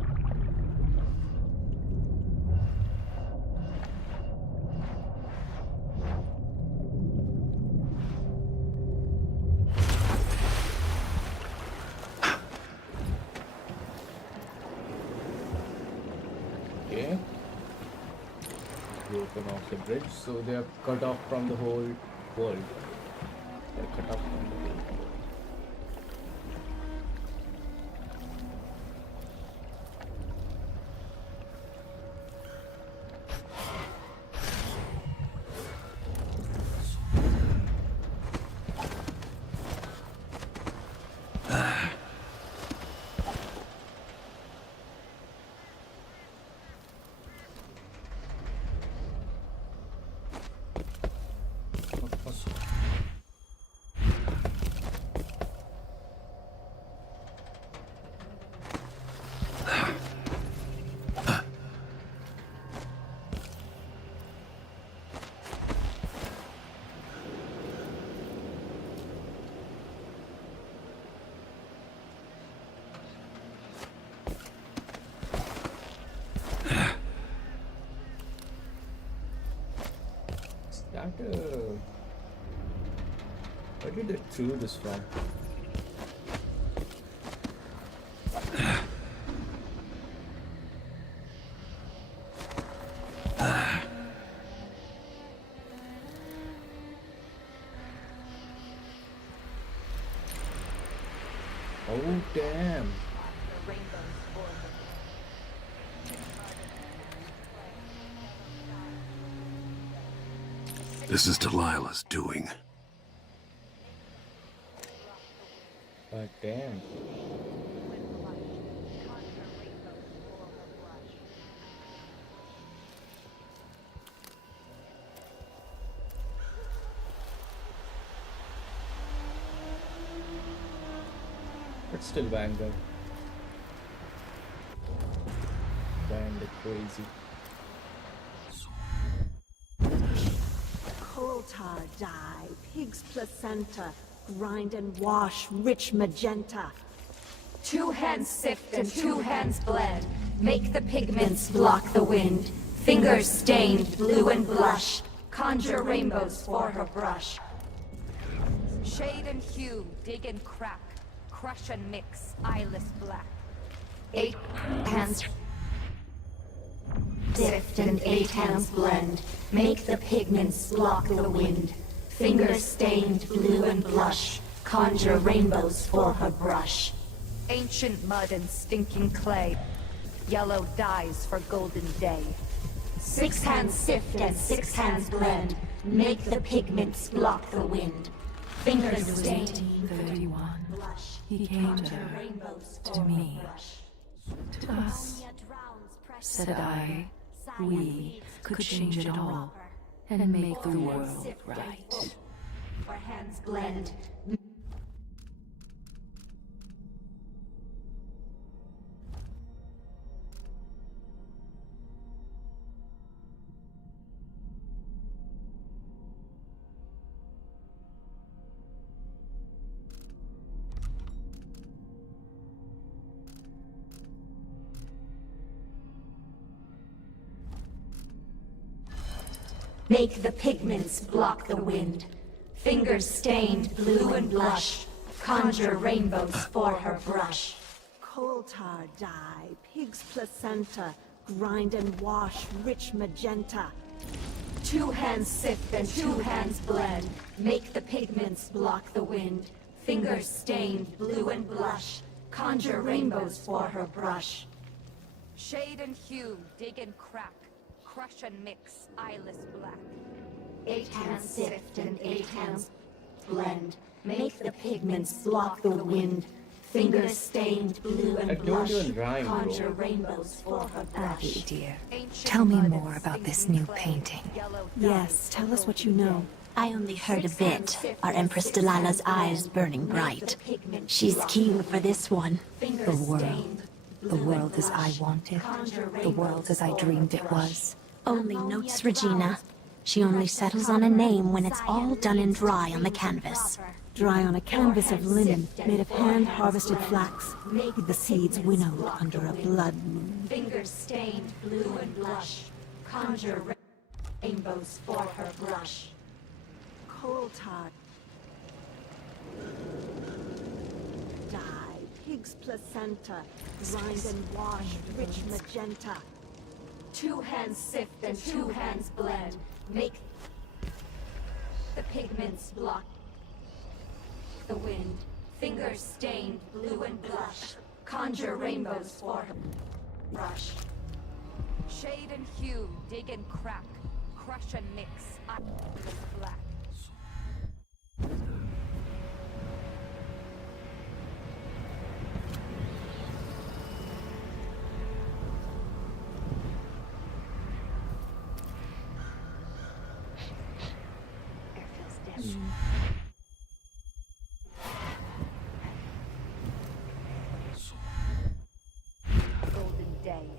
Okay. Broken off the bridge, so they are cut off from the whole world. They're cut off from the whole world. Where did they throw this from? Oh damn. This is Delilah's doing. God damn. But still Vanguard. Vanguard crazy. Coal tar dye, pig's placenta, grind and wash, rich magenta. 2 hands sift and 2 hands blend. Make the pigments block the wind. Fingers stained blue and blush. Conjure rainbows for her brush. Shade and hue, dig and crack. Crush and mix, eyeless black. 8 hands sift and 8 hands blend. Make the pigments block the wind. Fingers stained blue and blush. Conjure rainbows for her brush. Ancient mud and stinking clay. Yellow dyes for golden day. 6 hands sift and 6 hands blend. Make the pigments block the wind. Fingers stained 1831. He came to me, to us. Said I, we could change it all and make the world right. Our hands blend. Make the pigments block the wind. Fingers stained blue and blush. Conjure rainbows for her brush. Coal tar dye, pig's placenta, grind and wash, rich magenta. 2 hands sift and 2 hands blend. Make the pigments block the wind. Fingers stained blue and blush. Conjure rainbows for her brush. Shade and hue, dig and crack. Crush and mix, eyeless black. 8 hands sift and 8 hands blend. Make the pigments block the wind. Fingers stained blue and blush. Conjure rainbows for her brush. Abby, dear, tell me more about this new painting. Yes, tell us what you know. I only heard a bit. Our Empress Delilah's eyes burning bright. She's keen for this one. The world. The world as I wanted. The world as I dreamed it was. Only notes, Regina. She only settles on a name when it's all done and dry on the canvas. Dry on a canvas of linen made of hand-harvested flax, with the seeds winnowed under a blood moon. Fingers stained blue and blush. Conjure rainbows for her brush. Coal tar dye, pig's placenta, grind and wash, rich magenta. 2 hands sift and 2 hands blend. Make the pigments block the wind. Fingers stained blue and blush. Conjure rainbows for her brush. Shade and hue, dig and crack. Crush and mix, eyeless black. Golden day.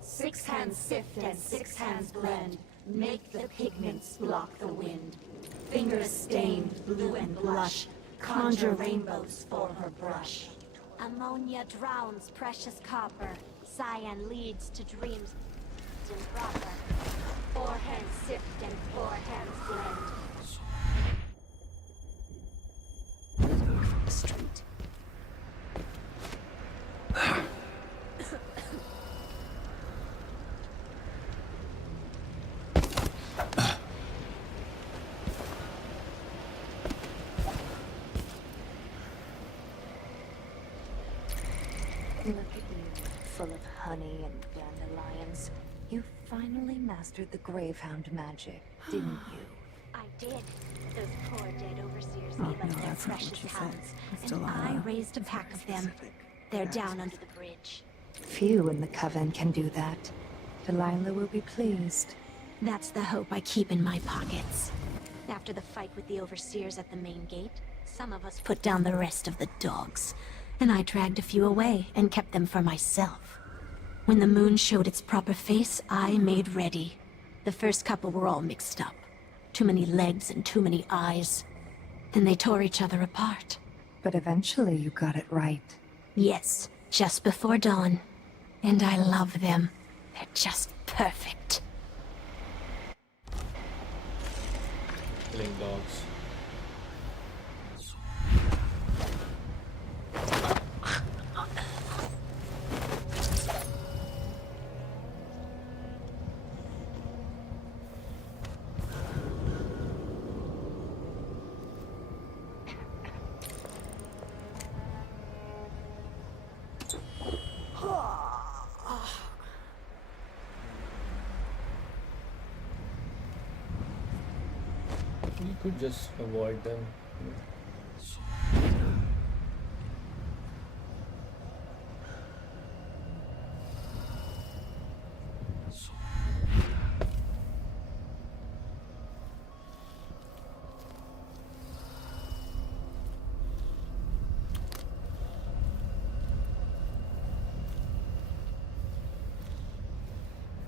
6 hands sift and 6 hands blend. Make the pigments block the wind. Fingers stained blue and blush. Conjure rainbows for her brush. Ammonia drowns precious copper. Cyan leads to dreams. and proper. 4 hands sift and 4 hands blend. Street. Look at you, full of honey and dandelions. You finally mastered the Gravehound magic, didn't you? I did. Those poor dead overseers Oh, gave up no, their that's not what precious she said. hounds, It's and I Delilah. raised a pack of them. They're down under the bridge. Few in the Coven can do that. Delilah will be pleased. That's the hope I keep in my pockets. After the fight with the overseers at the main gate, some of us put down the rest of the dogs, and I dragged a few away and kept them for myself. When the moon showed its proper face, I made ready. The first couple were all mixed up. Too many legs and too many eyes. Then they tore each other apart. But eventually you got it right. Yes, just before dawn. And I love them. They're just perfect. Killing dogs. You could just avoid them.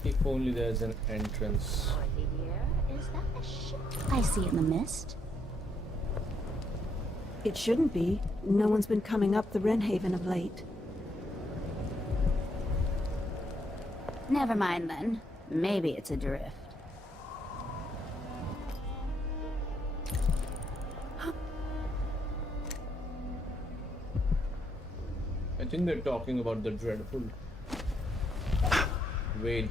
If only there's an entrance. Is that a ship? I see it in the mist. It shouldn't be. No one's been coming up the Wrenhaven of late. Never mind then. Maybe it's a drift. I think they're talking about the dreadful whale.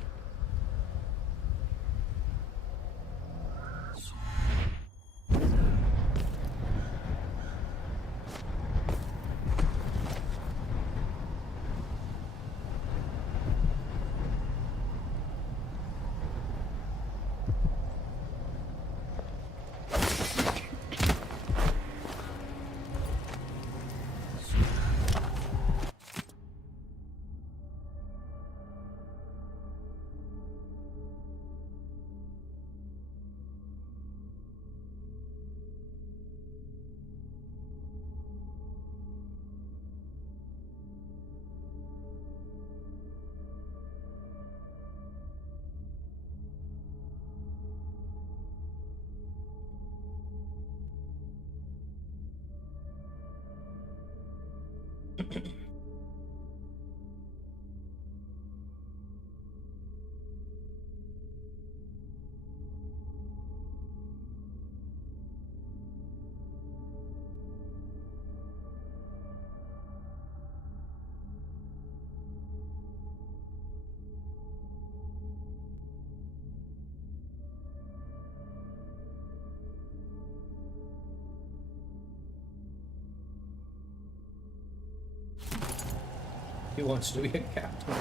He wants to be a captain.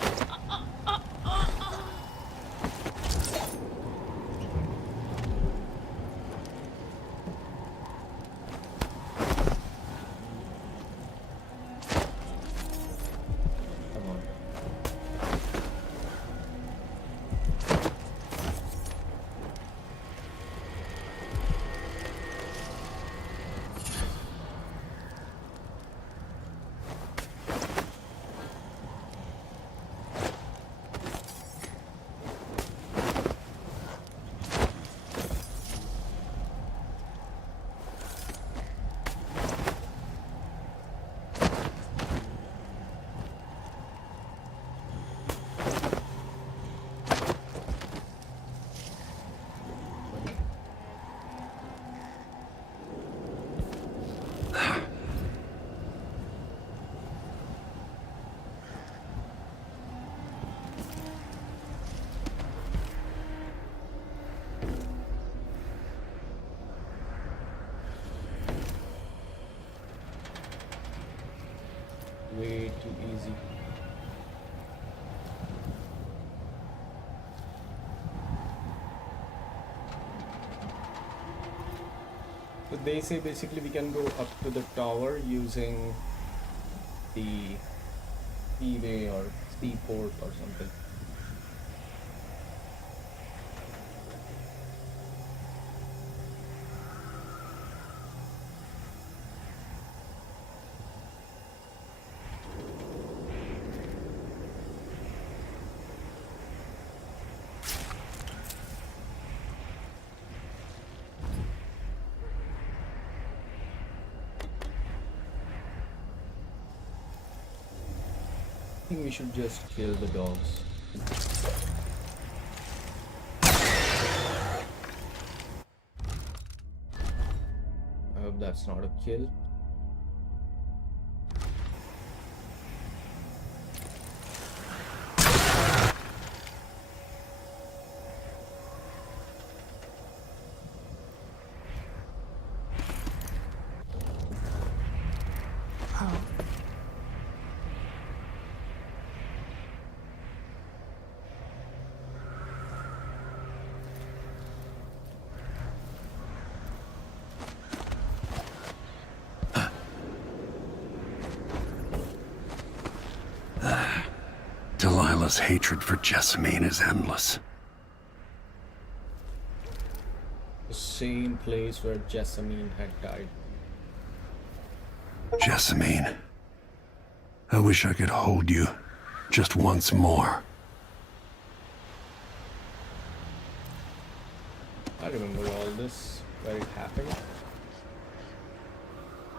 Come on. too easy. So they say basically we can go up to the tower using the seaway or seaport or something. I think we should just kill the dogs. I hope that's not a kill. Delilah's hatred for Jessamine is endless. The same place where Jessamine had died. Jessamine, I wish I could hold you just once more. I remember all this, where it happened.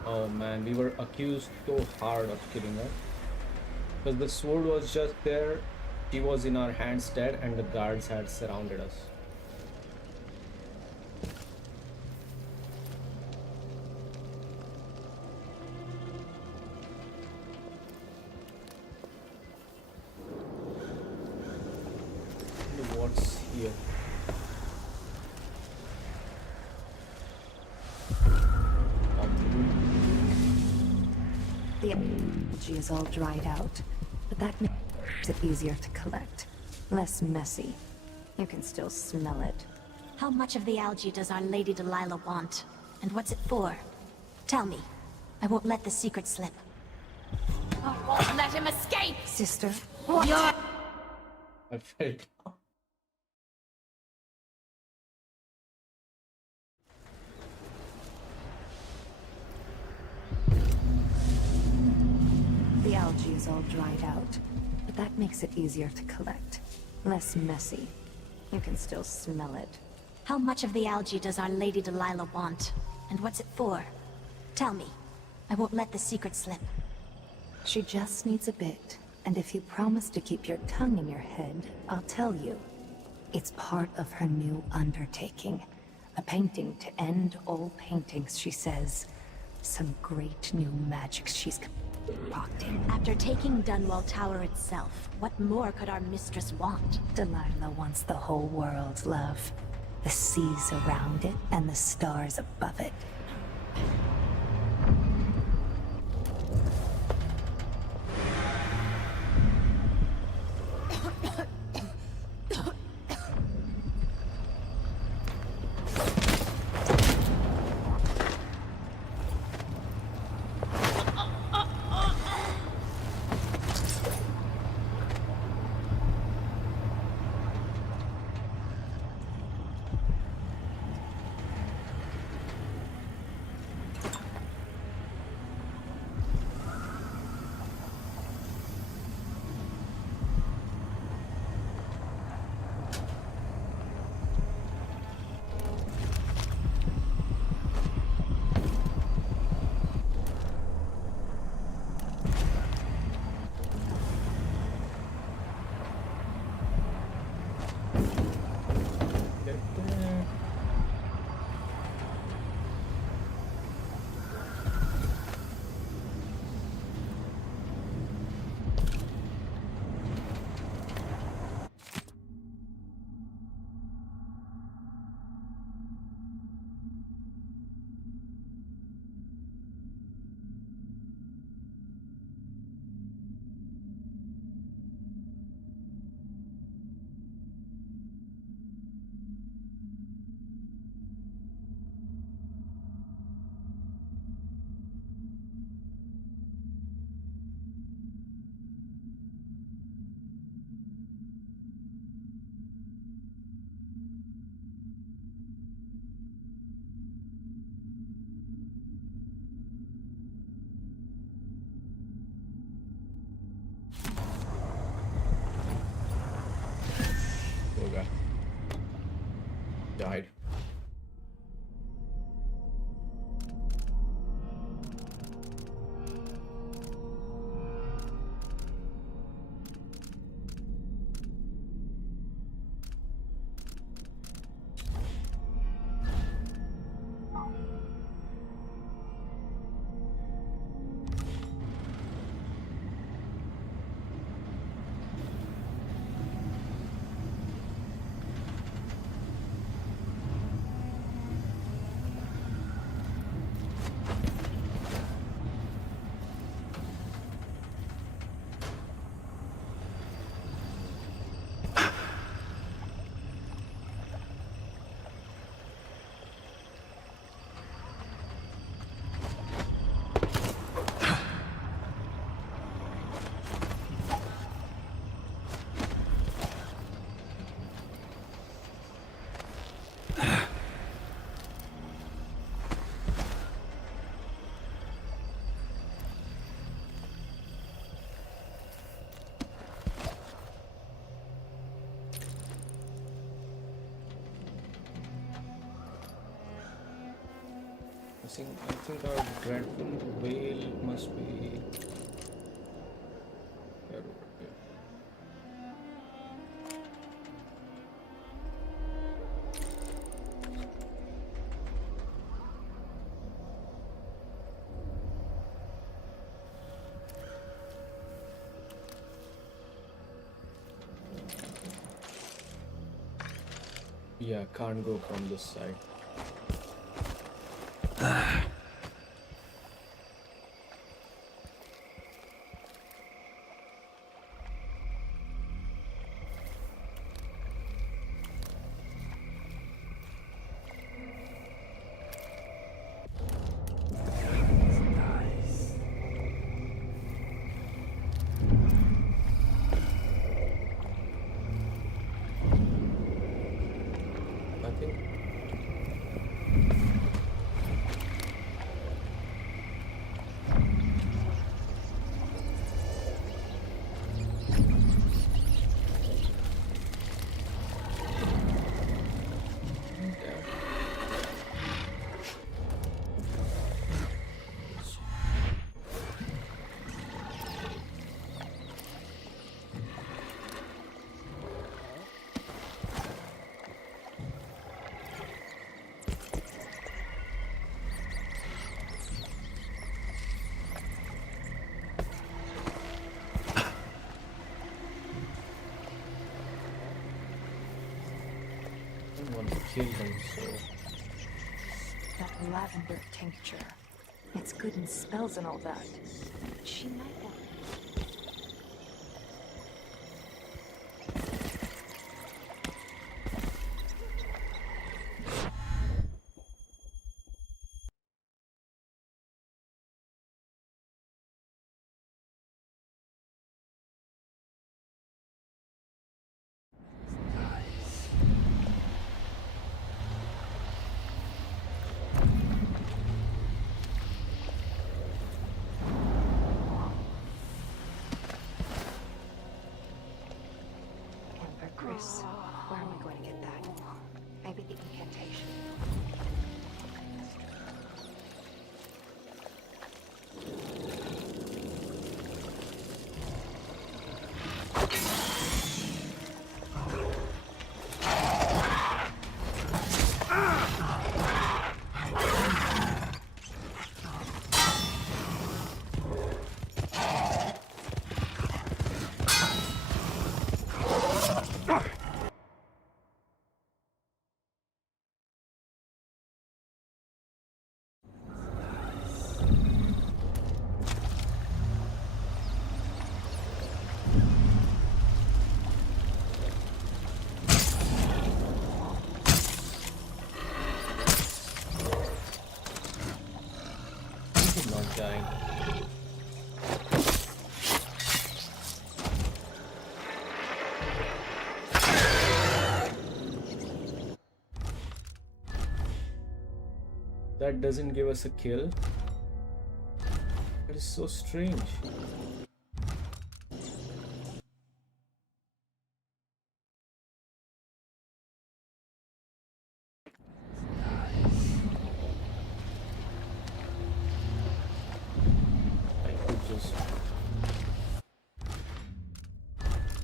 Oh man, we were accused so hard of killing her. Because the sword was just there, she was in our hands dead, and the guards had surrounded us. What's here? The algae is all dried out, but that makes it easier to collect. Less messy. You can still smell it. How much of the algae does our Lady Delilah want? And what's it for? Tell me. I won't let the secret slip. I won't let him escape! Sister, what? I felt. The algae is all dried out, but that makes it easier to collect. Less messy. You can still smell it. How much of the algae does our Lady Delilah want? And what's it for? Tell me. I won't let the secret slip. She just needs a bit, and if you promise to keep your tongue in your head, I'll tell you. It's part of her new undertaking. A painting to end all paintings, she says. Some great new magic she's concocting. After taking Dunwall Tower itself, what more could our mistress want? Delilah wants the whole world, love. The seas around it and the stars above it. died. I think our dreadful whale must be here over here. Yeah, can't go from this side. Want to kill him, so that lavender tincture. It's good in spells and all that. She might want. Where am I going to get that? Maybe the incantation. dying. That doesn't give us a kill. That is so strange.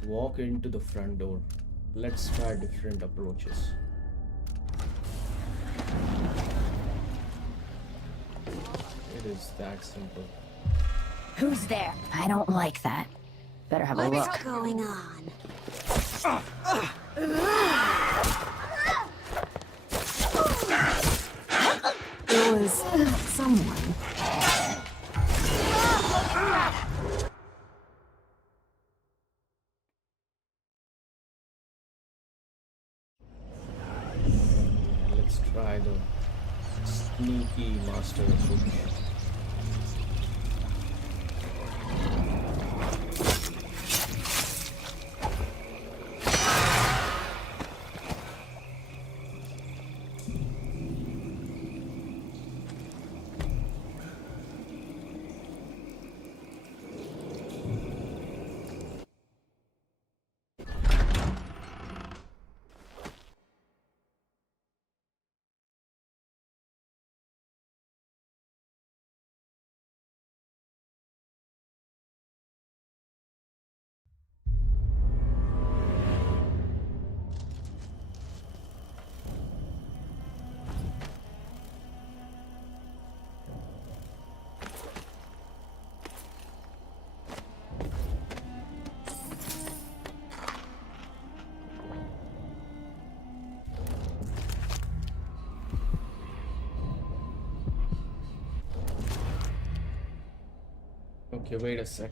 walk into the front door. Let's try different approaches. It is that simple. Who's there? I don't like that. Better have a look. What's going on? It was someone. Let's try the sneaky master approach. Okay, wait a sec.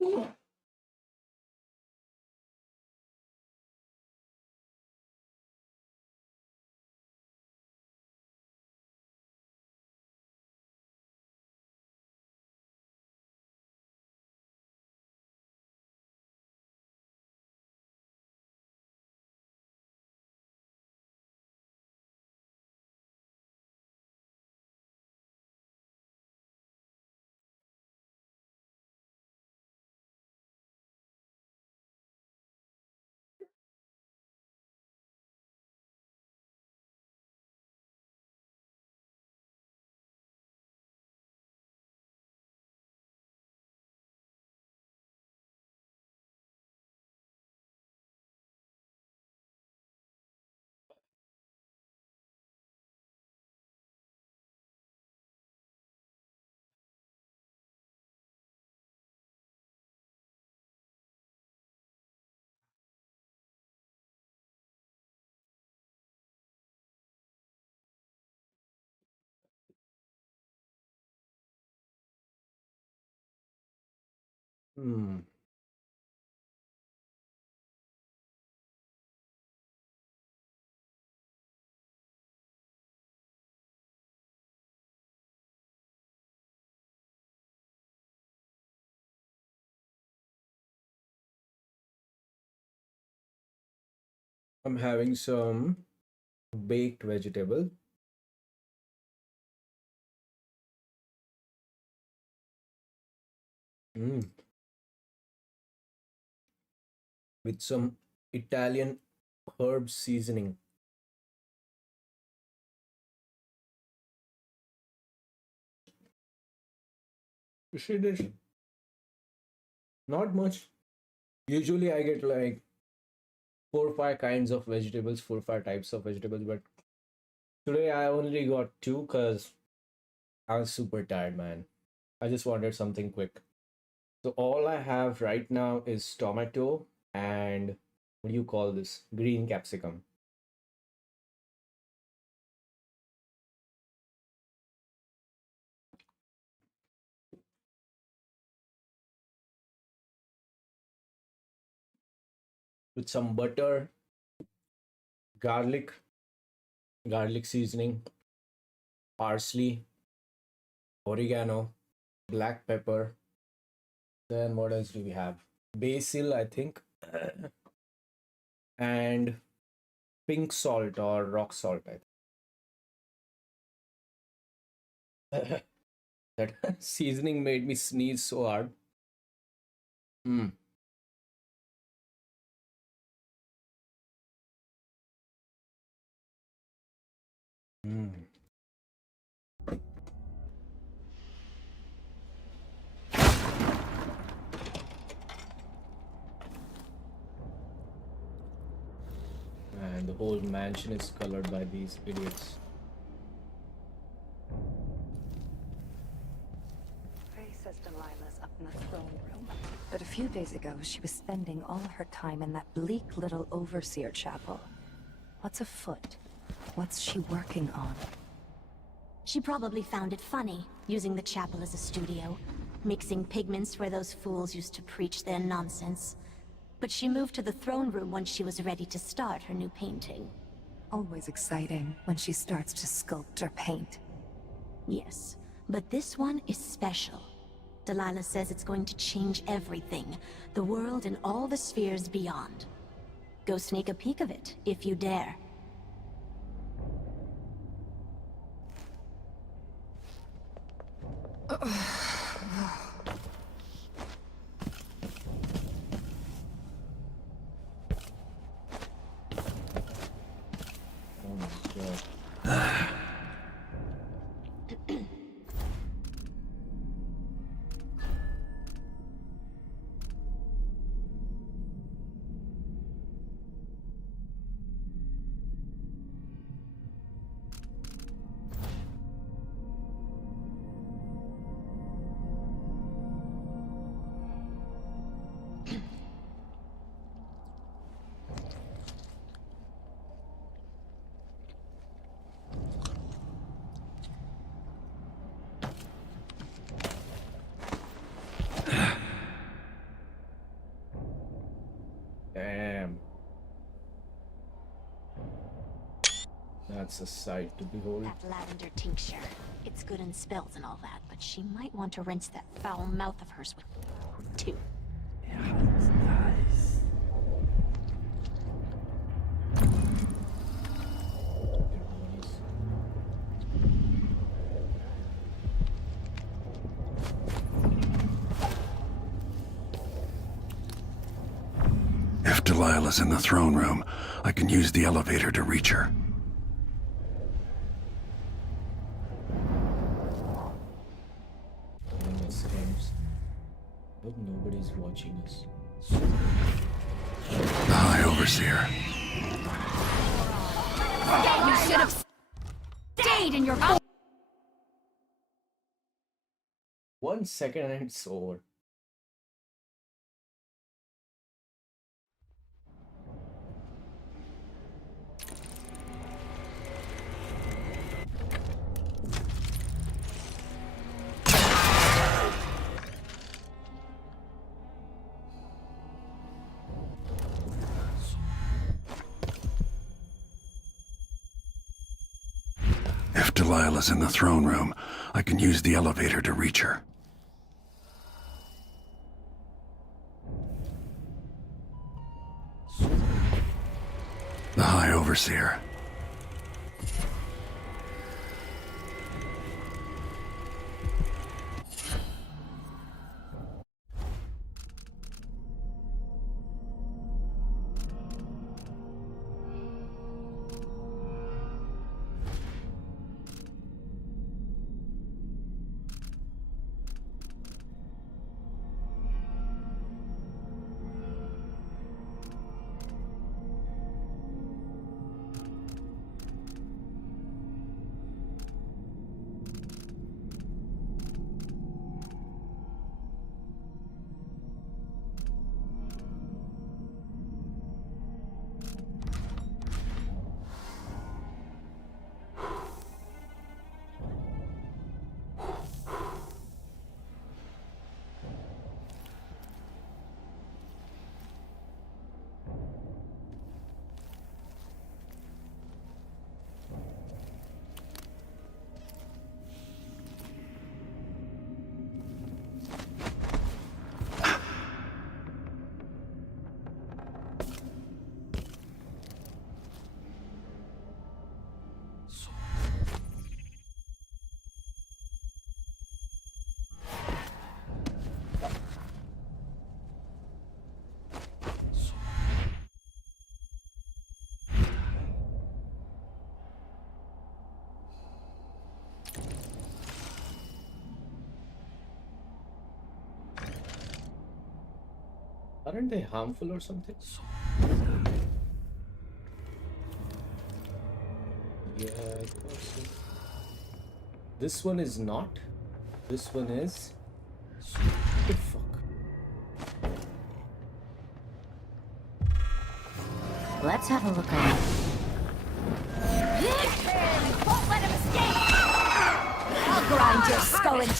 Hmm. I'm having some baked vegetable. With some Italian herb seasoning. She did not much. Usually I get like 4 or 5 kinds of vegetables, 4 or 5 types of vegetables, but today I only got 2 because I was super tired, man. I just wanted something quick. So all I have right now is tomato and what do you call this? Green capsicum. With some butter, garlic, garlic seasoning, parsley, oregano, black pepper. Then what else do we have? Basil, I think, and pink salt or rock salt, I think. That seasoning made me sneeze so hard. Mm. Mm. And the whole mansion is colored by these idiots. Faye says Delilah's up in the throne room. But a few days ago, she was spending all her time in that bleak little overseer chapel. What's afoot? What's she working on? She probably found it funny, using the chapel as a studio, mixing pigments where those fools used to preach their nonsense. But she moved to the throne room when she was ready to start her new painting. Always exciting when she starts to sculpt or paint. Yes, but this one is special. Delilah says it's going to change everything, the world and all the spheres beyond. Go sneak a peek of it, if you dare. Oh my god. That's a sight to behold. That lavender tincture. It's good in spills and all that, but she might want to rinse that foul mouth of hers with too. If Delilah's in the throne room, I can use the elevator to reach her. Hope nobody's watching us. The High Overseer. You should have stayed in your 1 second and it's over. If Delilah's in the throne room, I can use the elevator to reach her. The High Overseer. Aren't they harmful or something? Yeah, I thought so. This one is not. This one is. What the fuck? Let's have a look around. Won't let him escape! I'll grind your skull in.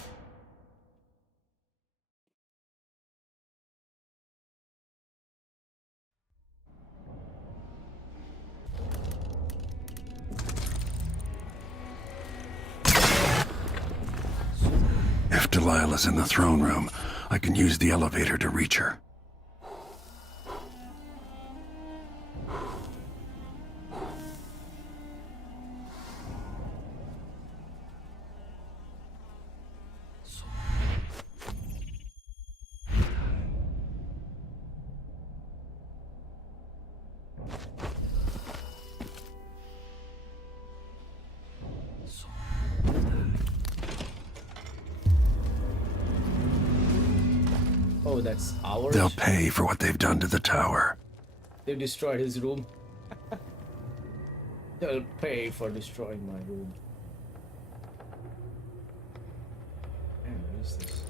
If Delilah's in the throne room, I can use the elevator to reach her. Oh, that's ours? They'll pay for what they've done to the tower. They destroyed his room. They'll pay for destroying my room. Man, what is this?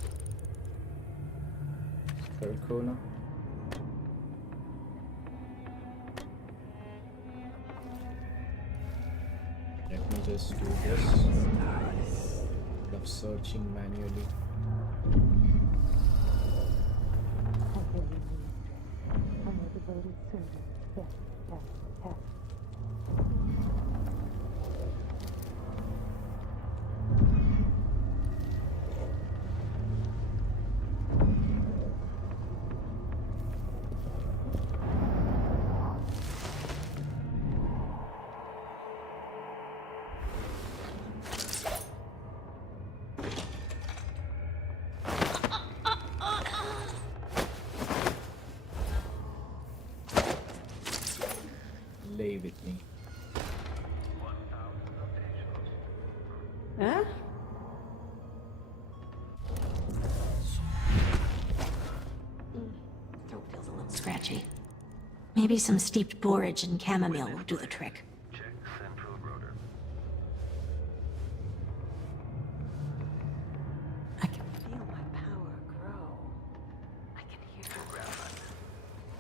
Percona? Let me just do this. Of searching manually. scratchy. Maybe some steeped borage and chamomile will do the trick. I can feel my power grow. I can hear her.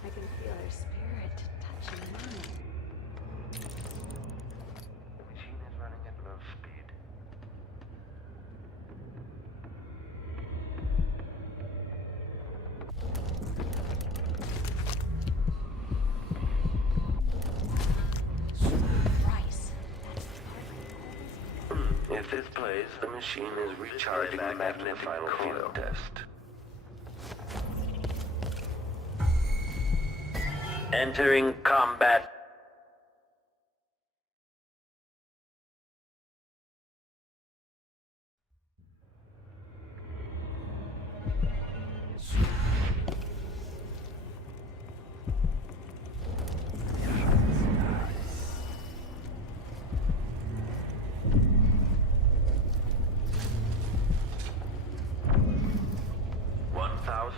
I can feel her spirit touching mine. The machine is running at low speed. If this plays, the machine is recharging the magnetic field test. Entering combat.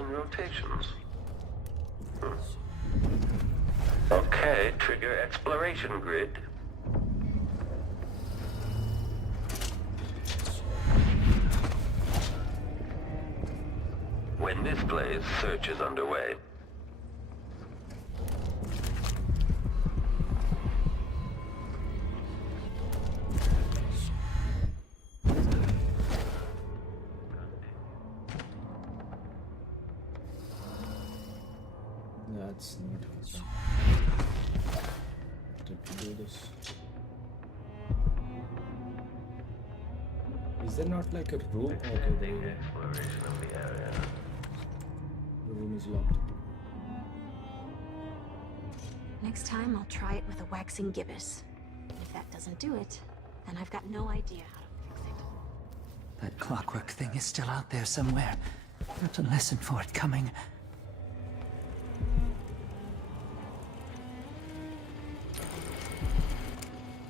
Rotations. Okay, trigger exploration grid. When this plays, search is underway. That's not awesome. Did we do this? Is there not like a room? Okay, there you go. The room is locked. Next time, I'll try it with a waxing gibbous. If that doesn't do it, then I've got no idea how to fix it. That clockwork thing is still out there somewhere. There's a lesson for it coming.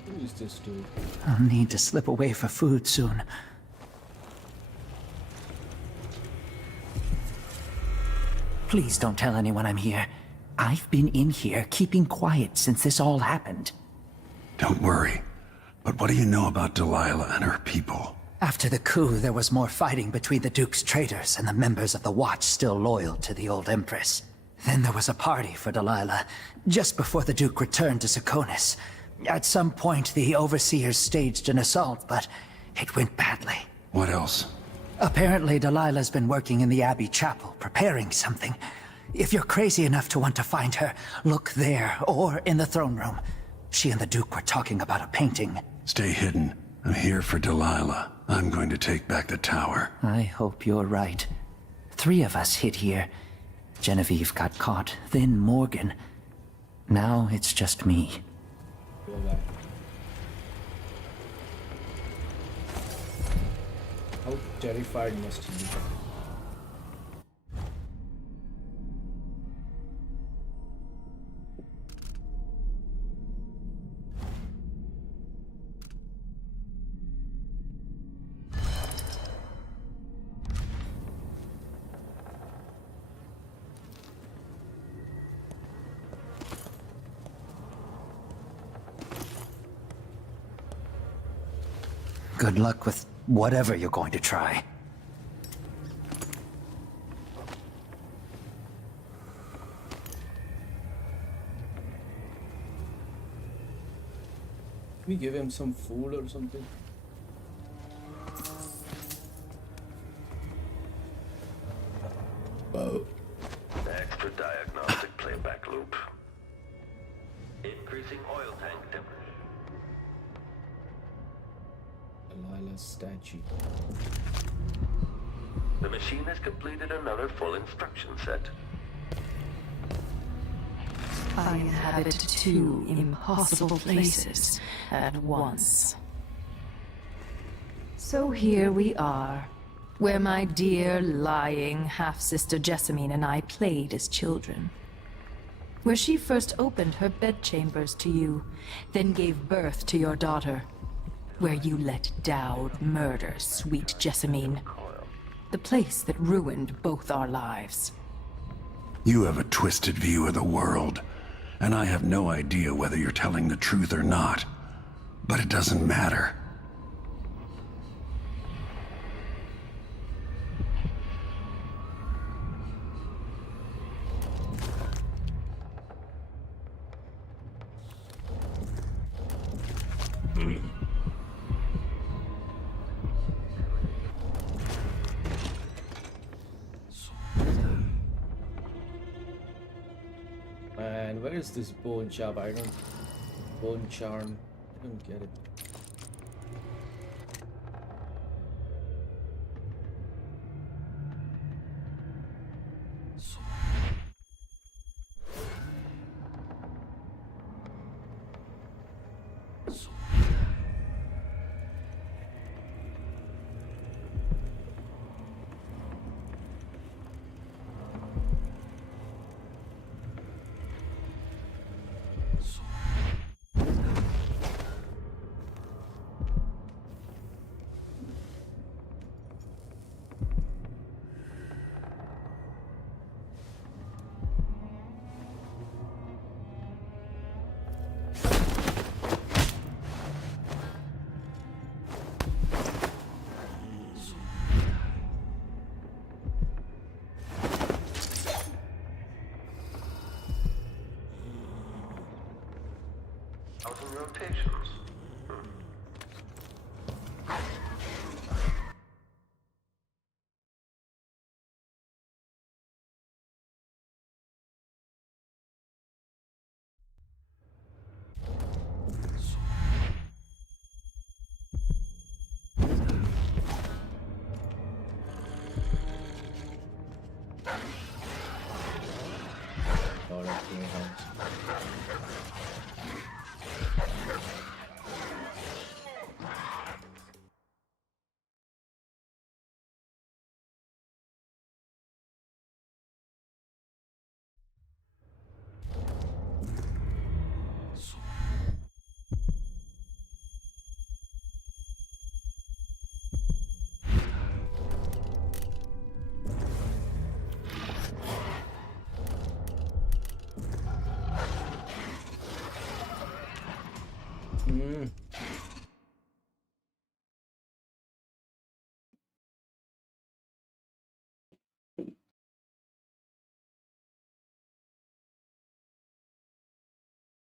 Who is this dude? I'll need to slip away for food soon. Please don't tell anyone I'm here. I've been in here keeping quiet since this all happened. Don't worry. But what do you know about Delilah and her people? After the coup, there was more fighting between the Duke's traitors and the members of the Watch still loyal to the old Empress. Then there was a party for Delilah, just before the Duke returned to Serconis. At some point, the Overseers staged an assault, but it went badly. What else? Apparently, Delilah's been working in the Abbey Chapel, preparing something. If you're crazy enough to want to find her, look there, or in the throne room. She and the Duke were talking about a painting. Stay hidden. I'm here for Delilah. I'm going to take back the tower. I hope you're right. 3 of us hid here. Genevieve got caught, then Morgan. Now it's just me. Go back. How terrified must he be? Good luck with whatever you're going to try. Can we give him some food or something? Whoa. Extra diagnostic playback loop. Increasing oil tank temperature. Delilah's statue. The machine has completed another full instruction set. I inhabit 2 impossible places at once. So here we are, where my dear, lying half-sister Jessamine and I played as children. Where she first opened her bedchambers to you, then gave birth to your daughter. Where you let Dowd murder sweet Jessamine. The place that ruined both our lives. You have a twisted view of the world, and I have no idea whether you're telling the truth or not. But it doesn't matter. And where is this bone charm? Bone charm. I don't get it.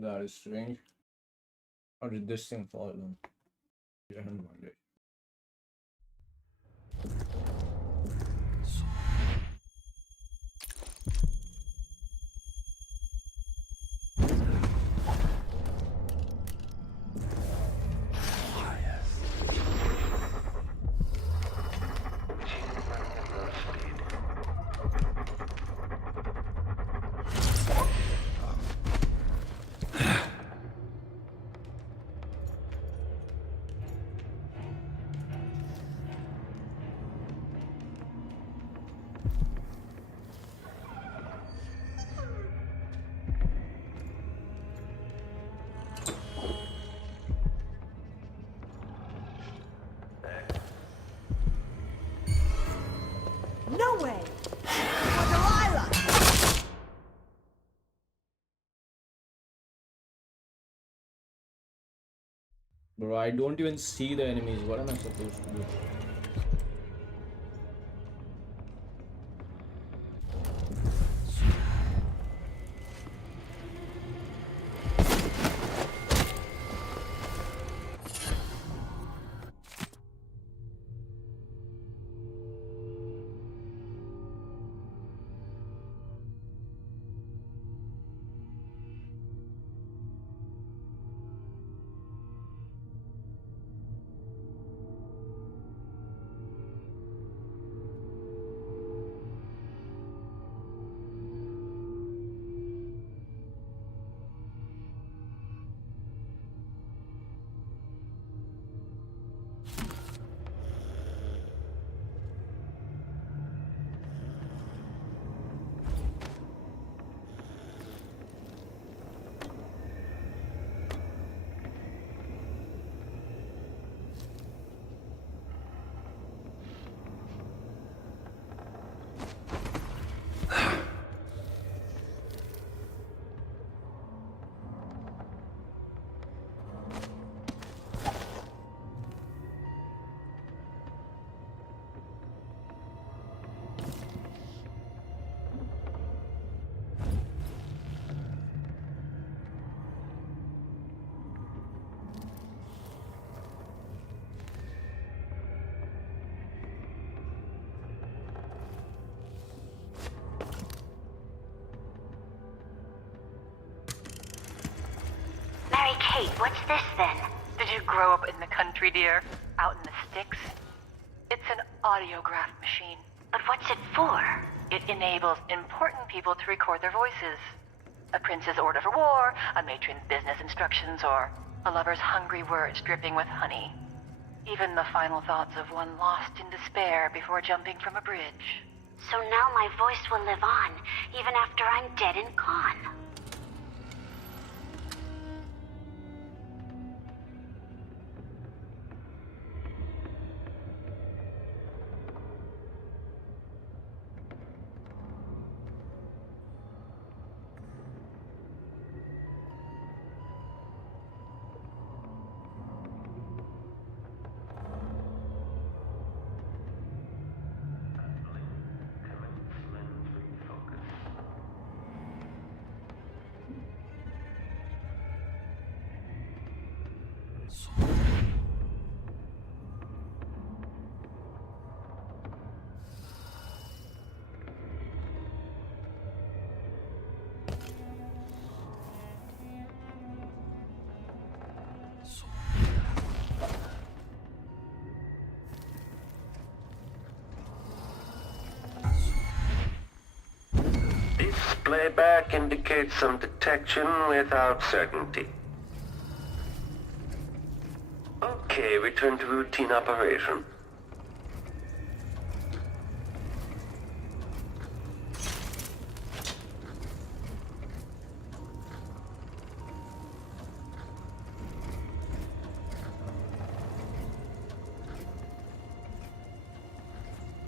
That is strange. How did this thing fall down? Yeah, I wonder. No way! For Delilah! Bro, I don't even see the enemies. What am I supposed to do? Mary Kate, what's this then? Did you grow up in the country, dear? Out in the sticks? It's an audiograph machine. But what's it for? It enables important people to record their voices. A prince's order for war, a matron's business instructions, or a lover's hungry words dripping with honey. Even the final thoughts of one lost in despair before jumping from a bridge. So now my voice will live on, even after I'm dead and gone. Playback indicates some detection without certainty. Okay, return to routine operation.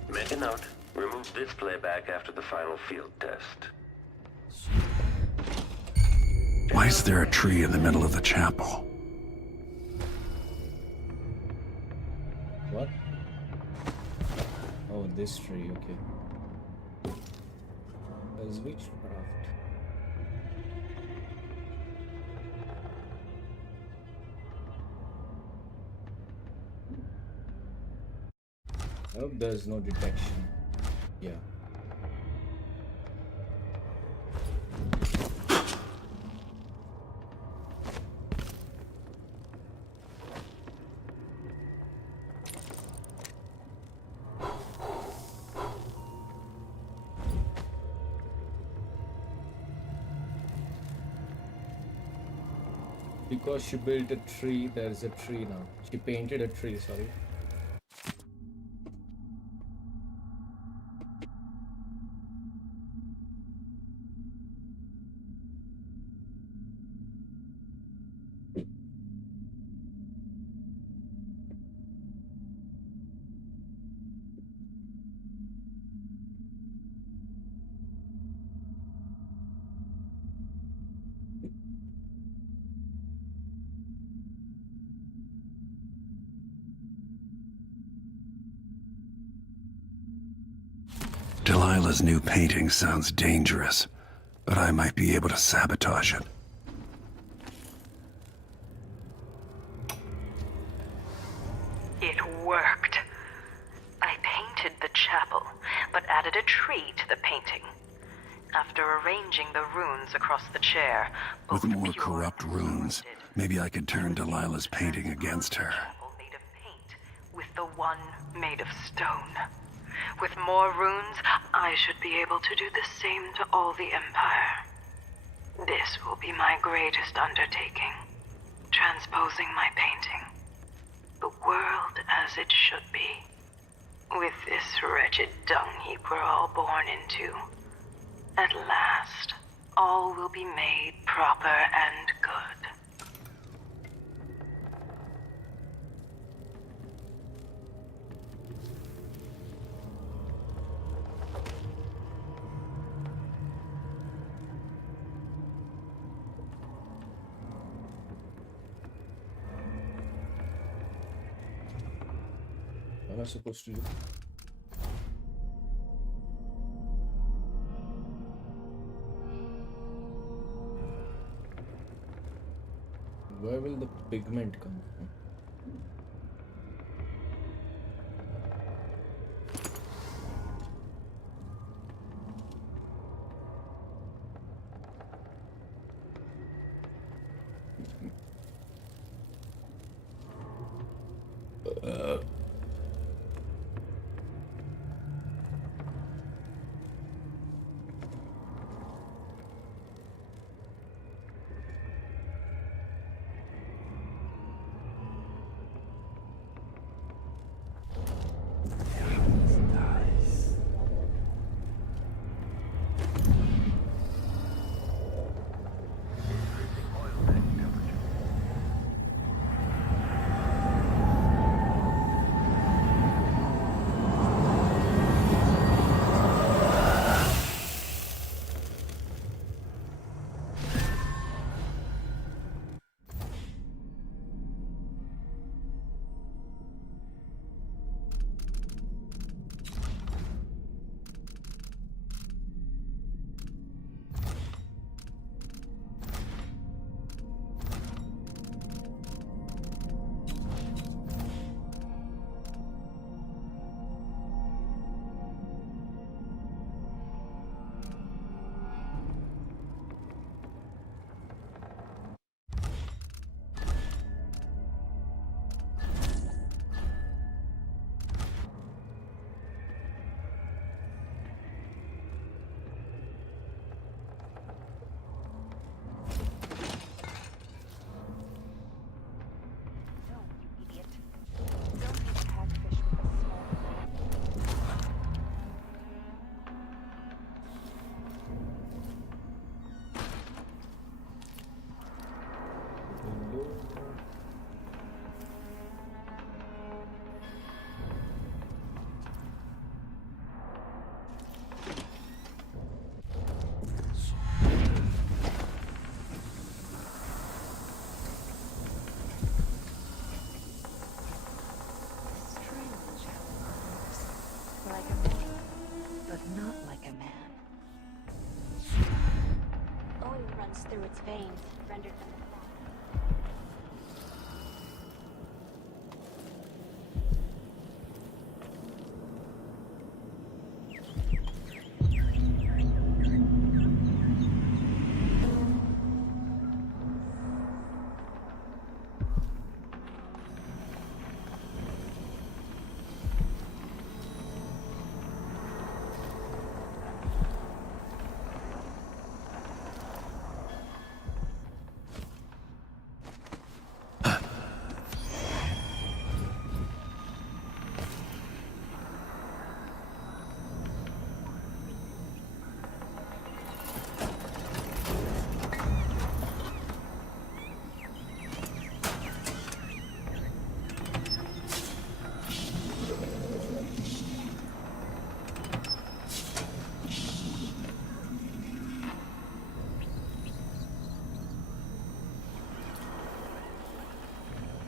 Make a note. Remove this playback after the final field test. Why is there a tree in the middle of the chapel? What? Oh, this tree, okay. There's witchcraft. I hope there's no detection. Yeah. Because she built a tree, there's a tree now. She painted a tree, sorry. Delilah's new painting sounds dangerous, but I might be able to sabotage it. It worked. I painted the chapel, but added a tree to the painting. After arranging the runes across the chair, With more corrupt runes, maybe I could turn Delilah's painting against her. with the one made of stone. With more runes, I should be able to do the same to all the Empire. This will be my greatest undertaking, transposing my painting. The world as it should be. With this wretched dung heap we're all born into. At last, all will be made proper and good. What am I supposed to do? Where will the pigment come from? Through its veins, rendered them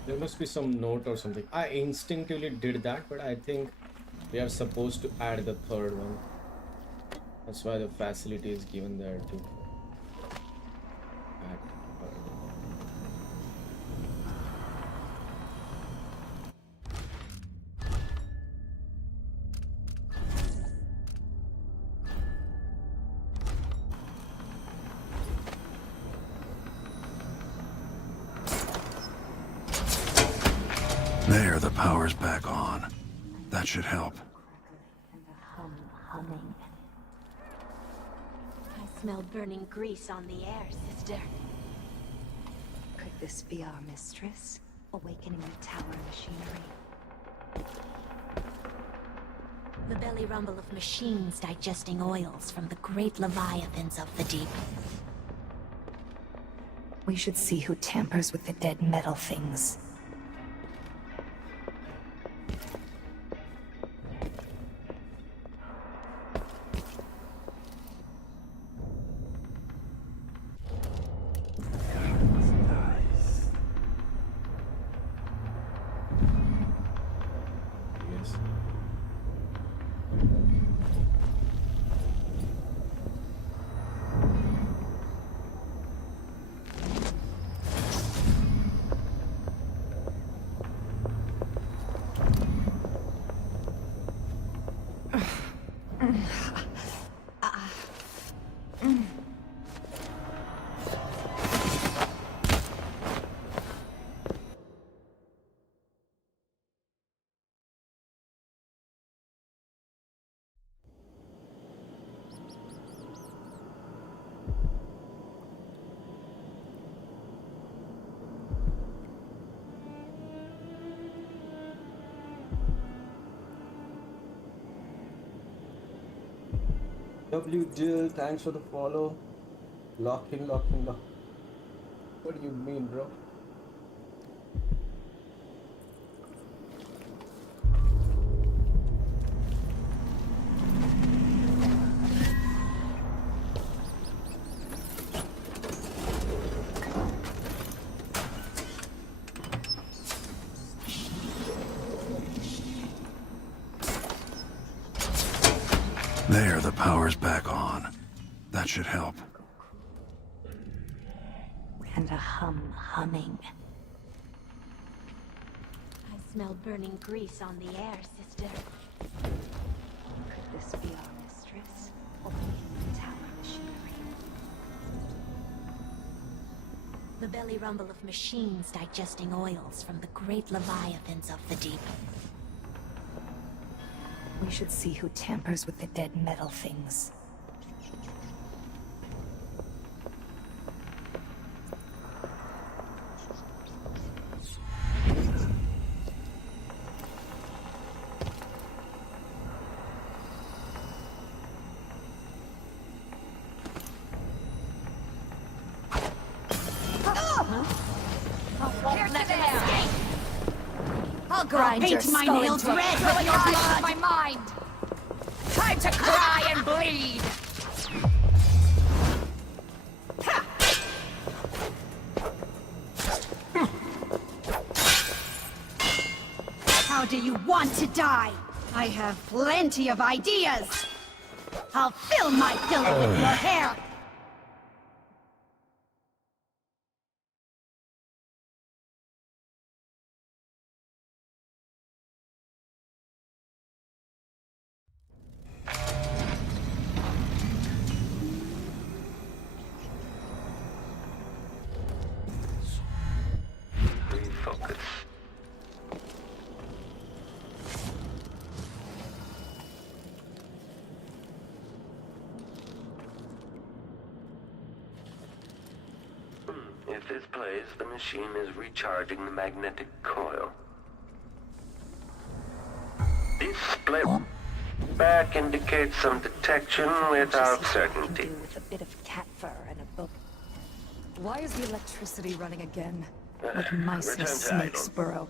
There must be some note or something. I instinctively did that, but I think we are supposed to add the third one. That's why the facility is given there too. Add third. There, the power's back on. That should help. humming. I smell burning grease on the air, sister. Could this be our mistress, awakening the tower machinery? The belly rumble of machines digesting oils from the great leviathans of the deep. We should see who tampers with the dead metal things. W Jill, thanks for the follow. Lock in, lock in, lock. What do you mean, bro? There, the power's back on. That should help. And a humming. I smell burning grease on the air, sister. Could this be our mistress? Or the tower machinery? The belly rumble of machines digesting oils from the great leviathans of the deep. We should see who tampers with the dead metal things. I'll grind your my skull nails into a red trillion with your pieces blood. of my mind. Time to cry and bleed! How do you want to die? I have plenty of ideas. I'll fill my pillow with your hair. Refocus. If this plays, the machine is recharging the magnetic coil. Display back indicates some detection without certainty. With a bit of cat fur and a book. Why is the electricity running again? Like mice in Return a to snake's idle. burrow.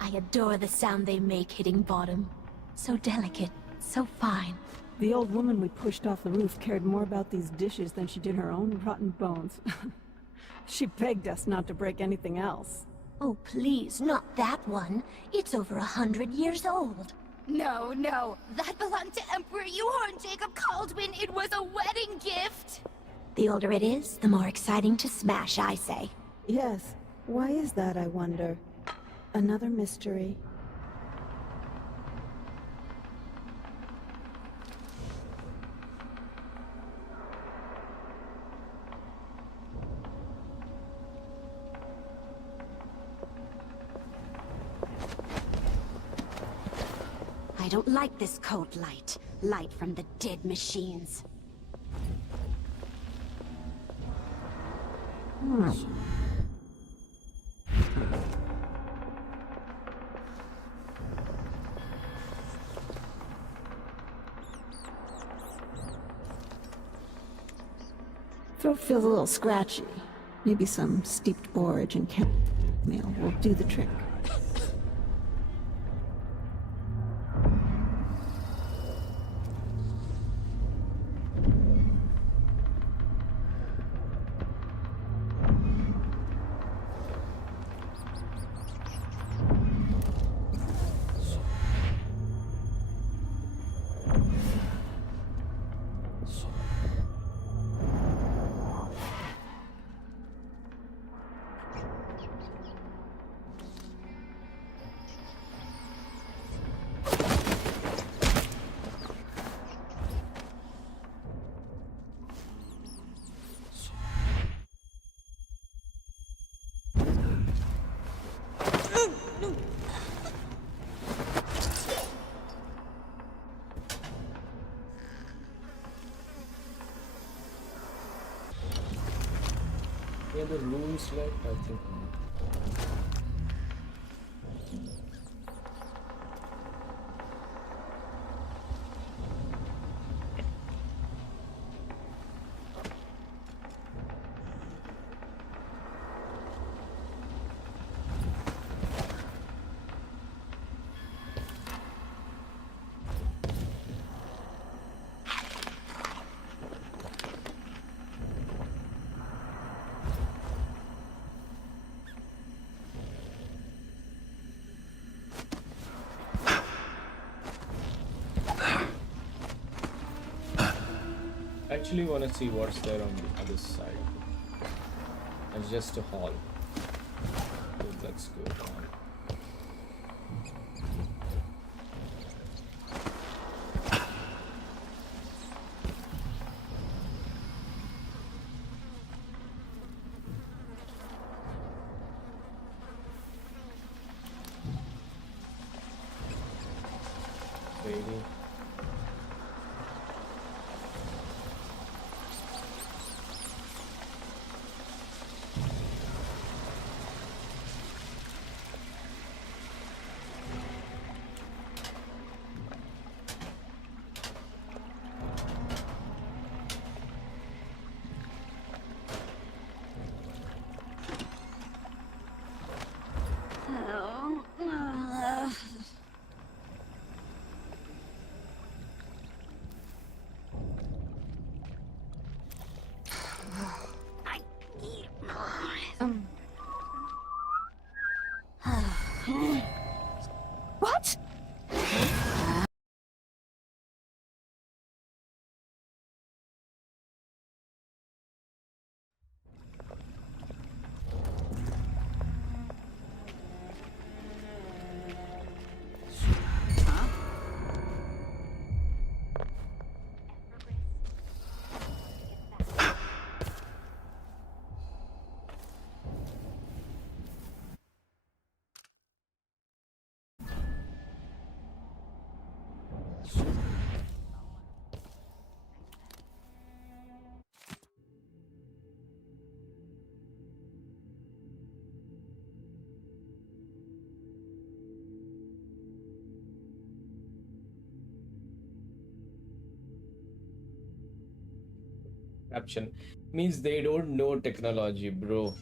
I adore the sound they make hitting bottom. So delicate, so fine. The old woman we pushed off the roof cared more about these dishes than she did her own rotten bones. She begged us not to break anything else. Oh, please, not that one. It's over 100 years old. No, no. That belonged to Emperor Yuhorn Jacob Caldwin. It was a wedding gift. The older it is, the more exciting to smash, I say. Yes. Why is that, I wonder? Another mystery. I don't like this cold light. Light from the dead machines. Throat feels a little scratchy. Maybe some steeped borage and chamomile will do the trick. Any other rooms left? I think not. Actually want to see what's there on the other side. It's just a hall. So let's go down. Waiting. What? Caption means they don't know technology, bro.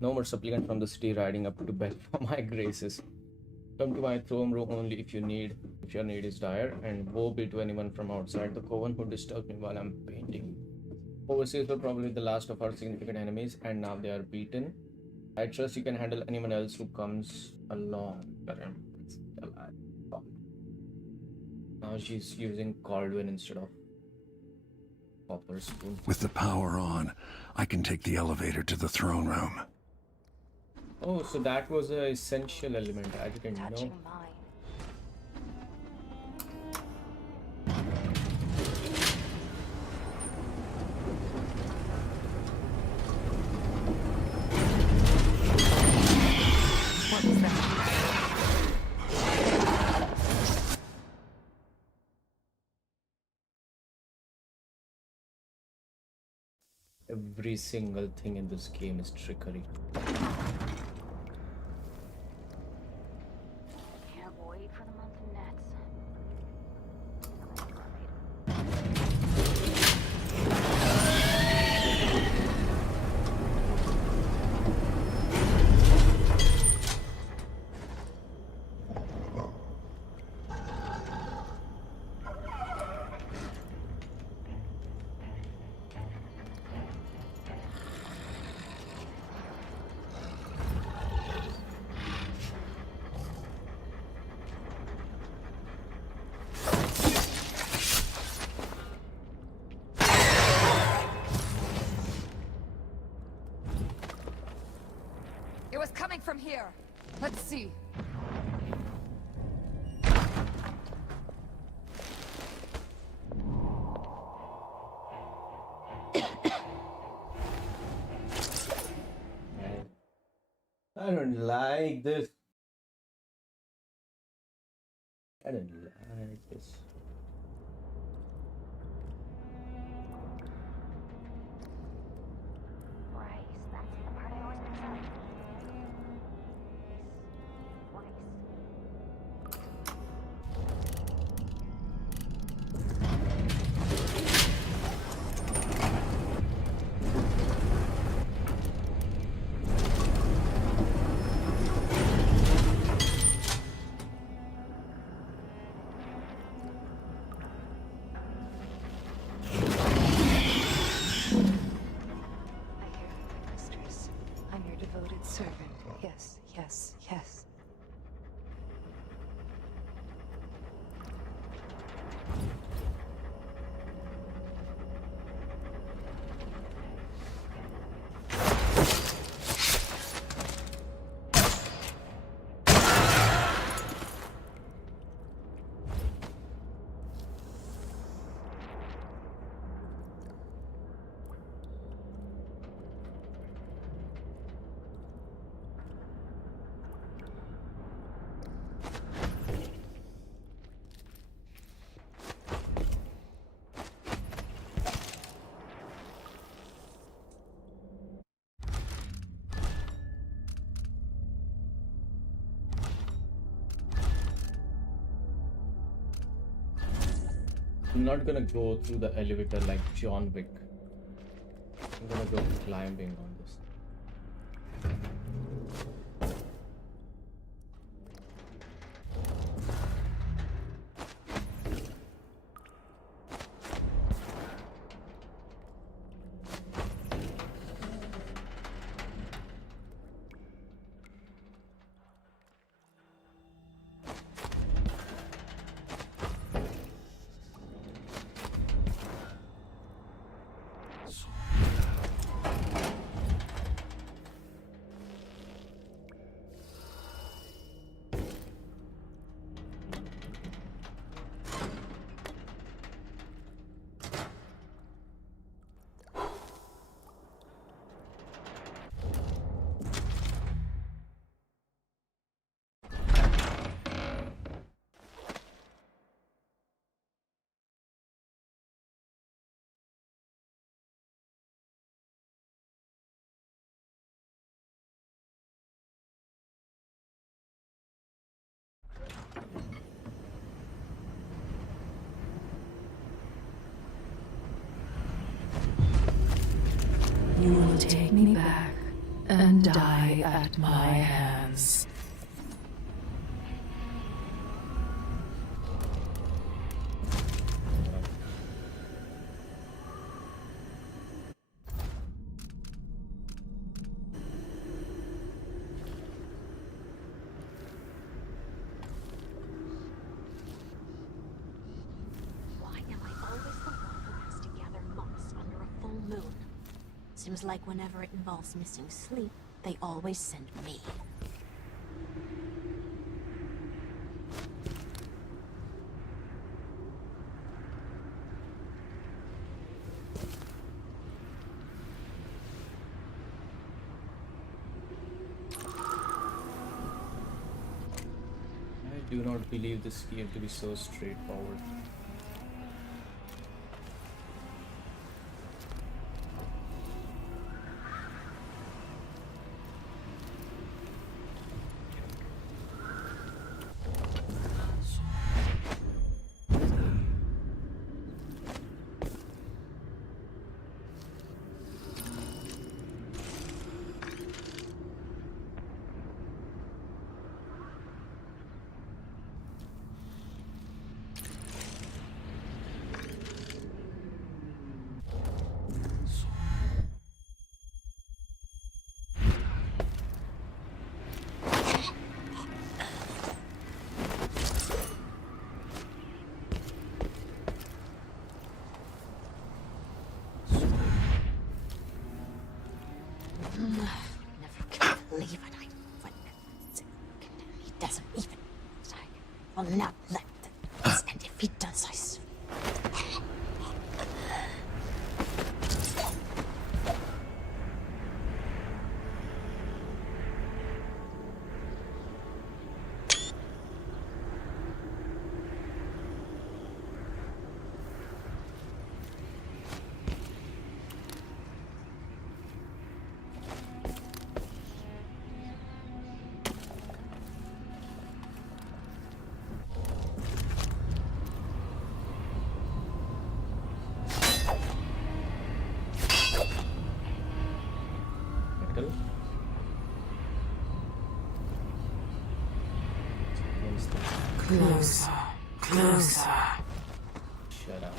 No more supplicant from the city riding up to beg for my graces. Come to my throne room only if your need is dire, and woe be to anyone from outside the coven who disturbs me while I'm painting. Overseers were probably the last of our significant enemies, and now they are beaten. I trust you can handle anyone else who comes along. Now she's using Caldwin instead of copper spoon. With the power on, I can take the elevator to the throne room. Oh, so that was an essential element. I didn't know. What was that? Every single thing in this game is trickery. Can't wait for the month of nets. It was coming from here. Let's see. I don't like this. I don't like this. Bryce, that's the part I'm not gonna go through the elevator like John Wick. I'm gonna go climbing on this. You will take me back and die at my hands. Why am I always the one who has to gather moss under a full moon? Seems like whenever it involves missing sleep, they always send me. I do not believe this game to be so straightforward. Believe it, he doesn't even. I will not let this, and if he does, I swear. Closer, closer. Shut up.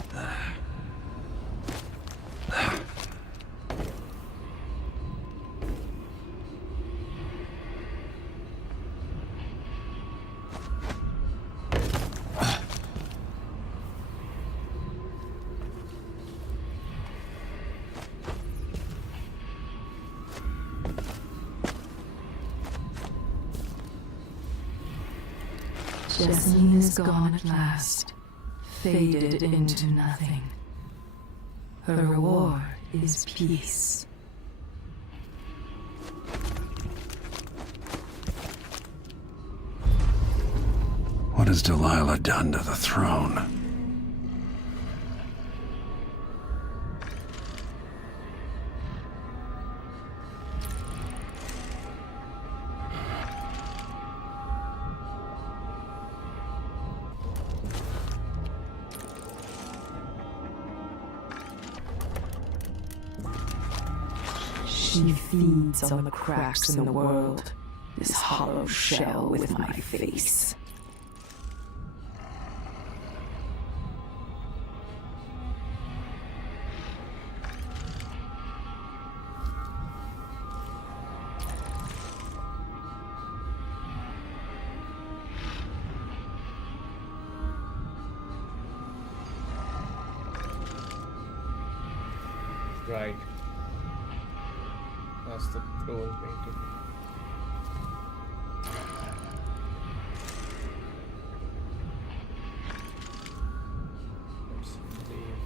Destiny is gone at last, faded into nothing. Her reward is peace. What has Delilah done to the throne? She feeds on the cracks in the world. This hollow shell with my face. Right. That's the throne painting. Let's leave.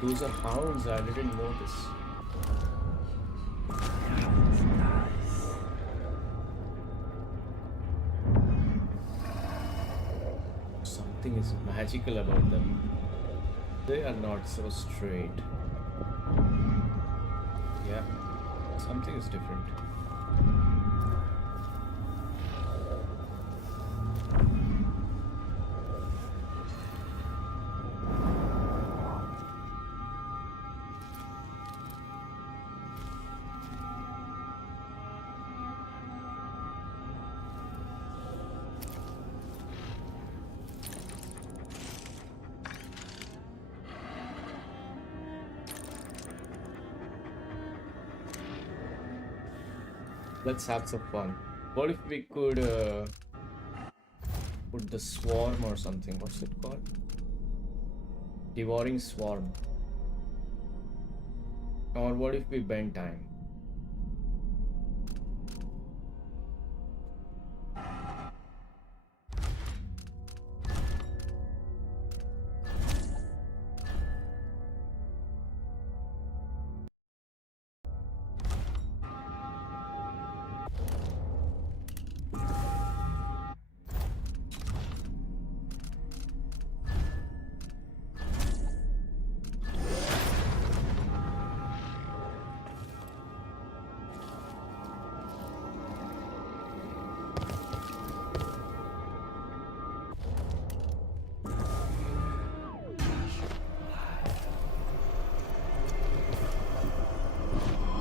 Those are hounds, I didn't notice. Something is magical about them. They are not so straight. Yeah, something is different. Let's have some fun. What if we could put the swarm or something? What's it called? Devouring swarm. Or what if we bend time?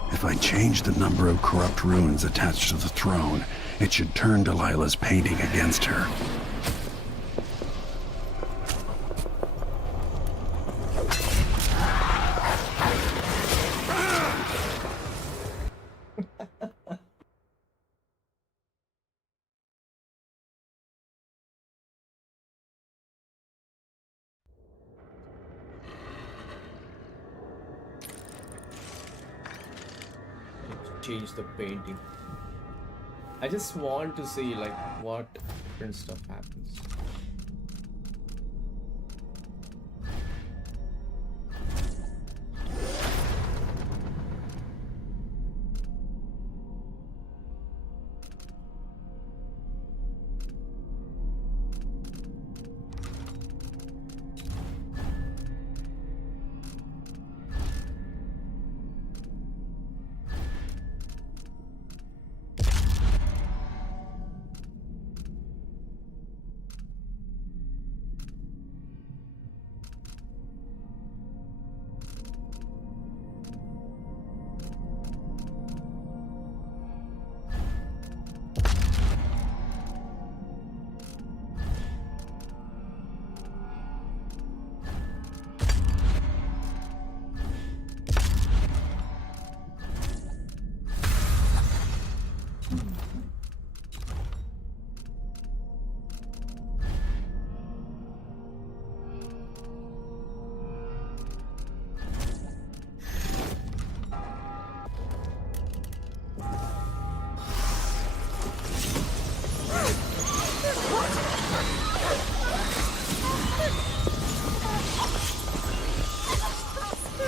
If I change the number of corrupt runes attached to the throne, it should turn Delilah's painting against her. Change the painting. I just want to see like what different stuff happens.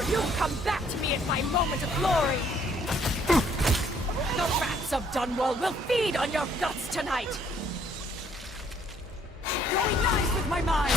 You'll come back to me at my moment of glory! The rats of Dunwall will feed on your guts tonight! Going nice with my mind!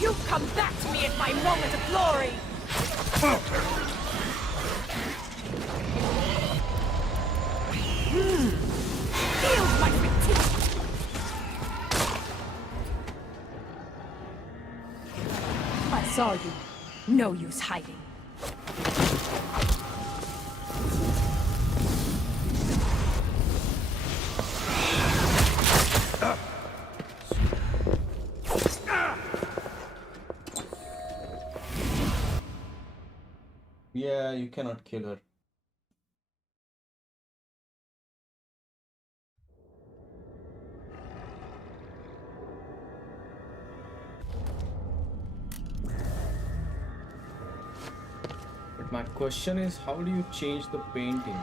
You come back to me at my moment of glory! Feels my fatigue! I saw you. No use hiding. Yeah, you cannot kill her. But my question is, how do you change the painting?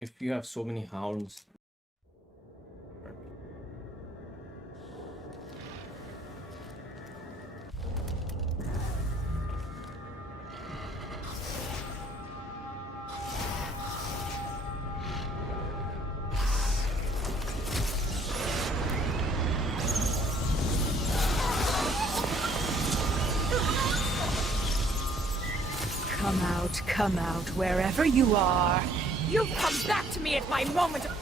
If you have so many hounds. Come out, wherever you are. You've come back to me at my moment of...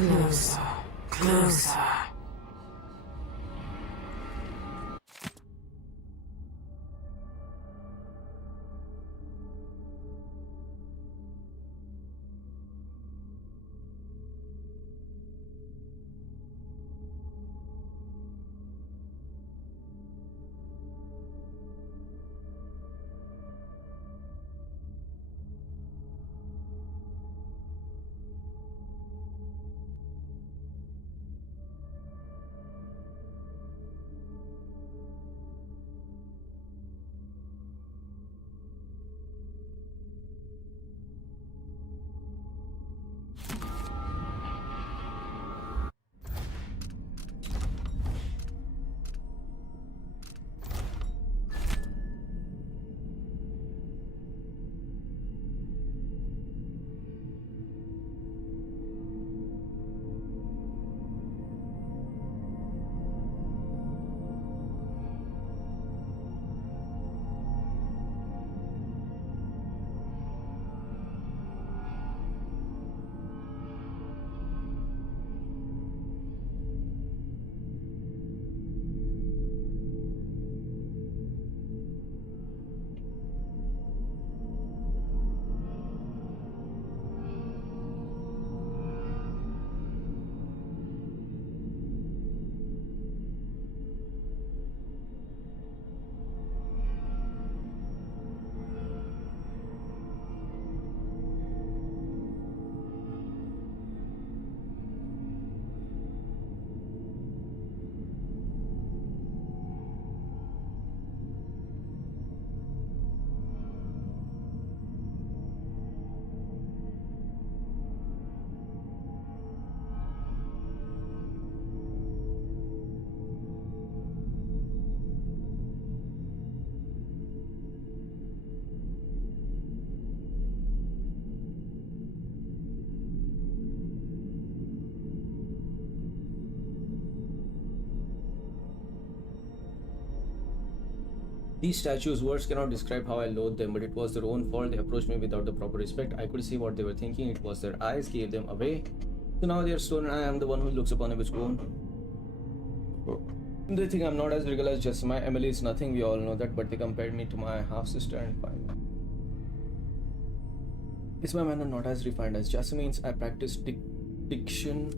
Closer, closer. These statues, words cannot describe how I loathe them, but it was their own fault. They approached me without the proper respect. I could see what they were thinking. It was their eyes gave them away. So now they are stone and I am the one who looks upon them with scorn. They think I'm not as regal as Jessamine. Emily is nothing, we all know that, but they compared me to my half-sister and fine. Is my manner not as refined as Jessamine's? I practice diction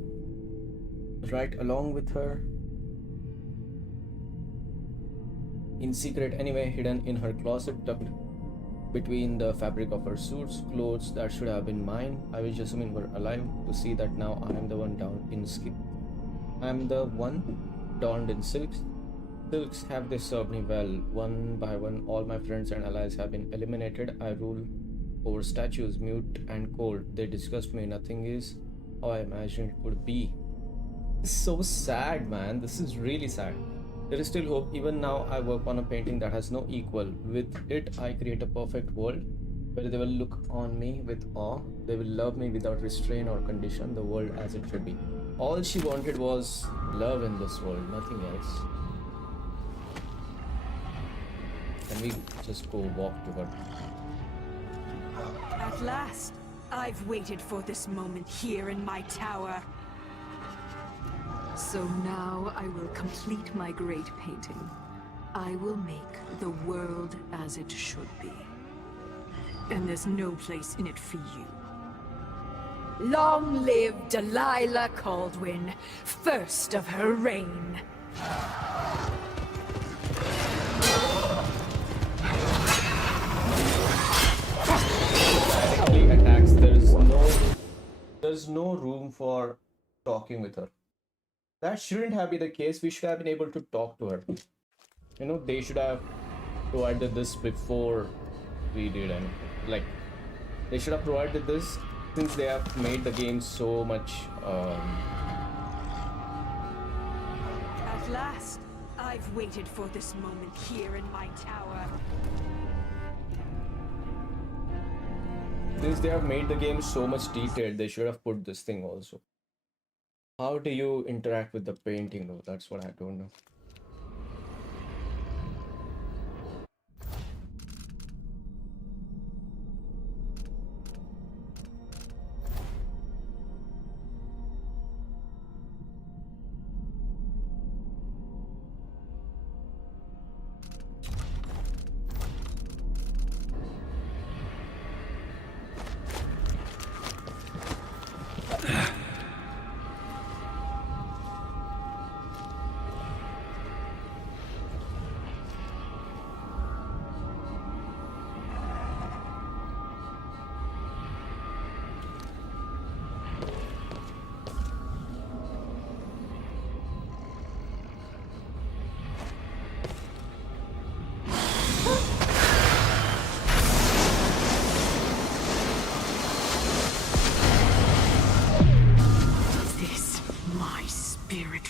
right along with her. In secret anyway, hidden in her closet, tucked between the fabric of her suits, clothes that should have been mine. I wish Jessamine were alive to see that now I am the one down in skin. I am the one donned in silks. Silks have they served me well. One by one, all my friends and allies have been eliminated. I rule over statues, mute and cold. They disgust me. Nothing is how I imagined it would be. It's so sad, man. This is really sad. There is still hope. Even now, I work on a painting that has no equal. With it, I create a perfect world where they will look on me with awe. They will love me without restraint or condition. The world as it should be. All she wanted was love in this world, nothing else. Can we just go walk to her? At last, I've waited for this moment here in my tower. So now I will complete my great painting. I will make the world as it should be. And there's no place in it for you. Long live Delilah Caldwin, first of her reign. Attacks. There's no room for talking with her. That shouldn't have been the case. We should have been able to talk to her. You know, they should have provided this before we did, and like they should have provided this since they have made the game so much. At last, I've waited for this moment here in my tower. Since they have made the game so much detailed, they should have put this thing also. How do you interact with the painting though? That's what I don't know.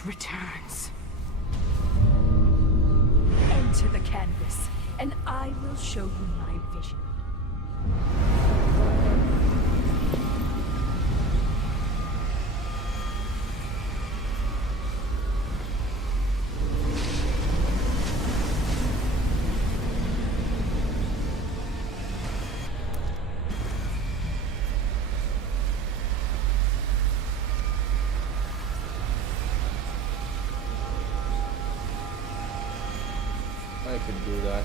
Returns. Enter the canvas, and I will show you my vision. I could do that.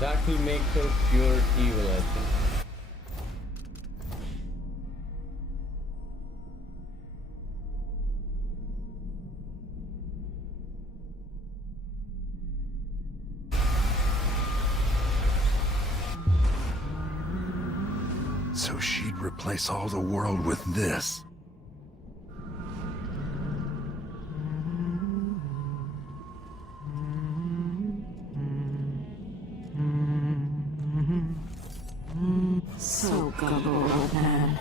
That will make her pure evil, I think. So she'd replace all the world with this. gullible old man.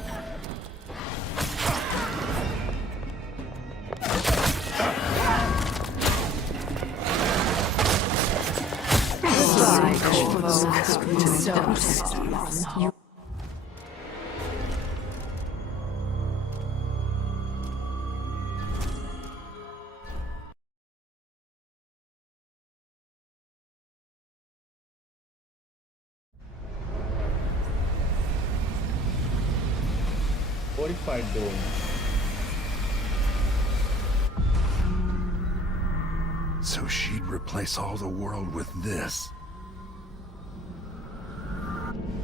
You 45 dome. So she'd replace all the world with this.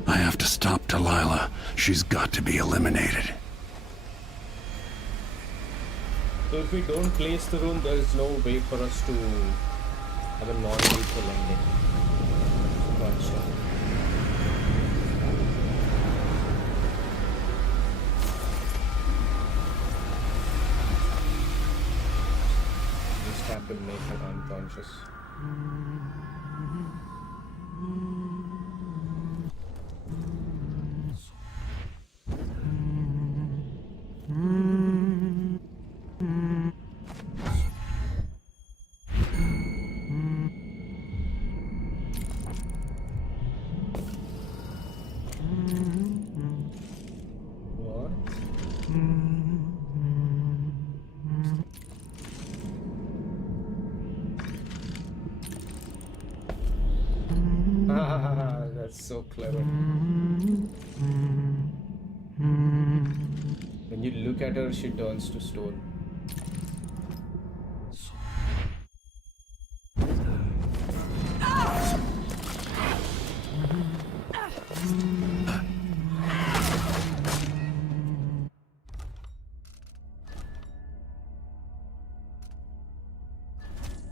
I have to stop Delilah. She's got to be eliminated. So if we don't place the rune, there is no way for us to have a non-lethal ending. Gotcha. Just have to make her unconscious. That's so clever. When you look at her, she turns to stone.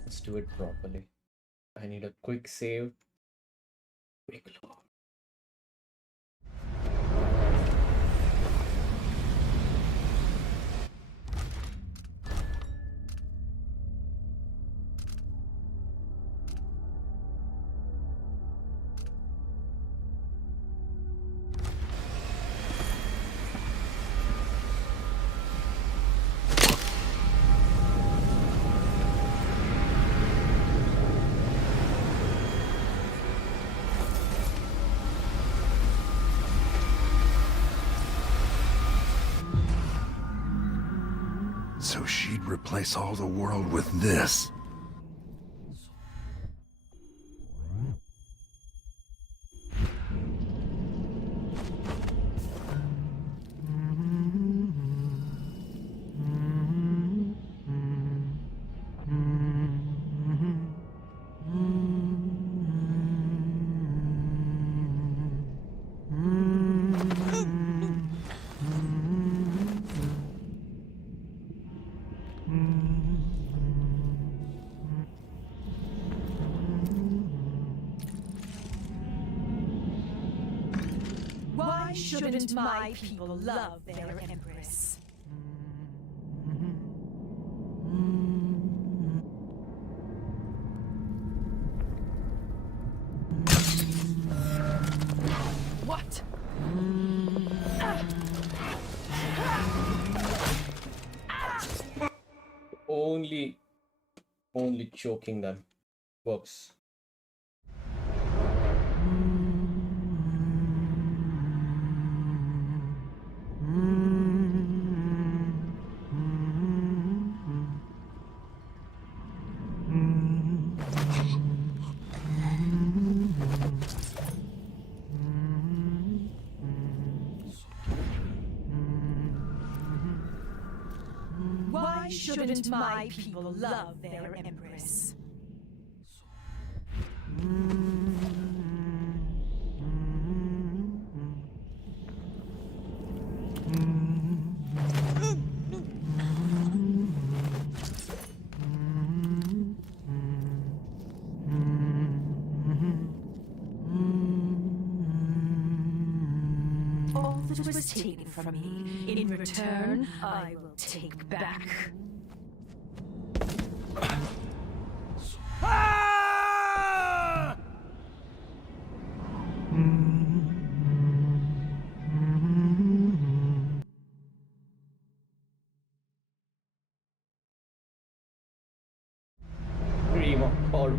Let's do it properly. I need a quick save. Quick load. So she'd replace all the world with this. Why shouldn't my people love their empress? What? Only choking them works. Why shouldn't my people love their empress? All that was taken from me, in return, I will take back. All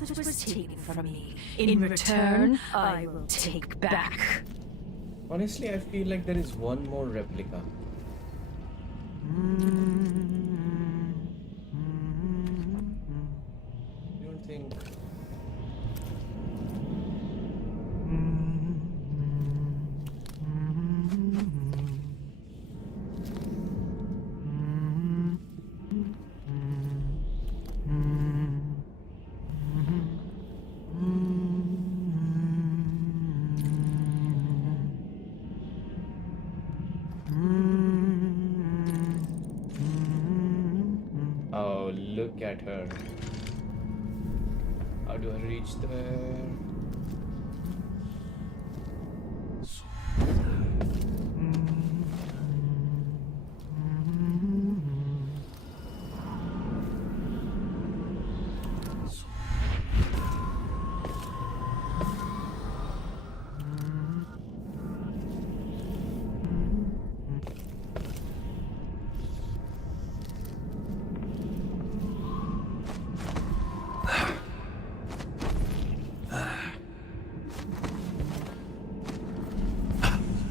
that was taken from me, in return, I will take back. Honestly, I feel like there is one more replica. You don't think? Oh, look at her. How do I reach there?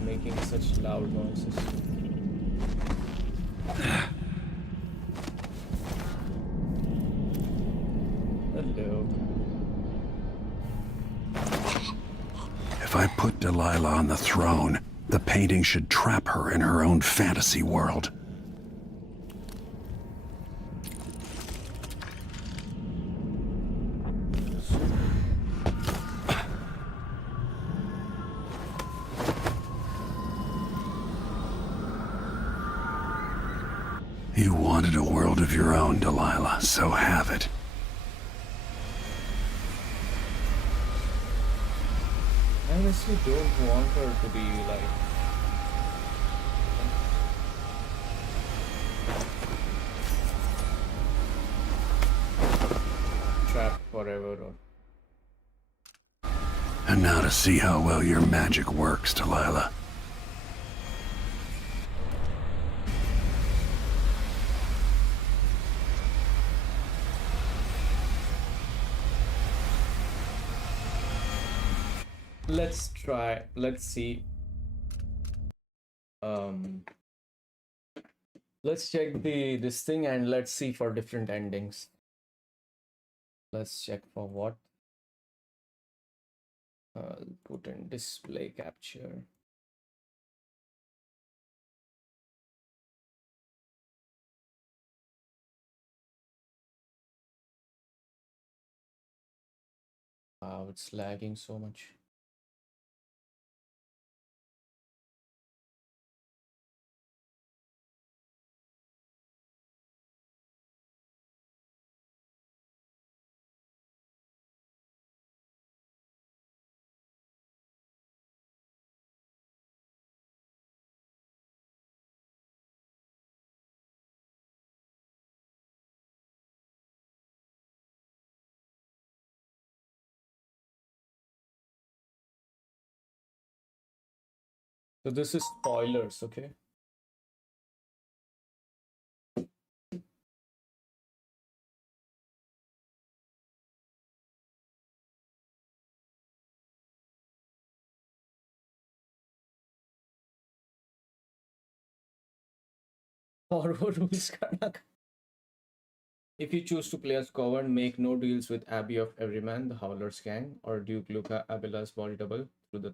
Making such loud noises. Hello. If I put Delilah on the throne, the painting should trap her in her own fantasy world. You wanted a world of your own, Delilah, so have it. I honestly don't want her to be like... trapped forever or... And now to see how well your magic works, Delilah. Let's try, let's see. Let's check this thing and let's see for different endings. Let's check for what. I'll put in display capture. Wow, it's lagging so much. So this is spoilers, okay? Forward rules Karnak. If you choose to play as Coven, make no deals with Abbey of Everyman, the Howler's gang, or Duke Luca Abella's body double through the...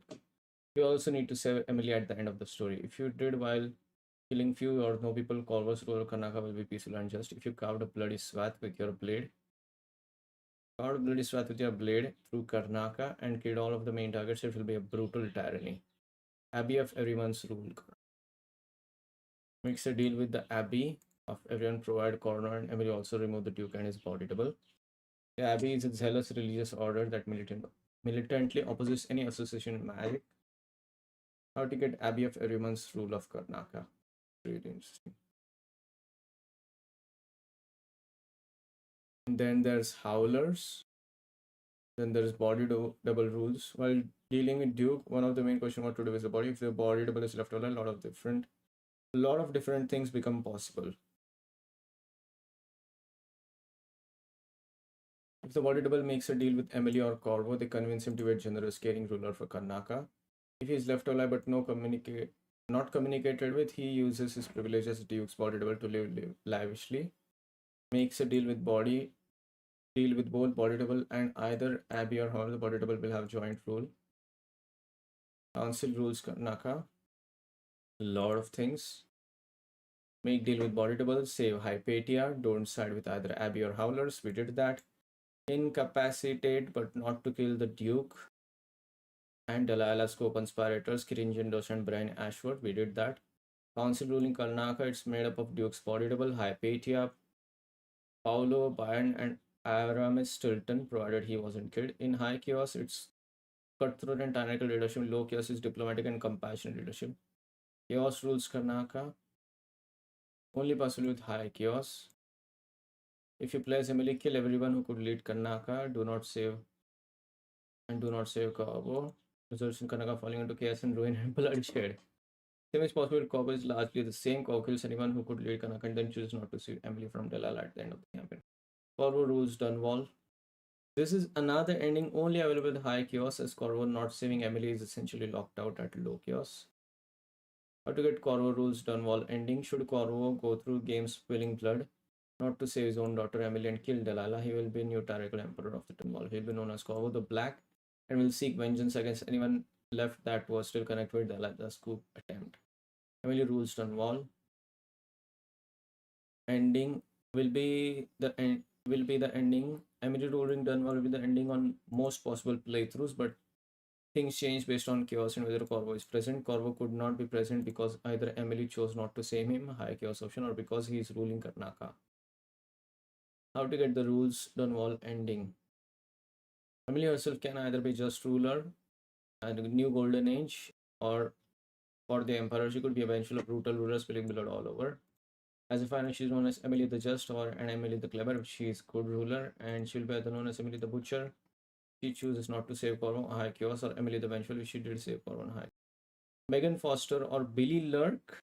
You also need to save Emily at the end of the story. If you did while killing few or no people, Corvus rule of Karnaka will be peaceful and just. If you carved a bloody swath with your blade, through Karnaka and killed all of the main targets, it will be a brutal tyranny. Abbey of Everyone's rule. Makes a deal with the Abbey of Everyone, provide corner, and Emily also remove the Duke and his body double. The Abbey is a zealous religious order that militantly opposes any association with magic. How to get Abbey of Everyone's rule of Karnaka. Really interesting. And then there's Howlers. Then there's body double rules. While dealing with Duke, one of the main questions what to do with the body. If the body double is left alone, a lot of different things become possible. If the body double makes a deal with Emily or Corvo, they convince him to be a generous, caring ruler for Karnaka. If he is left alive but not communicated with, he uses his privilege as Duke's body double to live lavishly. Makes a deal with both body double and either Abby or her. The body double will have joint rule. Council rules Karnaka. A lot of things. Make deal with body double, save Hypatia, don't side with either Abby or Howlers, we did that. Incapacitate but not to kill the Duke and Delilah's co-conspirators, Kirinjindos and Brian Ashford, we did that. Council ruling Karnaka, it's made up of Duke's body double, Hypatia, Paolo, Byrne and Aramis Stilton, provided he wasn't killed. In High Chaos, it's cutthroat and tyrannical leadership. Low Chaos is diplomatic and compassionate leadership. Chaos rules Karnaka, only possible with High Chaos. If you play as Emily, kill everyone who could lead Karnaka. Do not save Corvo. Results in Karnaka falling into chaos and ruin and bloodshed. Same as possible, Corvo is largely the same. Corvo kills anyone who could lead Karnaka and then chooses not to save Emily from Delilah at the end of the campaign. Corvo rules Dunwall. This is another ending only available with High Chaos, as Corvo not saving Emily is essentially locked out at Low Chaos. How to get Corvo rules Dunwall ending? Should Corvo go through games spilling blood, not to save his own daughter Emily and kill Delilah, he will be new tyrannical emperor of the Dunwall. He'll be known as Corvo the Black and will seek vengeance against anyone left that was still connected with Delilah's coup attempt. Emily rules Dunwall. Ending will be the ending. Emily ruling Dunwall will be the ending on most possible playthroughs, but things change based on chaos and whether Corvo is present. Corvo could not be present because either Emily chose not to save him, High Chaos option, or because he is ruling Karnaka. How to get the rules Dunwall ending? Emily herself can either be just ruler and a new golden age, or for the emperor she could be a vengeful brutal ruler spilling blood all over. As a final, she's known as Emily the Just or and Emily the Clever. She is good ruler, and she'll be either known as Emily the Butcher. She chooses not to save Corvo, High Chaos, or Emily the Vengeful, which she did save Corvo on High. Megan Foster or Billy Lurk.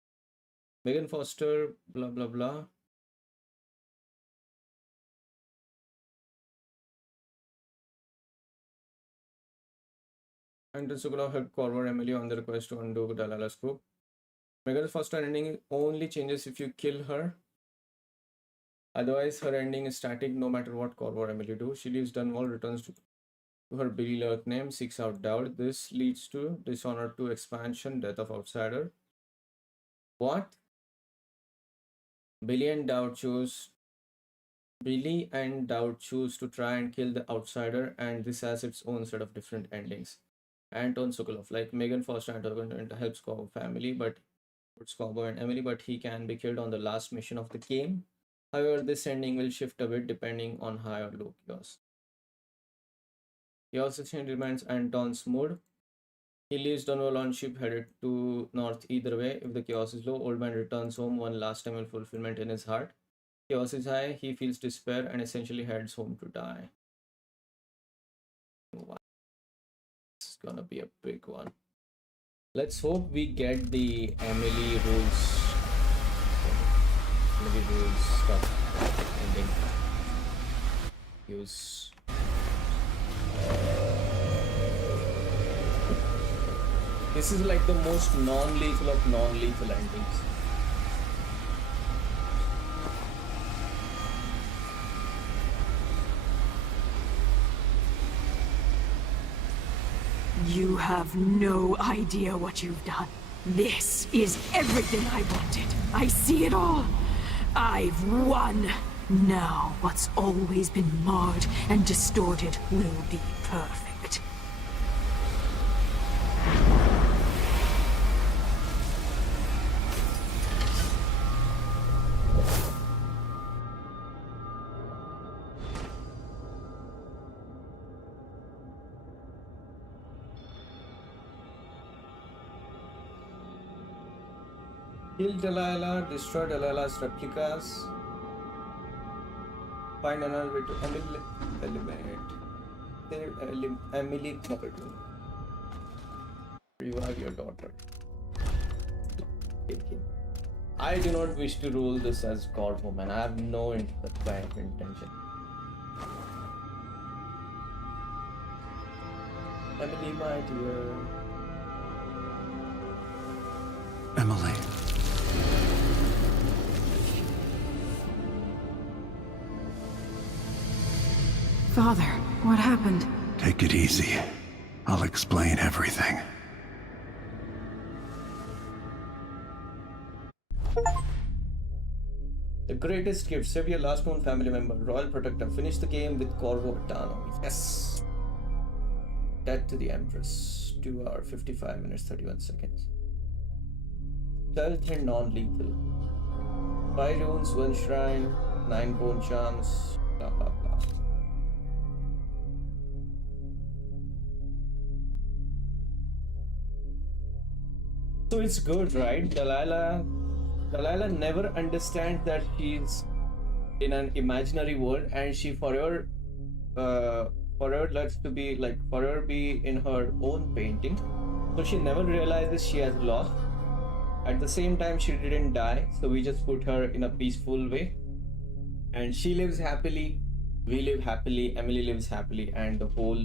Megan Foster, blah blah blah. And Sukula helped Corvo and Emily on the request to undo Delilah's coup. Megan Foster ending only changes if you kill her. Otherwise, her ending is static no matter what Corvo or Emily do. She leaves Dunwall, returns to her Billy Lurk name, seeks out Dowd. This leads to Dishonored 2 expansion, Death of Outsider. What? Billy and Dowd choose to try and kill the Outsider, and this has its own set of different endings. Anton Sokolov, like Megan Foster, Anton helps Corvo family, but puts Corvo and Emily, but he can be killed on the last mission of the game. However, this ending will shift a bit depending on high or low chaos. Chaos section remains Anton's mood. He leaves Dunwall on ship headed to north either way. If the chaos is low, Old Man returns home one last time with fulfillment in his heart. Chaos is high, he feels despair and essentially heads home to die. This is gonna be a big one. Let's hope we get the Emily rules stuff ending. Use. This is like the most non-lethal of non-lethal endings. You have no idea what you've done. This is everything I wanted. I see it all. I've won. Now, what's always been marred and distorted will be perfect. Kill Delilah, destroy Delilah's replicas, find another way to eliminate, save Emily Morton, revive your daughter. I do not wish to rule this as Corvo, man. I have no intention. Emily, my dear. Emily. Father, what happened? Take it easy. I'll explain everything. The greatest gift, save your last known family member, Royal Protector. Finish the game with Corvo Tano. Yes! Death to the Empress. 2 hours, 55 minutes, 31 seconds. Stealth and non-lethal. 5 runes, 1 shrine, 9 bone charms, blah blah blah. So it's good, right? Delilah never understands that she's in an imaginary world, and she forever likes to be like forever be in her own painting. So she never realizes she has lost. At the same time, she didn't die, so we just put her in a peaceful way, and she lives happily, we live happily, Emily lives happily, and the whole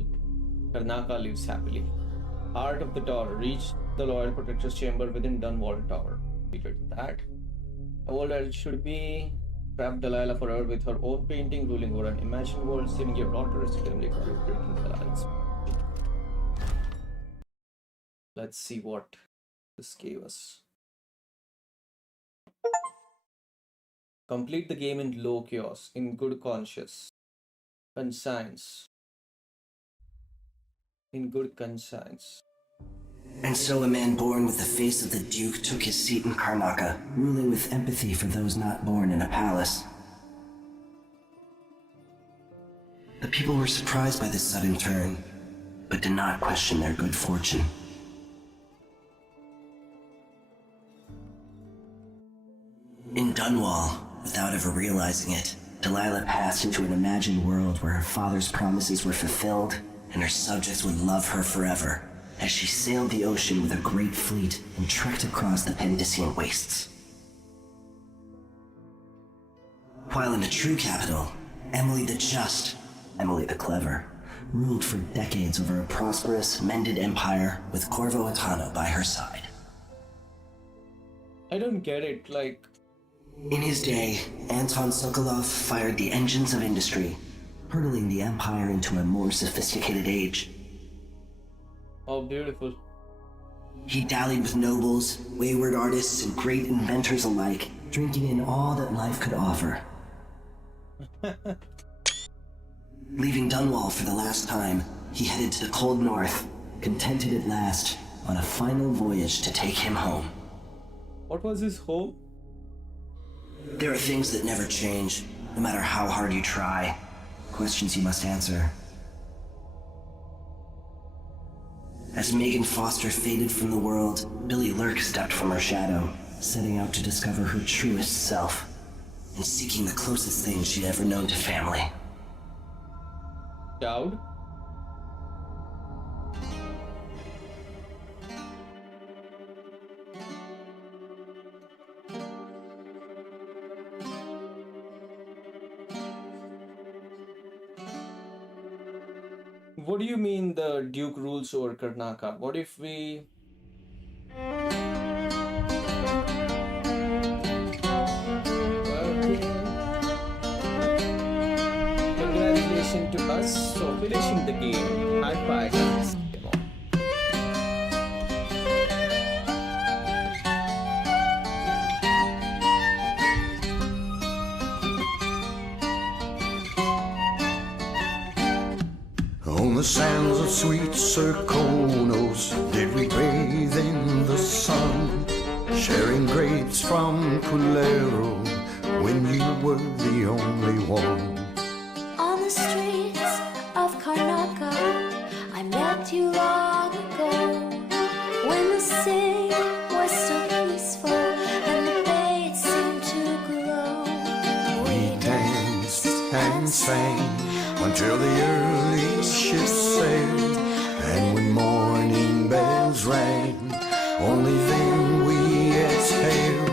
Karnaka lives happily. Heart of the Tower. Reach the Royal Protector's chamber within Dunwall Tower. We did that. The world as it should be. Trap Delilah forever with her own painting, ruling over an imagined world, saving your daughter is extremely breaking Delilah's. Let's see what this gave us. Complete the game in low chaos, in good conscience. Conscience. In good conscience. And so a man born with the face of the Duke took his seat in Karnaka, ruling with empathy for those not born in a palace. The people were surprised by this sudden turn, but did not question their good fortune. In Dunwall, without ever realizing it, Delilah passed into an imagined world where her father's promises were fulfilled and her subjects would love her forever, as she sailed the ocean with a great fleet and trekked across the Pendician wastes. While in the true capital, Emily the Just, Emily the Clever, ruled for decades over a prosperous, mended empire with Corvo Atano by her side. I don't get it, like... In his day, Anton Sokolov fired the engines of industry, hurtling the empire into a more sophisticated age. Oh, beautiful. He dallied with nobles, wayward artists, and great inventors alike, drinking in all that life could offer. Leaving Dunwall for the last time, he headed to the cold north, contented at last, on a final voyage to take him home. What was his home? There are things that never change, no matter how hard you try. Questions you must answer. As Megan Foster faded from the world, Billy Lurk stepped from her shadow, setting out to discover her truest self, and seeking the closest thing she'd ever known to family. Dowd? What do you mean the Duke rules over Karnaka? What if we... Congratulations to us for finishing the game. High five, guys. Come on. On the sands of sweet Serkonos did we bathe in the sun, sharing grapes from Culero when you were the only one. On the streets of Karnaka, I met you long ago, when the city was so peaceful and the bay seemed to glow. We danced and sang until the early ships sailed, and when morning bells rang, only then we exhaled.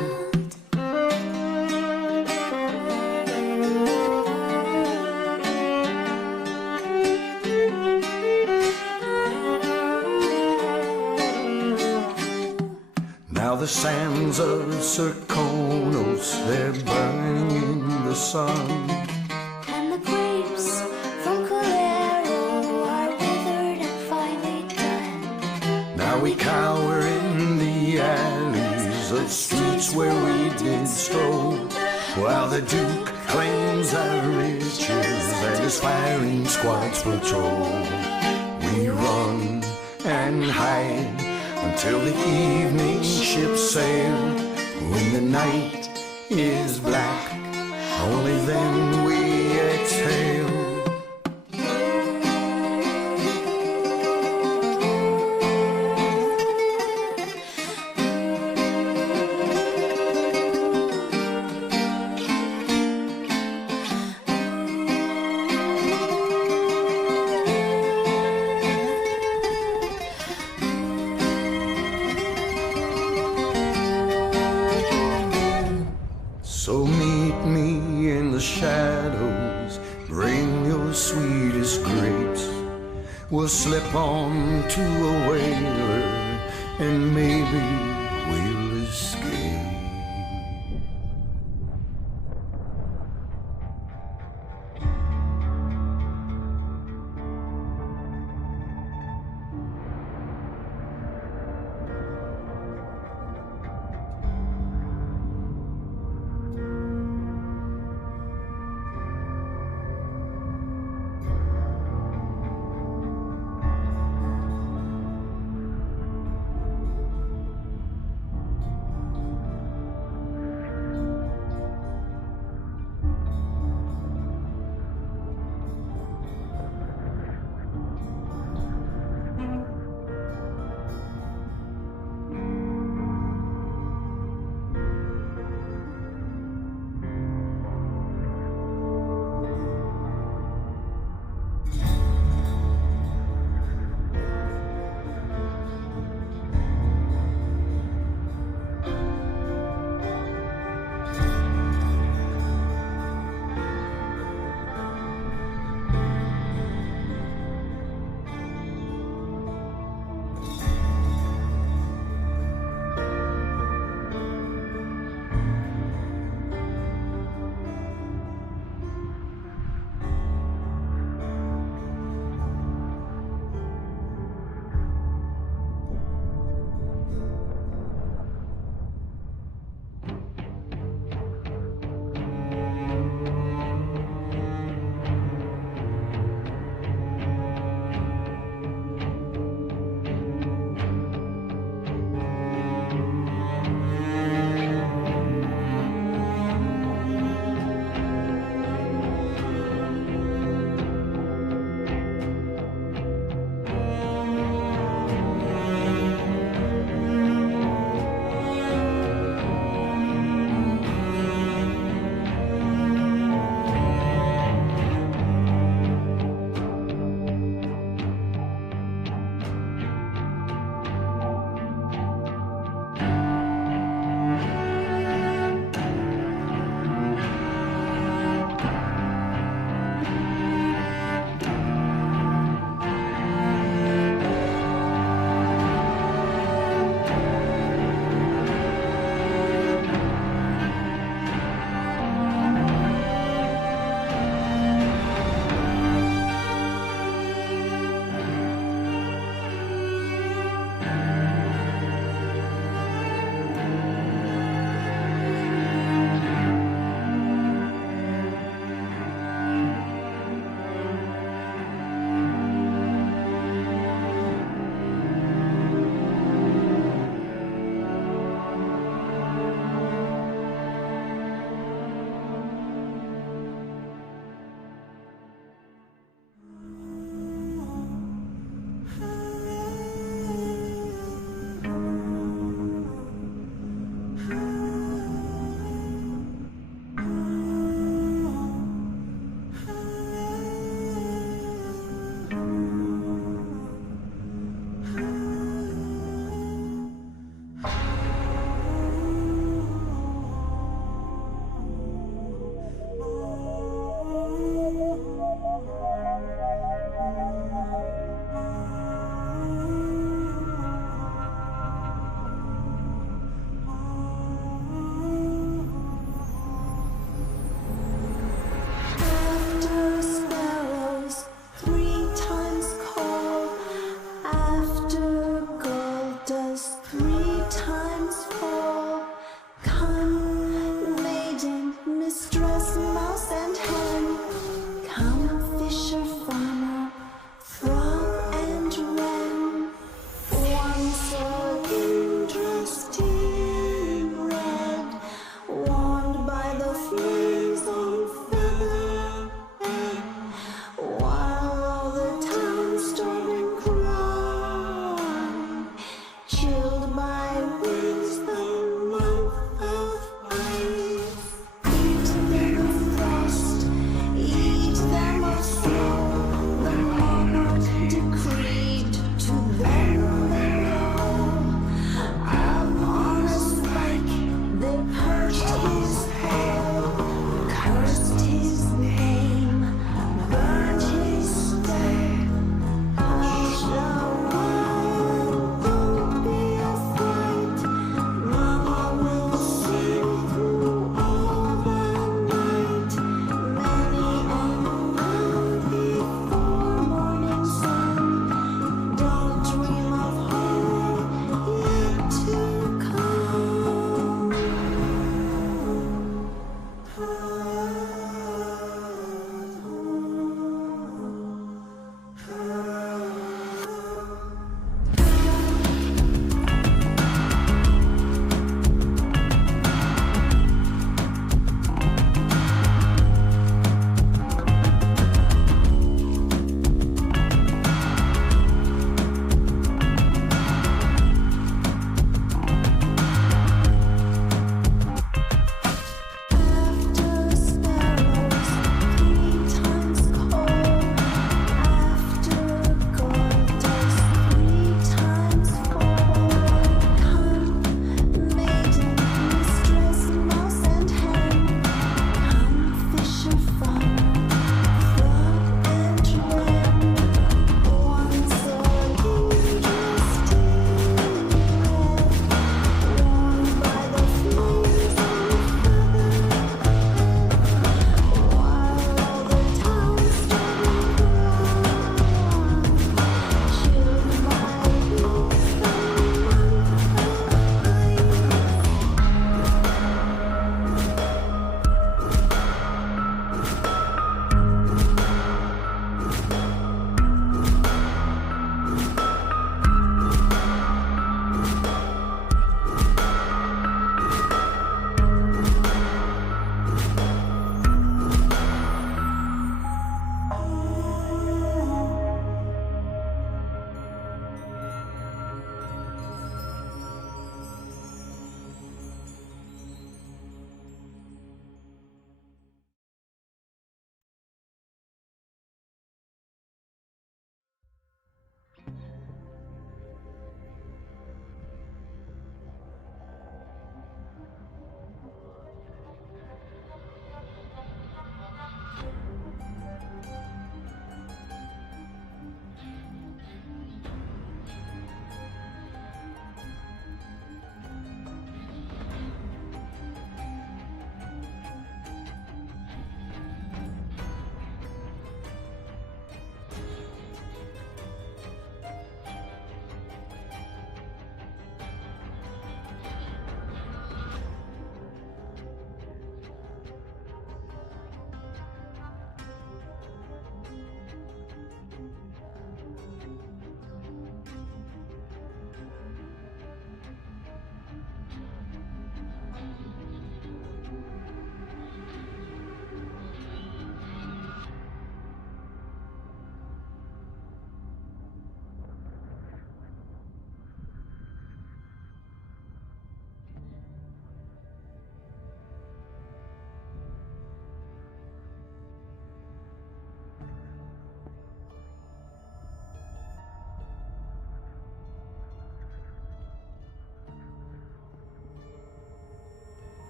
sands of Serkonos, they're burning in the sun. And the grapes from Colero are withered and finally done. Now we cower in the alleys of streets where we did stroll, while the Duke claims our riches and his firing squads patrol. We run and hide until the evening ships sail. When the night is black, only then we exhale. So meet me in the shadows, bring your sweetest grapes. We'll slip on to a whaler and maybe we'll escape.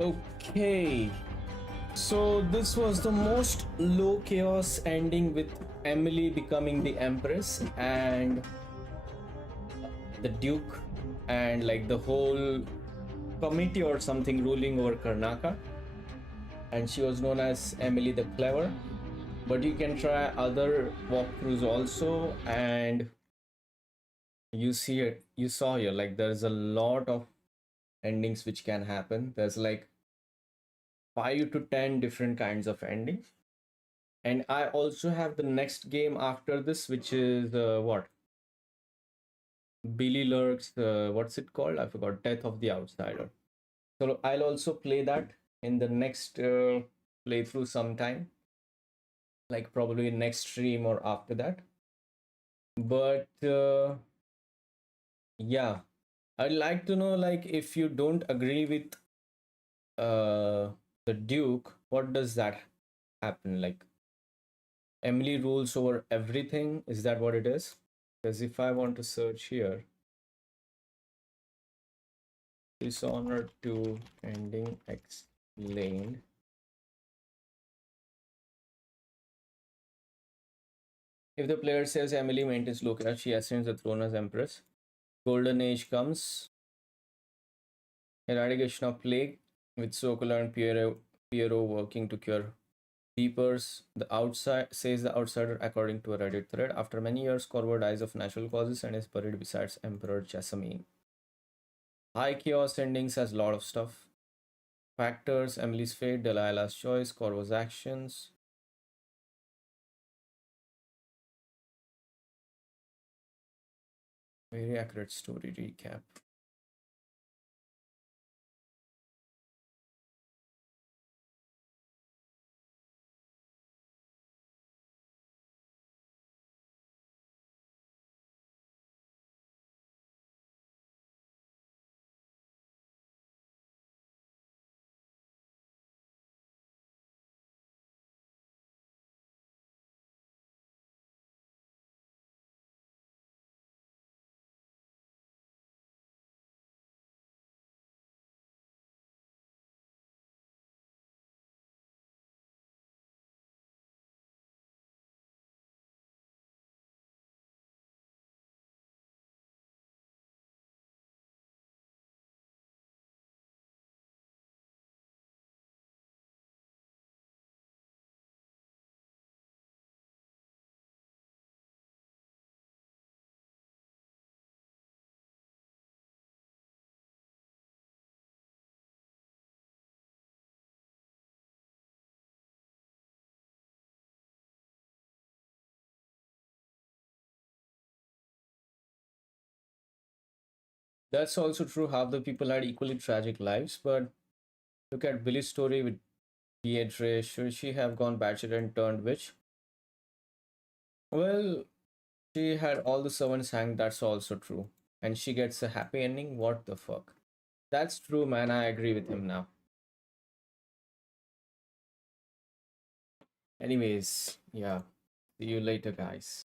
Okay, so this was the most low chaos ending with Emily becoming the Empress and the Duke and like the whole committee or something ruling over Karnaka, and she was known as Emily the Clever. But you can try other walkthroughs also, and you saw here like there's a lot of endings which can happen. There's like 5 to 10 different kinds of endings, and I also have the next game after this, which is what Billy Lurks, what's it called, I forgot, Death of the Outsider. So I'll also play that in the next playthrough sometime, like probably next stream or after that. But yeah, I'd like to know, like, if you don't agree with the Duke, what does that happen? Like, Emily rules over everything, is that what it is? Because if I want to search here, Dishonored 2 ending explained. If the player says Emily maintains local, she ascends the throne as Empress. Golden Age comes. Eradication of plague with Sokola and Piero working to cure Reapers. The outside says the outsider, according to a Reddit thread. After many years, Corvo dies of natural causes and is buried beside Emperor Jessamine. High Chaos endings has a lot of stuff. Factors, Emily's fate, Delilah's choice, Corvo's actions. Very accurate story recap. That's also true. Half the people had equally tragic lives, but look at Billy's story with Deirdre. Should she have gone batshit and turned witch? Well, she had all the servants hanged, that's also true. And she gets a happy ending? What the fuck? That's true, man. I agree with him now. Anyways, yeah. See you later, guys.